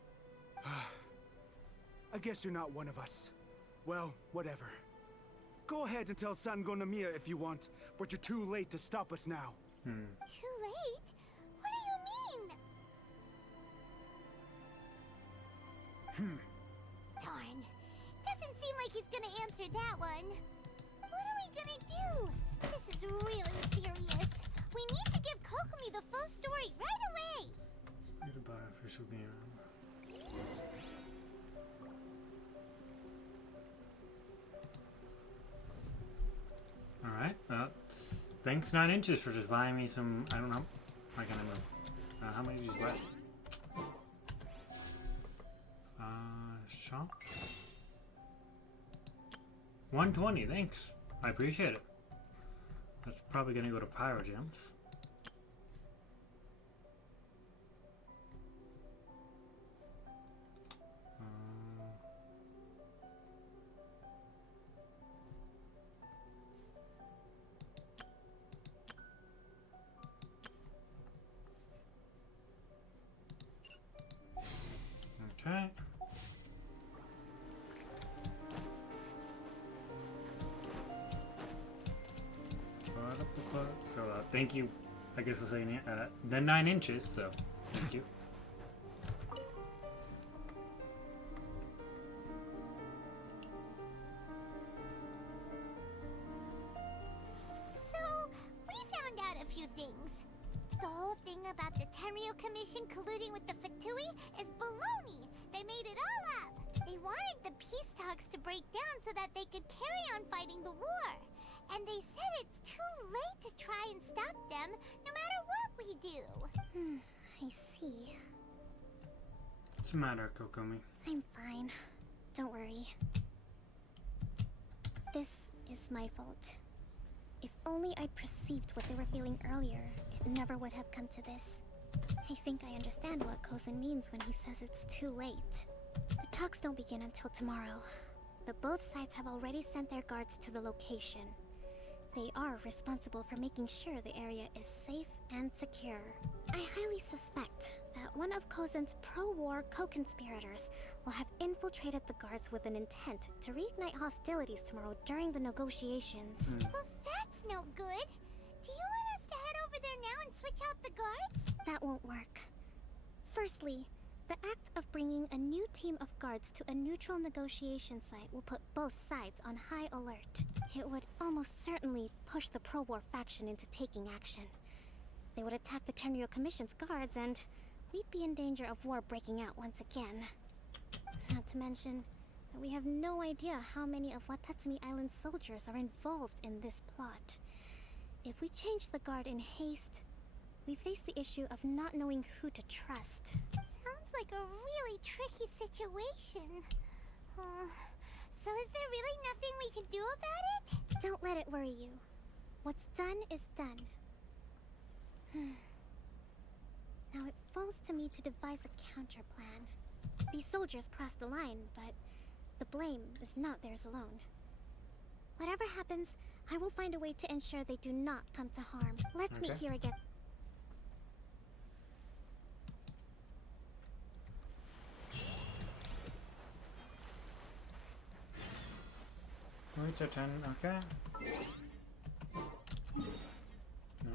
I guess you're not one of us. Well, whatever. Go ahead and tell Sango Namiya if you want, but you're too late to stop us now. Too late? What do you mean? Darn. Doesn't seem like he's gonna answer that one. What are we gonna do? This is really serious. We need to give Kokomi the full story right away. Need to buy official game. Alright, thanks 9 inches for just buying me some, I don't know, I can't move. How many did you buy? Shop? 120, thanks. I appreciate it. That's probably gonna go to Pyro Gems. Okay. So thank you. I guess I'll say the 9 inches. So thank you. So, we found out a few things. The whole thing about the Tenryo Commission colluding with the Fatui is baloney. They made it all up. They wanted the peace talks to break down so that they could carry on fighting the war. And they said it's too late to try and stop them, no matter what we do. I see. What's the matter, Kokomi? I'm fine. Don't worry. This is my fault. If only I'd perceived what they were feeling earlier, it never would have come to this. I think I understand what Kozan means when he says it's too late. The talks don't begin until tomorrow, but both sides have already sent their guards to the location. They are responsible for making sure the area is safe and secure. I highly suspect that one of Kozan's pro-war co-conspirators will have infiltrated the guards with an intent to reignite hostilities tomorrow during the negotiations. Well, that's no good. Do you want us to head over there now and switch out the guards? That won't work. Firstly, the act of bringing a new team of guards to a neutral negotiation site will put both sides on high alert. It would almost certainly push the pro-war faction into taking action. They would attack the Tenryo Commission's guards, and we'd be in danger of war breaking out once again. Not to mention, that we have no idea how many of Watatsumi Island's soldiers are involved in this plot. If we change the guard in haste, we face the issue of not knowing who to trust. Sounds like a really tricky situation. So is there really nothing we can do about it? Don't let it worry you. What's done is done. Now it falls to me to devise a counter plan. These soldiers crossed the line, but the blame is not theirs alone. Whatever happens, I will find a way to ensure they do not come to harm. Let's meet here again. Wait till 10, okay. No,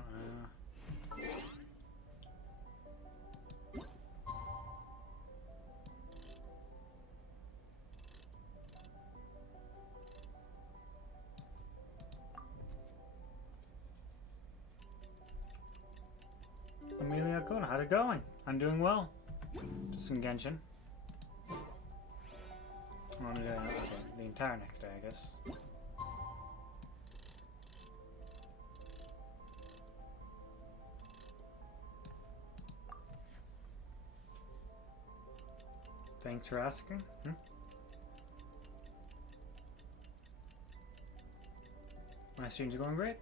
Amelia Kona, how's it going? I'm doing well. Just some Genshin. Okay, the entire next day, I guess. Thanks for asking. My streams are going great.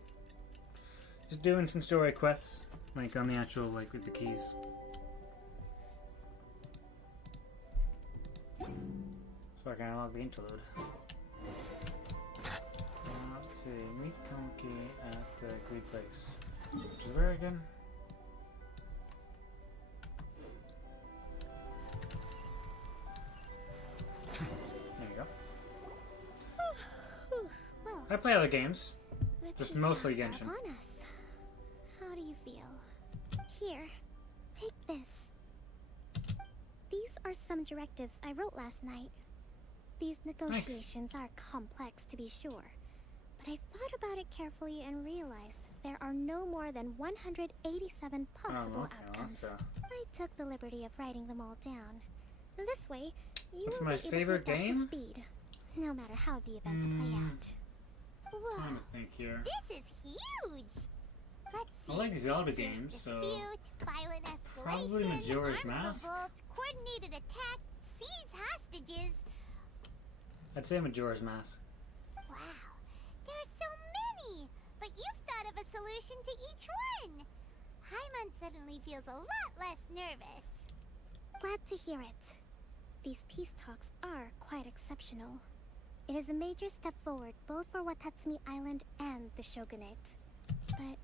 Just doing some story quests, like on the actual, like with the keys. So I can unlock the interlude. Let's see, meet Konki at the agreed place. Which is where again? There you go. Well, I play other games, just the mostly peace Genshin. comes upon us. How do you feel? Here, take this. These are some directives I wrote last night. These negotiations are complex, to be sure, but I thought about it carefully and realized there are no more than 187 possible outcomes. I took the liberty of writing them all down. This way, you will be able to adapt to speed, no matter how the events play out. Whoa, I'm trying to think here. this is huge! Let's see. I like Zelda Fierce games, so dispute, violent escalation, probably Majora's Mask. revolt, coordinated attack, seize hostages. I'd say Majora's Mask. Wow, there are so many! But you've thought of a solution to each one! Hyman suddenly feels a lot less nervous. Glad to hear it. These peace talks are quite exceptional. It is a major step forward both for Watatsumi Island and the Shogunate. But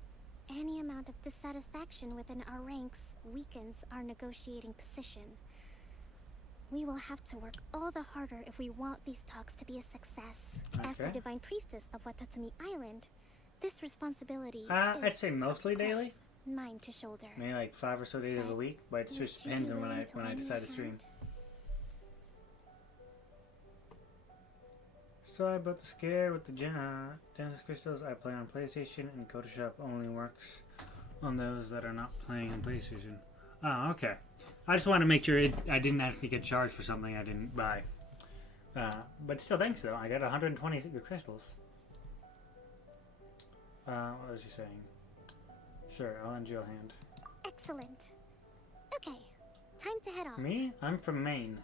any amount of dissatisfaction within our ranks weakens our negotiating position. We will have to work all the harder if we want these talks to be a success. As the Divine Priestess of Watatsumi Island, this responsibility I'd say mostly daily. Mine to shoulder. Maybe like 5 or so days of the week, but it just depends on when I decide to stream. Sorry about the scare with the Genesis crystals. I play on PlayStation, and Photoshop only works on those that are not playing on PlayStation. Oh, okay. I just want to make sure I didn't actually get charged for something I didn't buy. But still, thanks though. I got 120 crystals. What was he saying? Sure, I'll lend you a hand. Excellent. Okay, time to head off. Me? I'm from Maine.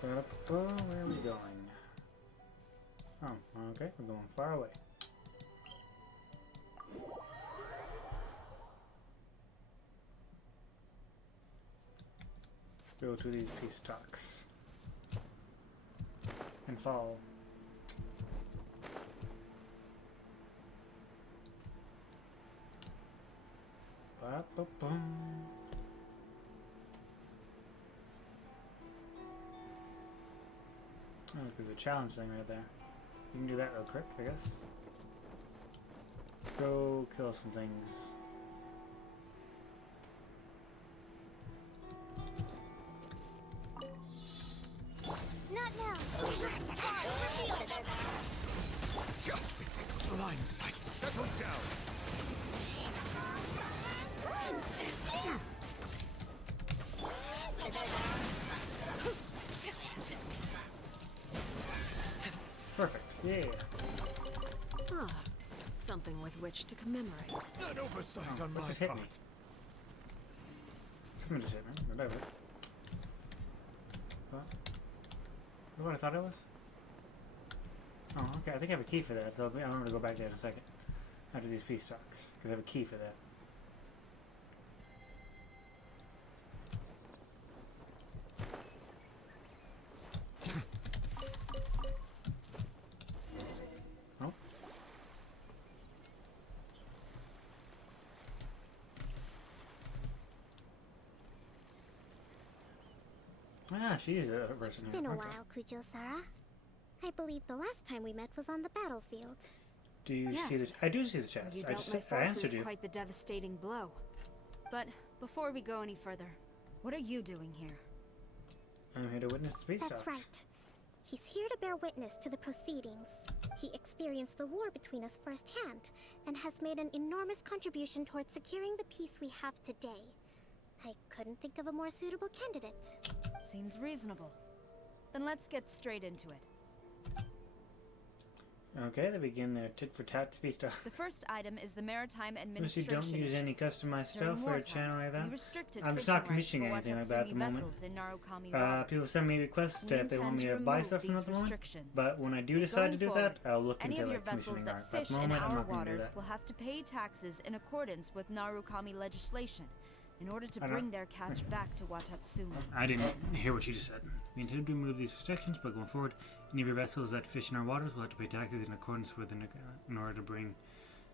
Where are we going? Oh, okay, we're going far away. Let's go to these peace talks. And follow. Ba-ba-bum. Oh, there's a challenge thing right there. You can do that real quick, I guess. Let's go kill some things. Not now. Justice is blind sight. Settle down. Perfect. Yeah. Ah, something with which to commemorate. An oversight on my just hit me. part. Something just hit me. Whatever. What I thought it was? Oh, okay. I think I have a key for that, so I'm going to go back there in a second. After these peace talks. Because I have a key for that. Oh. Ah, she's a person It's here. been a Okay. while, Kujo-Sara. I believe the last time we met was on the battlefield. Do you see Yes. the? I do see the chest. You I dealt just my I answered forces you. quite the devastating blow. But before we go any further, what are you doing here? I'm here to witness the peace That's talks. right. He's here to bear witness to the proceedings. He experienced the war between us firsthand, and has made an enormous contribution towards securing the peace we have today. I couldn't think of a more suitable candidate. Seems reasonable. Then let's get straight into it. Okay, they begin their tit-for-tat speech talks. The first item is the Maritime Unless you Administration. don't use any customized stuff for a channel like that. we restricted I'm just fishing not rights commissioning for anything like that at the Watatsumi moment. vessels in Narukami waters. People send me requests We that they want me intend to to buy remove stuff from these at the moment. restrictions. But when I do decide to Going do that, forward, I'll look any into of your like vessels commissioning that art. At fish the in moment, I'm our not going to do waters that. will have to pay taxes in accordance with Narukami legislation in order to I don't- bring their catch back to Watatsumi. I didn't hear what you just said. We intend to remove these restrictions, but going forward, any of your vessels that fish in our waters will have to pay taxes in accordance with in order to bring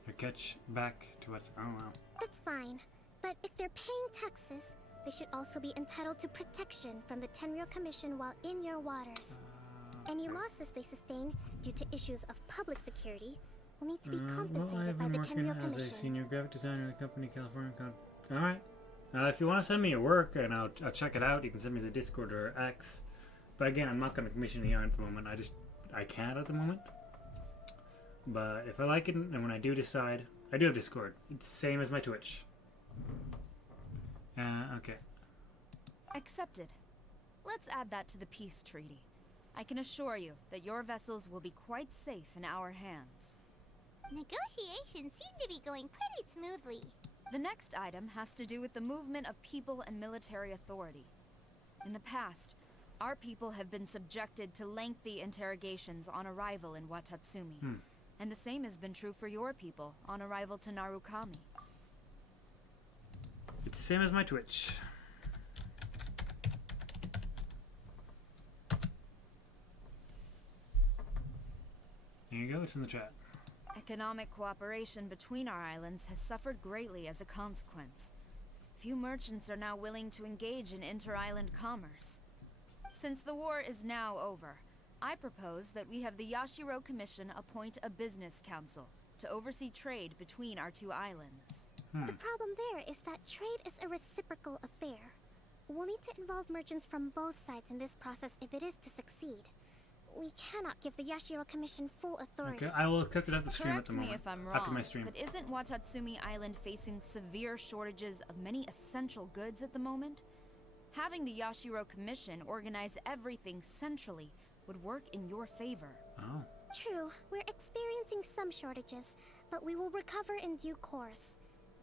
their catch back to us. Oh wow. That's fine. But if they're paying taxes, they should also be entitled to protection from the Tenryou Commission while in your waters. Any losses they sustain due to issues of public security will need to be Well, compensated I've by been the working Tenryou as a Commission. senior graphic designer in the company California. Alright. If you want to send me your work and I'll check it out, you can send me the Discord or X. But again, I'm not going to commission the art at the moment. I can't at the moment. But if I like it, and when I do decide, I do have Discord. It's the same as my Twitch. Okay. Accepted. Let's add that to the peace treaty. I can assure you that your vessels will be quite safe in our hands. Negotiations seem to be going pretty smoothly. The next item has to do with the movement of people and military authority. In the past, our people have been subjected to lengthy interrogations on arrival in Watatsumi. And the same has been true for your people on arrival to Narukami. It's the same as my Twitch. There you go, it's in the chat. Economic cooperation between our islands has suffered greatly as a consequence. Few merchants are now willing to engage in inter-island commerce. Since the war is now over, I propose that we have the Yashiro Commission appoint a business council to oversee trade between our two islands. The problem there is that trade is a reciprocal affair. We'll need to involve merchants from both sides in this process if it is to succeed. We cannot give the Yashiro Commission full authority. Okay, I will accept it at the stream Correct at the moment. me if I'm After wrong, my stream. but isn't Watatsumi Island facing severe shortages of many essential goods at the moment? Having the Yashiro Commission organize everything centrally would work in your favor. Oh. True, we're experiencing some shortages, but we will recover in due course.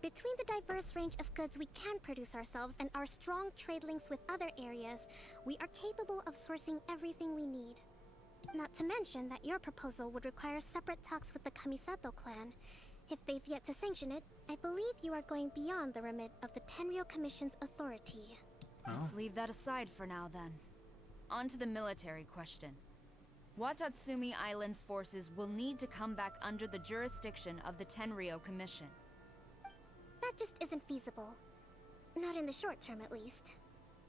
Between the diverse range of goods we can produce ourselves and our strong trade links with other areas, we are capable of sourcing everything we need. Not to mention that your proposal would require separate talks with the Kamisato clan. If they've yet to sanction it, I believe you are going beyond the remit of the Tenryou Commission's authority. Let's leave that aside for now then. On to the military question. Watatsumi Island's forces will need to come back under the jurisdiction of the Tenryou Commission. That just isn't feasible. Not in the short term, at least.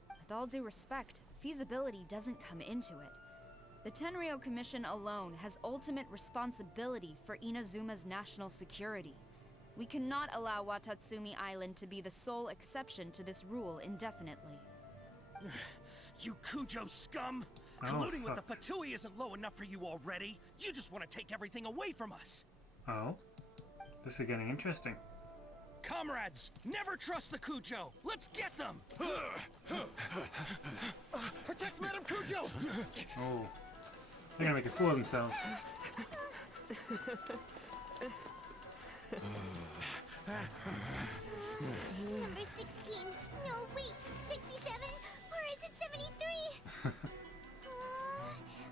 With all due respect, feasibility doesn't come into it. The Tenryou Commission alone has ultimate responsibility for Inazuma's national security. We cannot allow Watatsumi Island to be the sole exception to this rule indefinitely. You Kujo scum! Oh, Colluding with the fuck. Fatui isn't low enough for you already. You just want to take everything away from us. Oh. This is getting interesting. Comrades, never trust the Kujo. Let's get them! Protect Madame Kujo! Oh. They're gonna make a fool of themselves. Number 16. No, wait. 67? Or is it 73?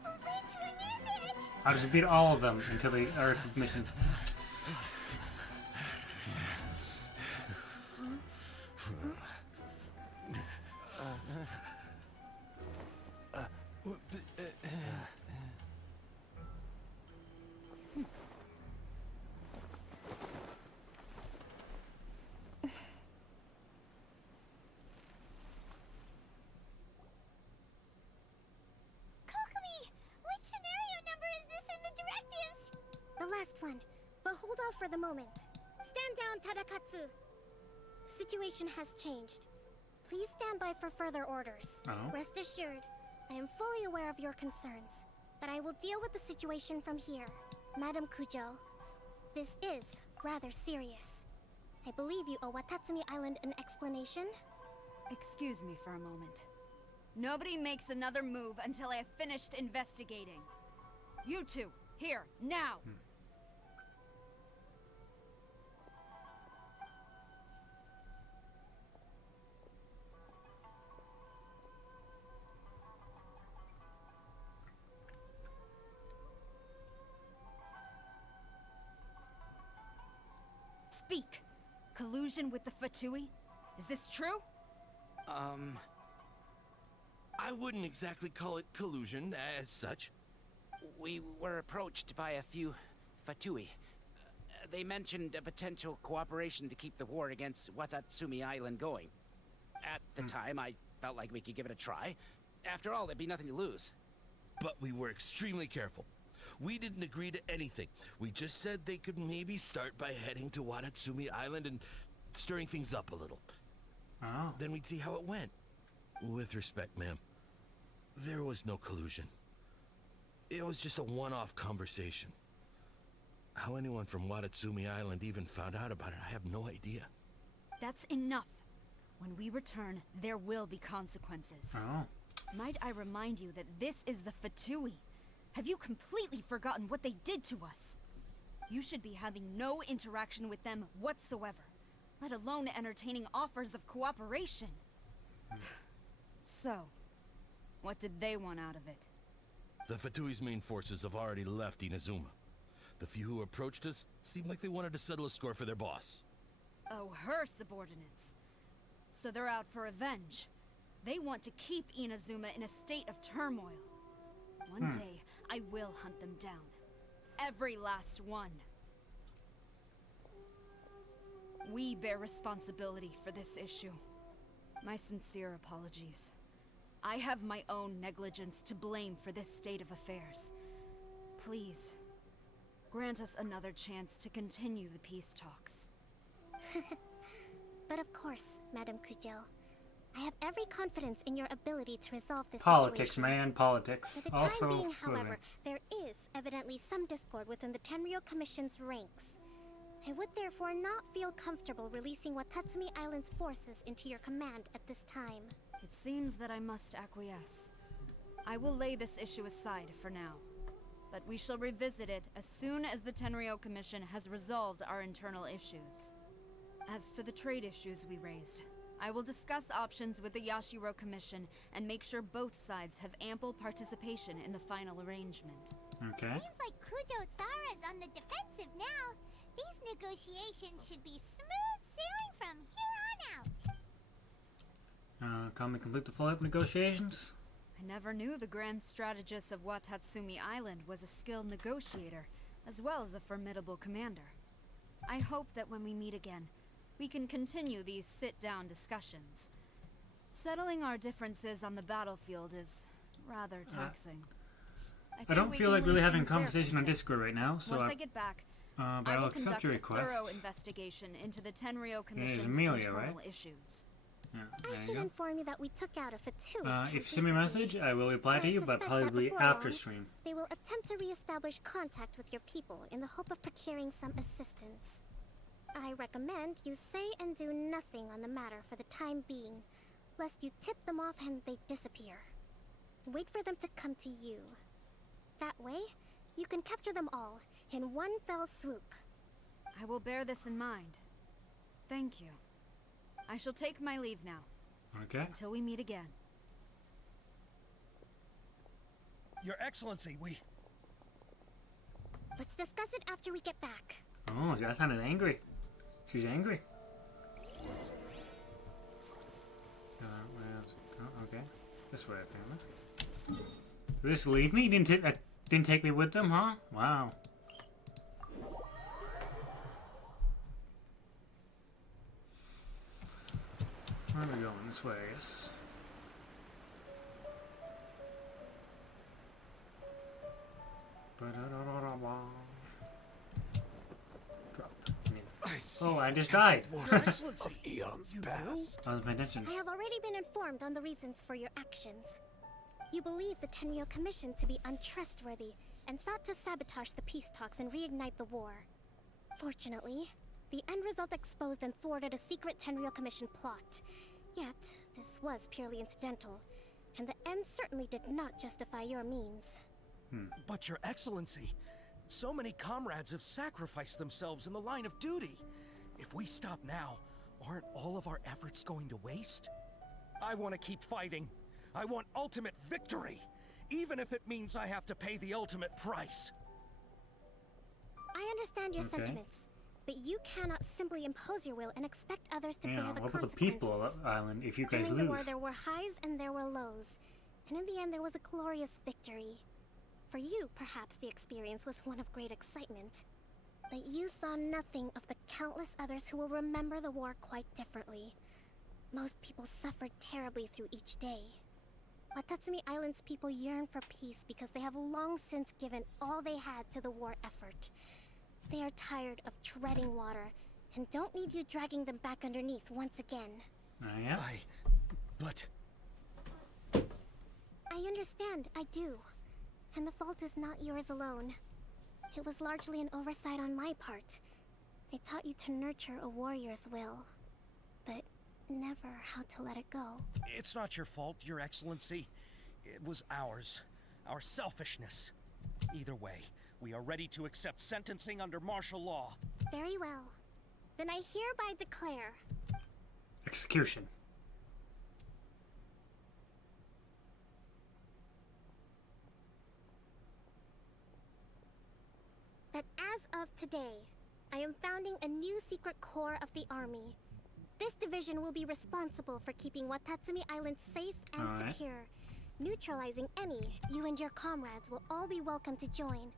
Which one is it? I'll just beat all of them until they are submission. The last one. But hold off for the moment. Stand down, Tadakatsu. Situation has changed. Please stand by for further orders. Oh. Rest assured, I am fully aware of your concerns, but I will deal with the situation from here. Madam Kujo, this is rather serious. I believe you owe Watatsumi Island an explanation. Excuse me for a moment. Nobody makes another move until I have finished investigating. You two, here, now! Speak! Collusion with the Fatui? Is this true? I wouldn't exactly call it collusion as such. We were approached by a few Fatui. They mentioned a potential cooperation to keep the war against Watatsumi Island going. At the time, I felt like we could give it a try. After all, there'd be nothing to lose. But we were extremely careful. We didn't agree to anything. We just said they could maybe start by heading to Watatsumi Island and stirring things up a little. Oh. Then we'd see how it went. With respect, ma'am, there was no collusion. It was just a one-off conversation. How anyone from Watatsumi Island even found out about it, I have no idea. That's enough. When we return, there will be consequences. Oh. Might I remind you that this is the Fatui? Have you completely forgotten what they did to us? You should be having no interaction with them whatsoever, let alone entertaining offers of cooperation. So, what did they want out of it? The Fatui's main forces have already left Inazuma. The few who approached us seemed like they wanted to settle a score for their boss. Oh, her subordinates. So they're out for revenge. They want to keep Inazuma in a state of turmoil. One day, I will hunt them down. Every last one. We bear responsibility for this issue. My sincere apologies. I have my own negligence to blame for this state of affairs. Please, grant us another chance to continue the peace talks. But of course, Madam Kujo. I have every confidence in your ability to resolve this Politics, situation. man, politics. For the time Also, being, however, there is evidently some discord within the Tenryou Commission's ranks. I would therefore not feel comfortable releasing Watatsumi Island's forces into your command at this time. It seems that I must acquiesce. I will lay this issue aside for now. But we shall revisit it as soon as the Tenryou Commission has resolved our internal issues. As for the trade issues we raised, I will discuss options with the Yashiro Commission and make sure both sides have ample participation in the final arrangement. Okay. Seems like Kujo-Sara's on the defensive now. These negotiations should be smooth sailing from here on out. Come and complete the follow-up negotiations? I never knew the grand strategist of Watatsumi Island was a skilled negotiator, as well as a formidable commander. I hope that when we meet again, we can continue these sit-down discussions. Settling our differences on the battlefield is rather taxing. I don't feel like really having a conversation on Discord right now, so Once I get back, but I I'll will accept conduct your a request. thorough investigation into the Tenryou Commission's Amelia, internal right? issues. Yeah, I there you should go. inform you that we took out a Fatui. If you send me a message, I will reply to you, but suspect that probably before after long, stream. They will attempt to re-establish contact with your people in the hope of procuring some assistance. I recommend you say and do nothing on the matter for the time being, lest you tip them off and they disappear. Wait for them to come to you. That way, you can capture them all in one fell swoop. I will bear this in mind. Thank you. I shall take my leave now. Okay. Until we meet again. Your Excellency, Let's discuss it after we get back. Oh, that sounded angry. She's angry. Oh, okay. This way, apparently. Did this leave me? Didn't take me with them, huh? Wow. Where are we going? This way, yes. Drop. Oh, I just died. Of eons past. I was paying attention. I have already been informed on the reasons for your actions. You believe the Tenryou Commission to be untrustworthy and sought to sabotage the peace talks and reignite the war. Fortunately, the end result exposed and thwarted a secret Tenryou Commission plot. Yet, this was purely incidental, and the end certainly did not justify your means. But Your Excellency, so many comrades have sacrificed themselves in the line of duty. If we stop now, aren't all of our efforts going to waste? I want to keep fighting. I want ultimate victory, even if it means I have to pay the ultimate price. I understand your sentiments, but you cannot simply impose your will and expect others to bear the what consequences. about the people of Island if you guys During the war, lose? there were highs and there were lows, and in the end, there was a glorious victory. For you, perhaps the experience was one of great excitement, but you saw nothing of the countless others who will remember the war quite differently. Most people suffered terribly through each day. Watatsumi Island's people yearn for peace because they have long since given all they had to the war effort. They are tired of treading water and don't need you dragging them back underneath once again. Yeah? But... I understand, I do. And the fault is not yours alone. It was largely an oversight on my part. I taught you to nurture a warrior's will, but never how to let it go. It's not your fault, Your Excellency. It was ours. Our selfishness. Either way, we are ready to accept sentencing under martial law. Very well. Then I hereby declare... Execution. that as of today, I am founding a new secret corps of the army. This division will be responsible for keeping Watatsumi Island safe and secure. Neutralizing any, you and your comrades will all be welcome to join.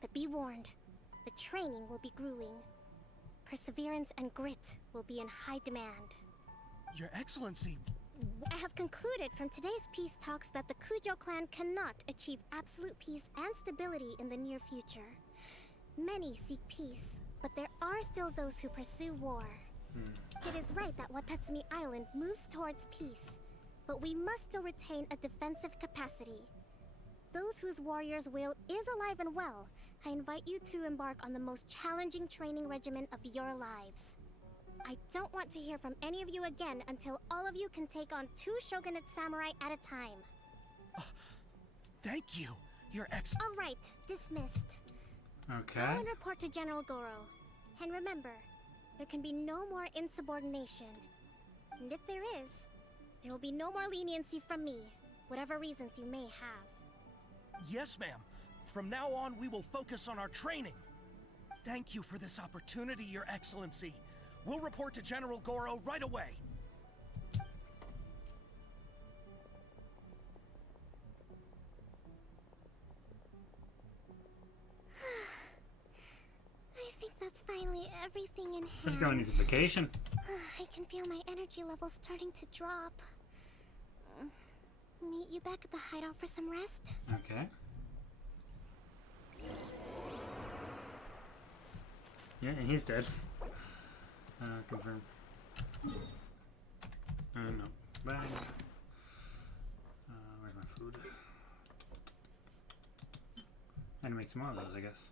But be warned, the training will be grueling. Perseverance and grit will be in high demand. Your Excellency... I have concluded from today's peace talks that the Kujo clan cannot achieve absolute peace and stability in the near future. Many seek peace, but there are still those who pursue war. It is right that Watatsumi Island moves towards peace, but we must still retain a defensive capacity. Those whose warrior's will is alive and well, I invite you to embark on the most challenging training regimen of your lives. I don't want to hear from any of you again until all of you can take on 2 shogunate samurai at a time. Thank you, Your All right, dismissed. Okay. Go and report to General Goro. And remember, there can be no more insubordination. And if there is, there will be no more leniency from me, whatever reasons you may have. Yes, ma'am. From now on, we will focus on our training. Thank you for this opportunity, Your Excellency. We'll report to General Goro right away. I think that's finally everything in hand. Let's go on his vacation. I can feel my energy levels starting to drop. Meet you back at the hideout for some rest? Okay. Yeah, and he's dead. Confirm. No. Bang. Where's my food? I need to make some more of those, I guess.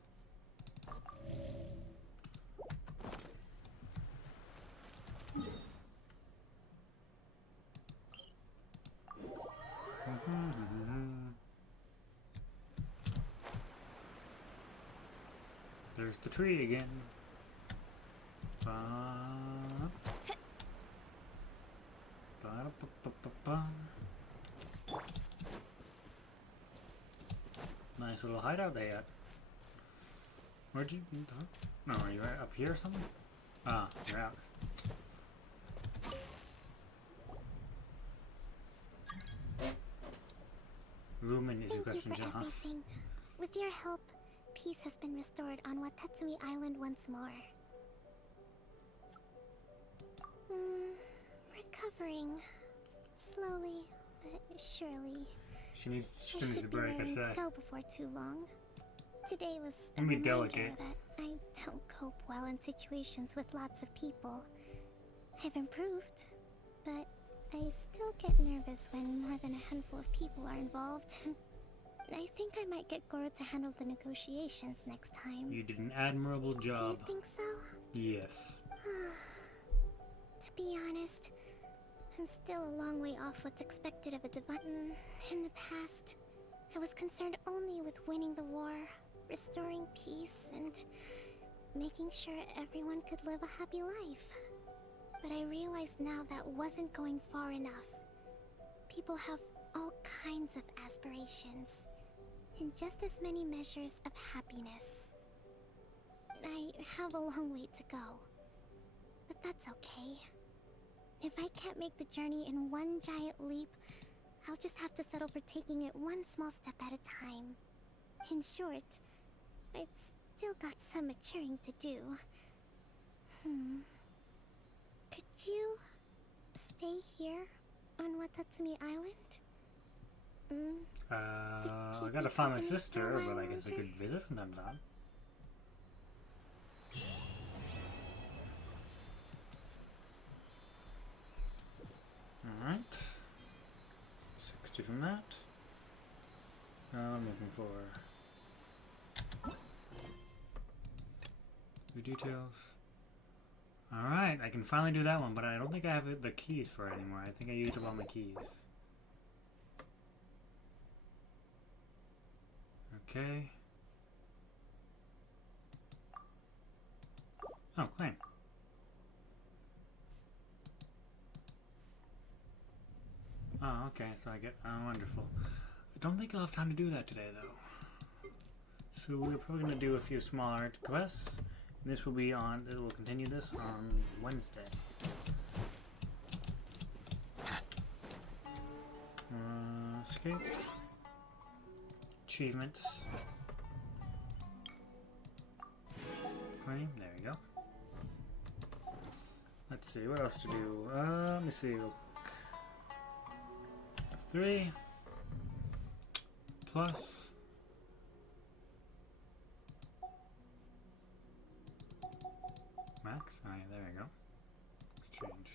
There's the tree again. Nice little hideout they had. Where'd you? No, are you right up here or something? Ah, you're out. Lumen is requesting Thank you for everything. With your help, peace has been restored on Watatsumi Island once more. Recovering. Slowly, but surely. She needs I a should be break, I ready said. to go before too long. Today was a Be reminder delicate. that I don't cope well in situations with lots of people. I've improved, but I still get nervous when more than a handful of people are involved. I think I might get Goro to handle the negotiations next time. You did an admirable job. Do you think so? Yes. To be honest, I'm still a long way off what's expected of a divine. In the past, I was concerned only with winning the war, restoring peace, and making sure everyone could live a happy life. But I realize now that wasn't going far enough. People have all kinds of aspirations, and just as many measures of happiness. I have a long way to go, but that's okay. If I can't make the journey in one giant leap, I'll just have to settle for taking it one small step at a time. In short, I've still got some maturing to do. Could you stay here on Watatsumi Island? I gotta find my sister, but I guess I could visit from time to time. Alright. 60 from that. I'm looking for the details. Alright, I can finally do that one, but I don't think I have the keys for it anymore. I think I used up all my keys. Okay. Oh, claim. Oh, okay, so I get... Oh, wonderful. I don't think I'll have time to do that today, though. So we're probably going to do a few smaller quests. And this will be on... It will continue this on Wednesday. Escape. Achievements. Claim. There we go. Let's see, what else to do? Let me see. 3 plus max. Oh, yeah, there we go. Exchange.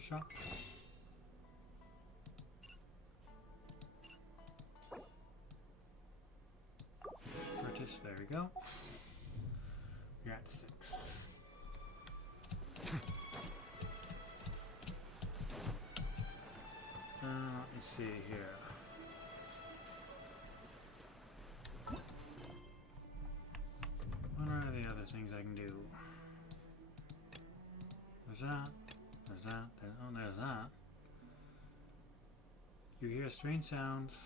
Shop. Purchase. There we go. We're at 6. Let me see here. What are the other things I can do? There's that. There's that. Oh, there's that. You hear strange sounds.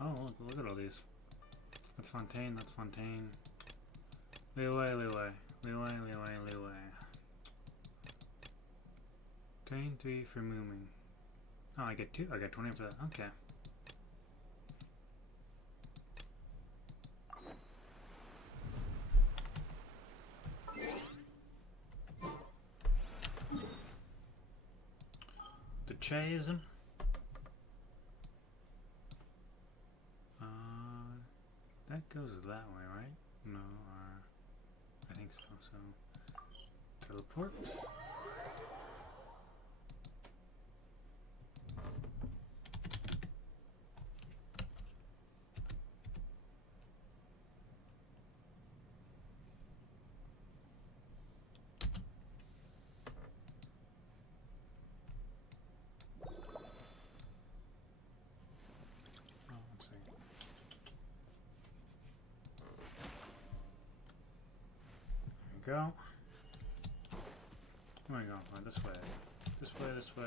Oh, look at all these. That's Fontaine, that's Fontaine. Leeway, leeway. Leeway, leeway, leeway. Gain 3 for moving. Oh, I get 2. I got 20 for that. Okay. The Chasm. That goes that way, right? No, I think so. So, teleport. go. Where am I going? Oh, this way. This way, this way.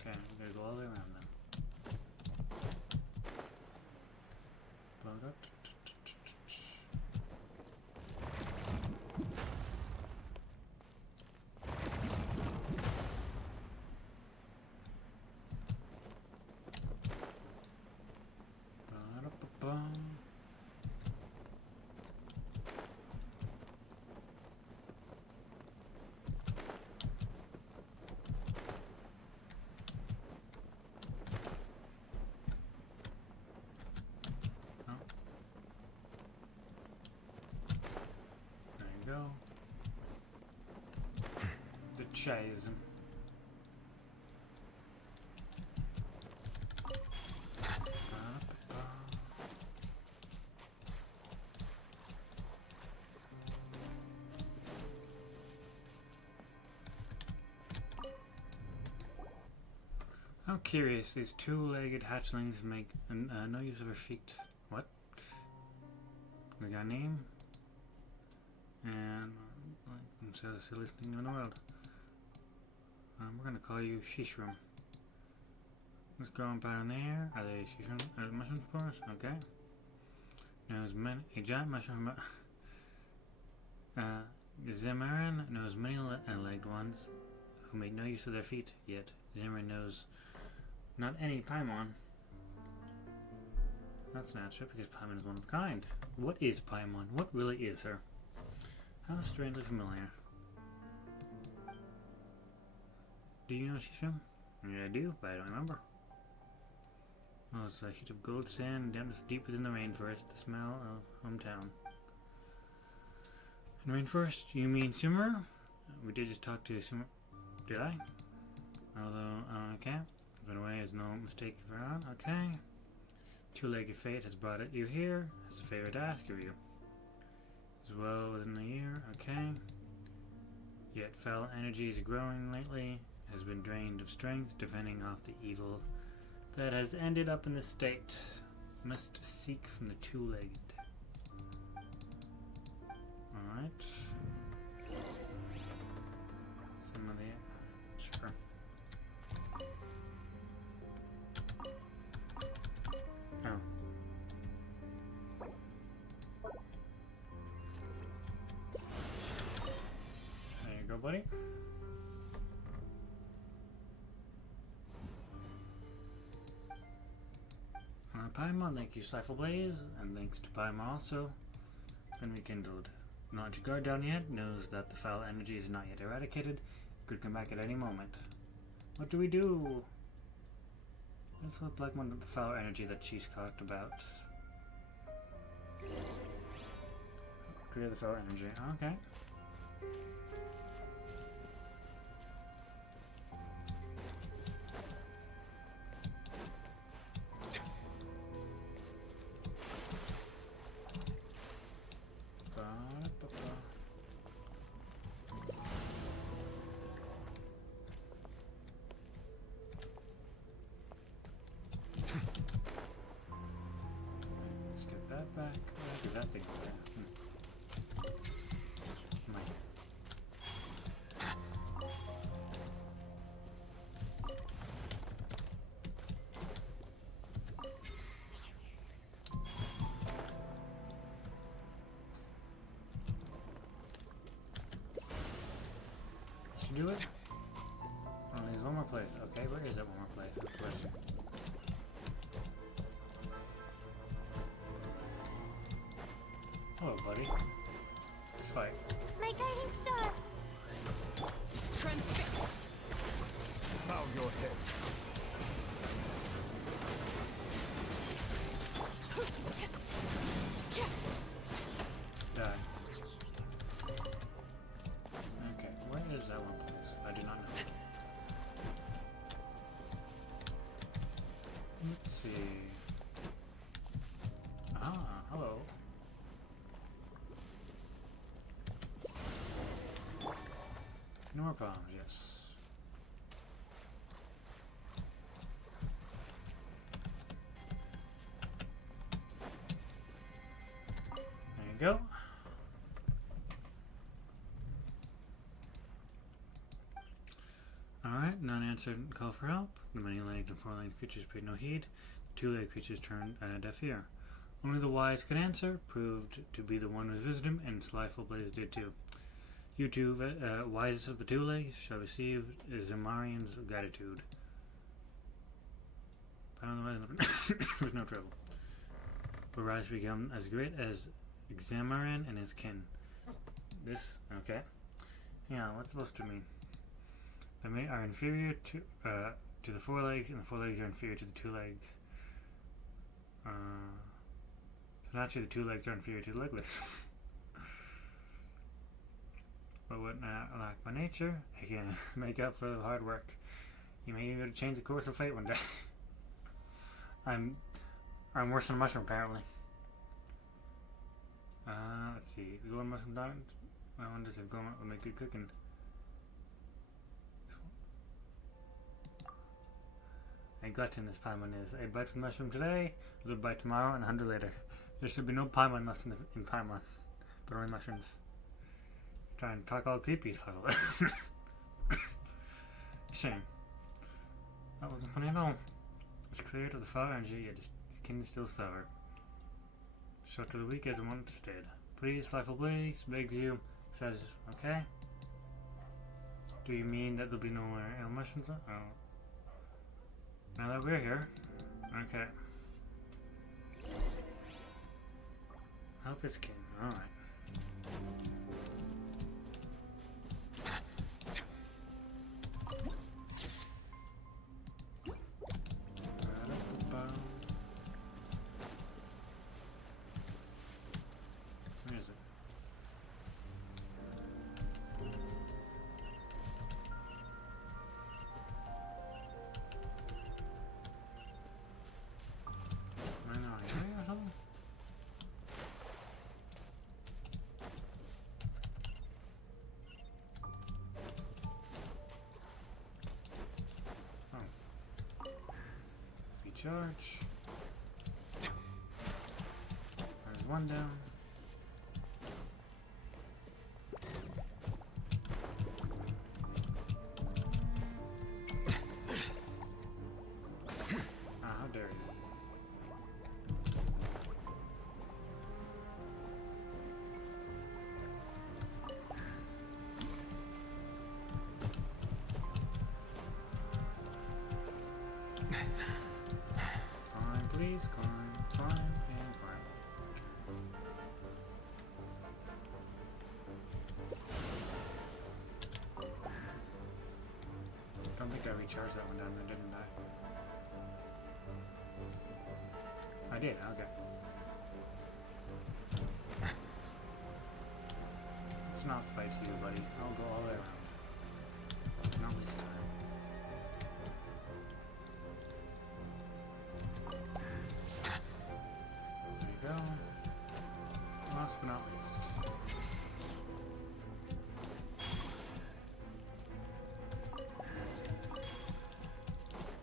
Okay, we're gonna go all the way around then. Load up. Ba-da-ba-bum. Go. The chiasm. I'm curious, these two-legged hatchlings make no use of their feet. What? They got a name? And themselves the silliest thing in the world. We're gonna call you Shishram. Let's go on down there. Are they Shishram? Are they mushroom spores? Okay. Knows many. A giant mushroom. Zimmerin knows many legged ones who make no use of their feet. Yet Zimmerin knows not any Paimon. That's not true because Paimon is one of a kind. What is Paimon? What really is her? How strangely familiar. Do you know Shishram? Yeah, I do, but I don't remember. Well, it's a heat of gold sand and depths deep within the rainforest, the smell of hometown. In rainforest, you mean Sumer? We did just talk to Sumer. Did I? Although, okay. Been away is no mistake if around. Okay. Two-legged fate has brought you here. Has a favor to ask of you. As well within a year, okay. Yet foul energy is growing lately, has been drained of strength, defending off the evil that has ended up in this state. Must seek from the two-legged. Alright. Some of the... Sure. Oh. There you go, buddy. Paimon, thank you, SlyfulBlaze, and thanks to Paimon also. Been rekindled. Not your guard down yet, knows that the foul energy is not yet eradicated. Could come back at any moment. What do we do? Let's look like one of the foul energy that she's talked about. Clear the foul energy. Okay. Let's get that back. Where does that thing go there? Do it? Oh, there's one more place. Okay, where is that one more place? That's the question. Hello, buddy. Let's fight. My guiding star! Transfix! Bow your head. Die. Okay, where is that one place? I do not know. Let's see. Ah, hello. No more problems, yes. There you go. answered the call for help. The many-legged and four-legged creatures paid no heed. The two-legged creatures turned a deaf ear. Only the wise could answer, proved to be the one with wisdom, and SlyfulBlaze did too. You two, wisest of the two legs, shall receive Zamarian's gratitude. Apparently there was no trouble. Will rise to become as great as Xamaran and his kin. This, okay. Yeah, what's it supposed to mean? They are inferior to the four legs, and the four legs are inferior to the two legs. So naturally the two legs are inferior to the legless. But what I lack by nature, I can make up for the hard work. You may be able to change the course of fate one day. I'm worse than a mushroom, apparently. Let's see. The golden mushroom diamond. I wonder if golden will make good cooking. A glutton this Paimon is. A bite from the mushroom today, a little bite tomorrow, and 100 later. There should be no Paimon left in Paimon, but only mushrooms. He's trying to talk all creepy, subtle. Shame. That wasn't funny at all. It's clear to the foul energy, yet his skin is still sour. So to the weak as it once did. Please, SlyfulBlaze, begs you. Says, okay. Do you mean that there'll be no more ale mushrooms? Oh. Now that we're here. Okay. Help his kin. Alright. Where is it? Am I not here or something? Oh. Recharge. There's one down. How dare you? Climb, please, climb, and climb. Don't think I recharged that one down there, didn't I? I did, okay. Let's not fight you, buddy. I'll go all the way around. Not this time. There you go. Last but not least.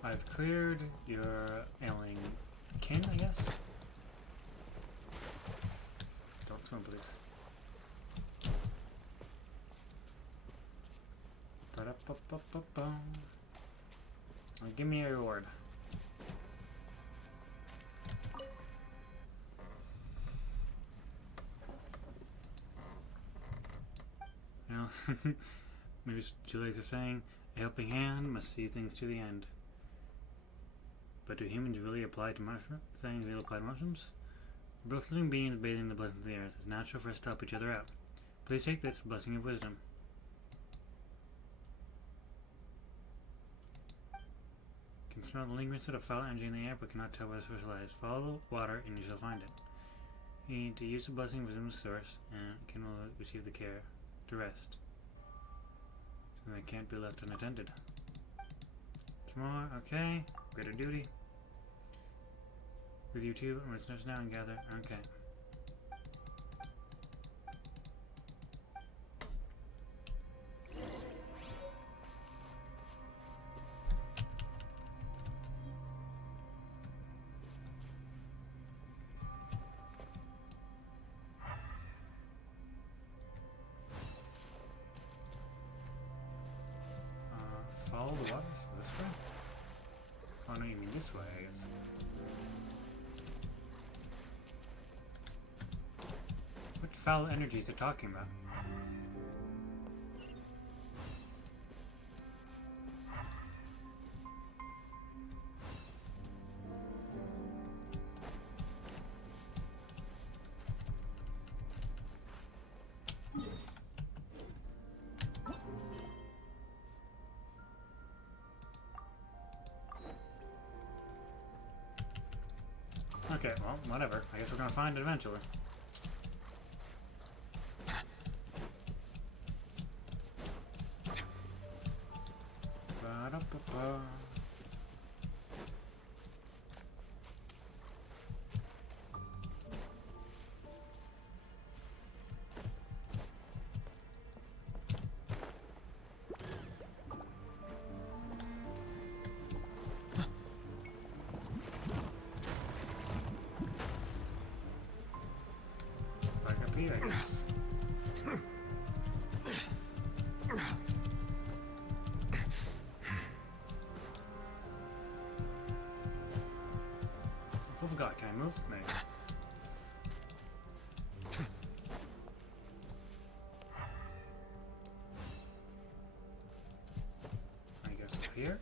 I've cleared your ailing kin, I guess? Don't swim, please. Ba-da-ba-ba-ba-bum. Now give me a reward. You know, maybe two legs are saying, a helping hand must see things to the end. But do humans really apply to mushrooms? Saying they apply to mushrooms? We're both living beings bathing in the blessings of the earth. It's natural for us to help each other out. Please take this blessing of wisdom. Can smell the lingering sort of foul energy in the air, but cannot tell where the source lies. Follow the water, and you shall find it. You need to use the blessing of wisdom's source, and can receive the care to rest. So they can't be left unattended. Some more, okay. Greater duty. With you two, and listeners now and gather. Okay. Follow the water, so this way. Oh no, you mean this way, I guess. What foul energies are talking about? Okay, well, whatever. I guess we're gonna find it eventually. Ba-da-ba-ba. Back up here, I guess. I forgot, can I move? Maybe. I guess up here?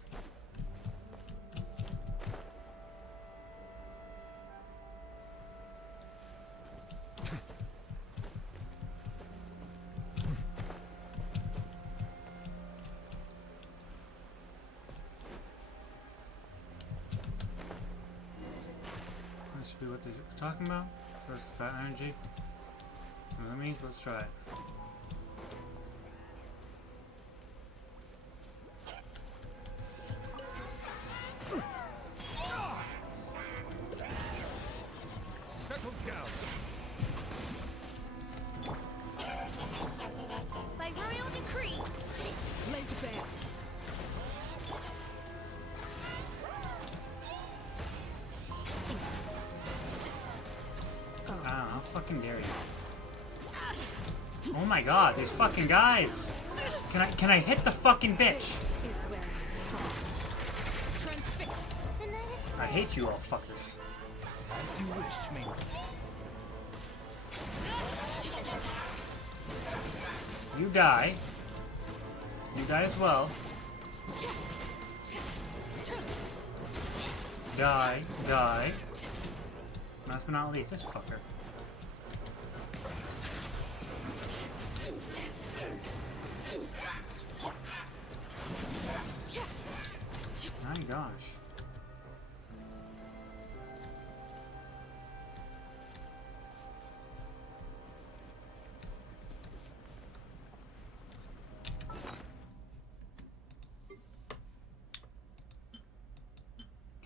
That should be what they're talking about. First, fat energy. What that means, let's try it. Settle down. By royal decree, laid to bear. Ah, how fucking dare you? Oh my god, these fucking guys! Can I hit the fucking bitch? I hate you all fuckers. As you wish, me. You die. You die as well. Die. Die. Last but not least, this fucker. My gosh.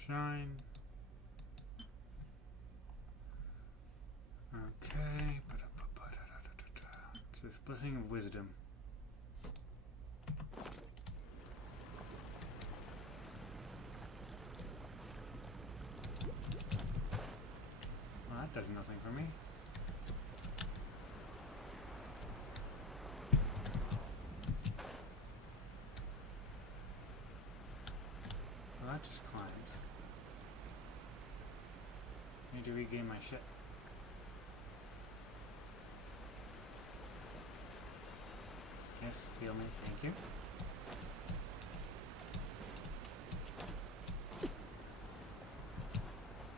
Shine. Okay. It's this blessing of wisdom. Well, that does nothing for me. Well, that just climbed. I need to regain my shit. Yes, heal me. Thank you.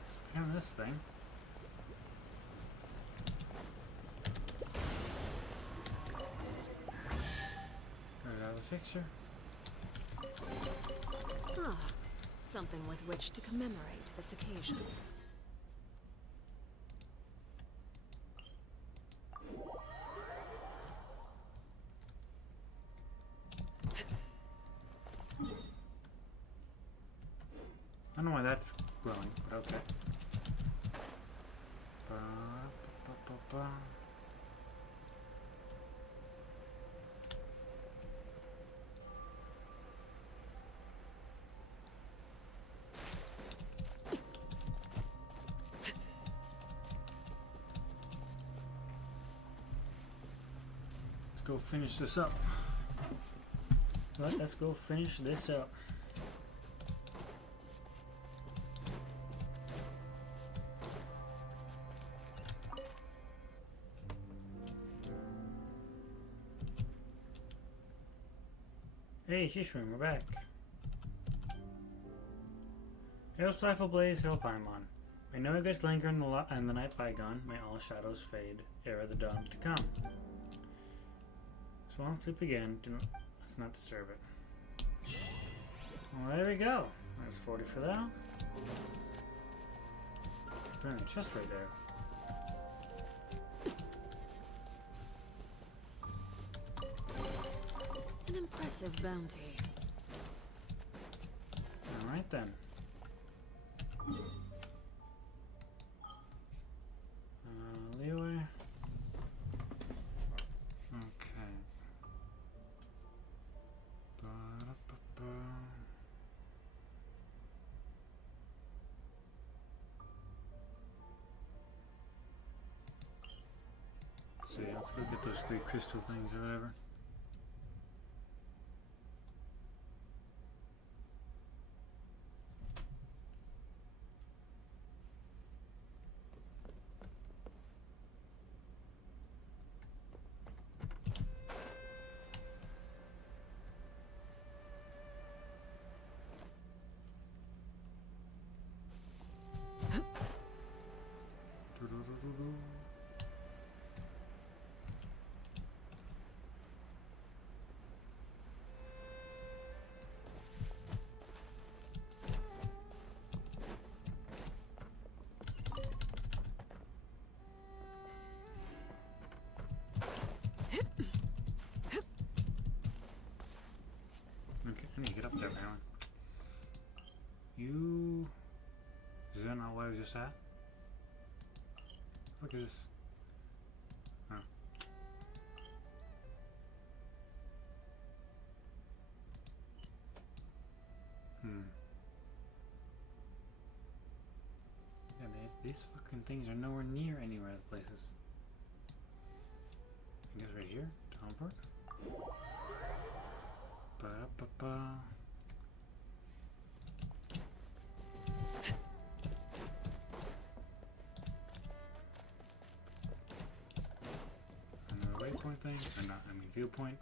Speaking of this thing. There's our picture. Ah, something with which to commemorate this occasion. I don't know why that's growing, but okay. Ba-ba-ba-ba-ba. Let's go finish this up. Let's go finish this up. Hey, Shishroom, we're back. Hail SlyfulBlaze, Hill Paimon. May no echoes linger in the night bygone, may all shadows fade, ere the dawn to come. So I'll sleep again, let's not disturb it. Well, there we go. That's 40 for that. Brilliant, chest right there. An impressive bounty. Alright then. Leeway. Okay. Ba-da-ba-ba. Let's see, let's go get those 3 crystal things or whatever. Okay, I need to get up there, man. You... Is that not where I was just at? Look at this. Oh. Yeah, these fucking things are nowhere near anywhere other places. I guess right here? Teleport? Ba-da-ba-ba. Another waypoint thing? Or not, I mean viewpoint.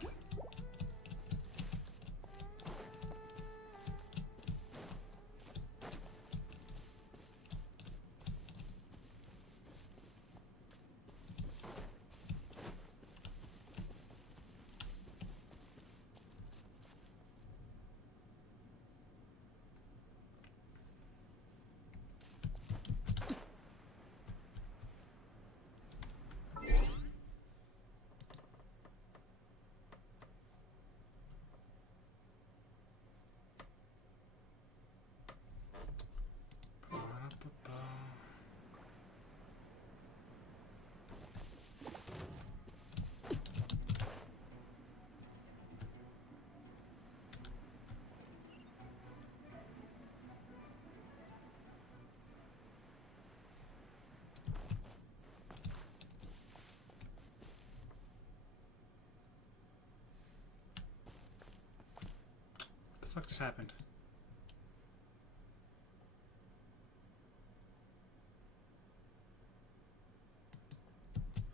What the fuck just happened?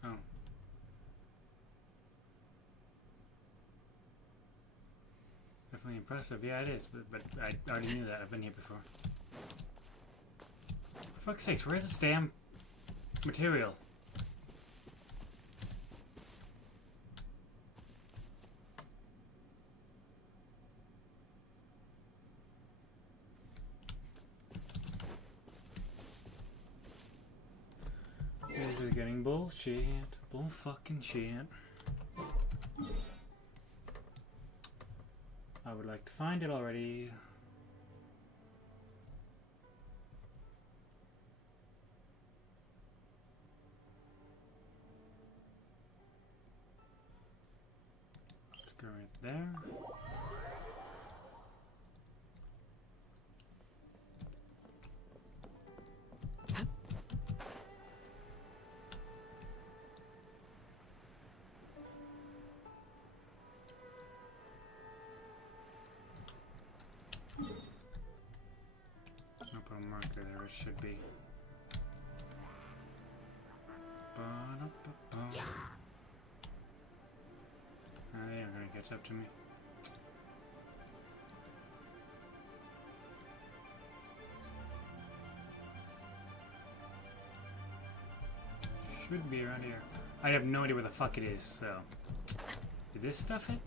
Oh. Definitely impressive. Yeah, it is, but I already knew that. I've been here before. For fuck's sakes, where's this damn material? These are getting bullshit. Bull fucking shit. I would like to find it already. Let's go right there. I'll put a marker there, it should be. They aren't gonna catch up to me. Should be around here. I have no idea where the fuck it is, so. Did this stuff hit?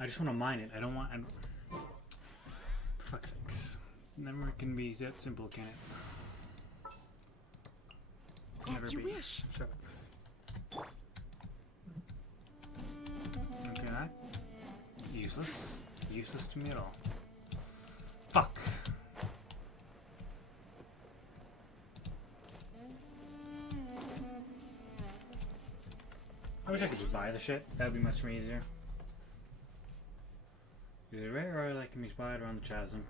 I just want to mine it. I don't want. For fuck's sakes. Never can be that simple, can it? Never As you be. wish. Shut up. Okay, that. Useless. Useless to me at all. Fuck. I wish I could just buy the shit. That would be much more easier. Is it rare or like can be spotted around the chasm?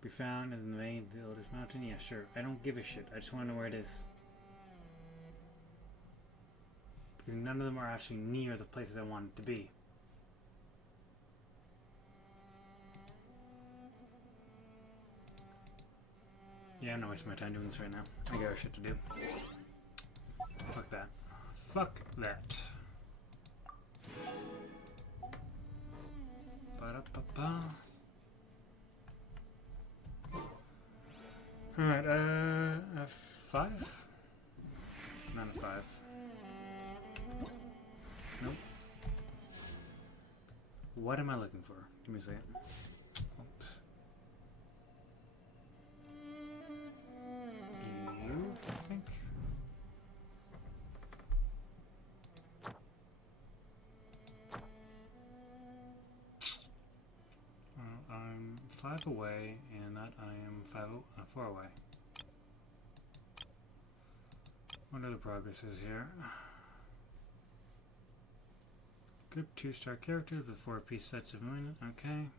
Be found in the vein of the Lotus Mountain? Yeah, sure. I don't give a shit. I just want to know where it is. Because none of them are actually near the places I want it to be. Yeah, I'm not wasting my time doing this right now. I got shit to do. Fuck that. Fuck that. Ba-da-ba-ba. Alright, a 5? Not a 5. Nope. What am I looking for? Give me a second. You, I think? I'm 5 away, and that I am 4 away. What are the progresses here? Group 2-star characters with 4-piece sets of units. Okay.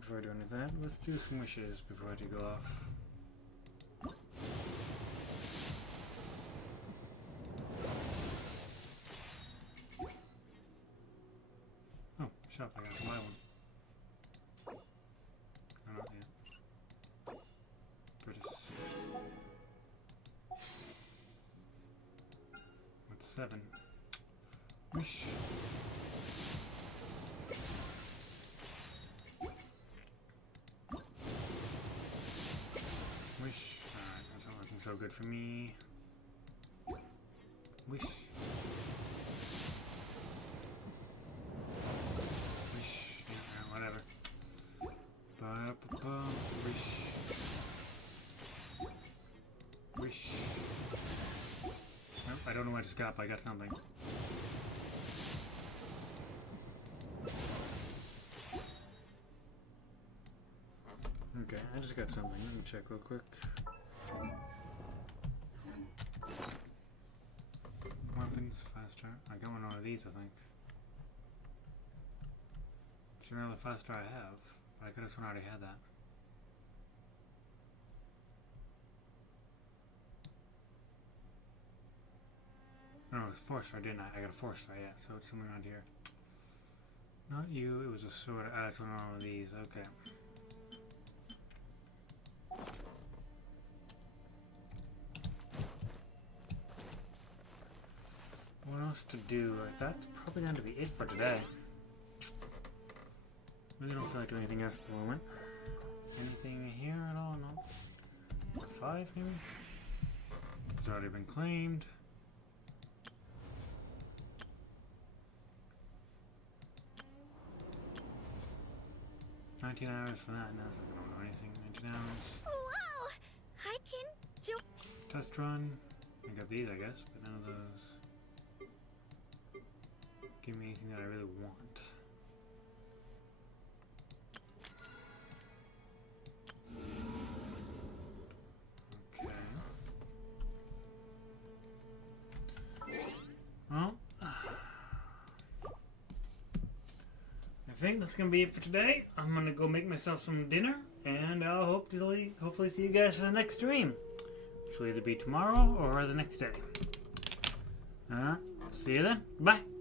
Before I do any of that, let's do some wishes before I do go off. Oh, shop, I got to buy one. Oh, not yet. Purchase. That's 7. Wish. Wish. Alright, that's not looking so good for me. Wish. Wish. Yeah, whatever. Ba-da-ba-ba. Wish. Wish. Nope, I don't know what I just got, but I got something. Okay, I just got something. Let me check real quick. Weapons, faster. I got one of these, I think. It's another faster I have, but I could have sworn I already had that. No, it was 4-star, didn't I? I got a 4-star, yeah, so it's somewhere around here. Not you, it was a sword. Ah, it's one of these, okay. What else to do? That's probably going to be it for today. Really don't feel like doing anything else at the moment. Anything here at all? No. 5 maybe? It's already been claimed. $19 for that. No, it's not going to do anything. $19. Wow! I can do. Test run. I got these, I guess, but none of those give me anything that I really want. Okay. Well, I think that's gonna be it for today. I'm gonna go make myself some dinner, and I'll hopefully see you guys for the next stream, which will either be tomorrow or the next day. See you then. Bye.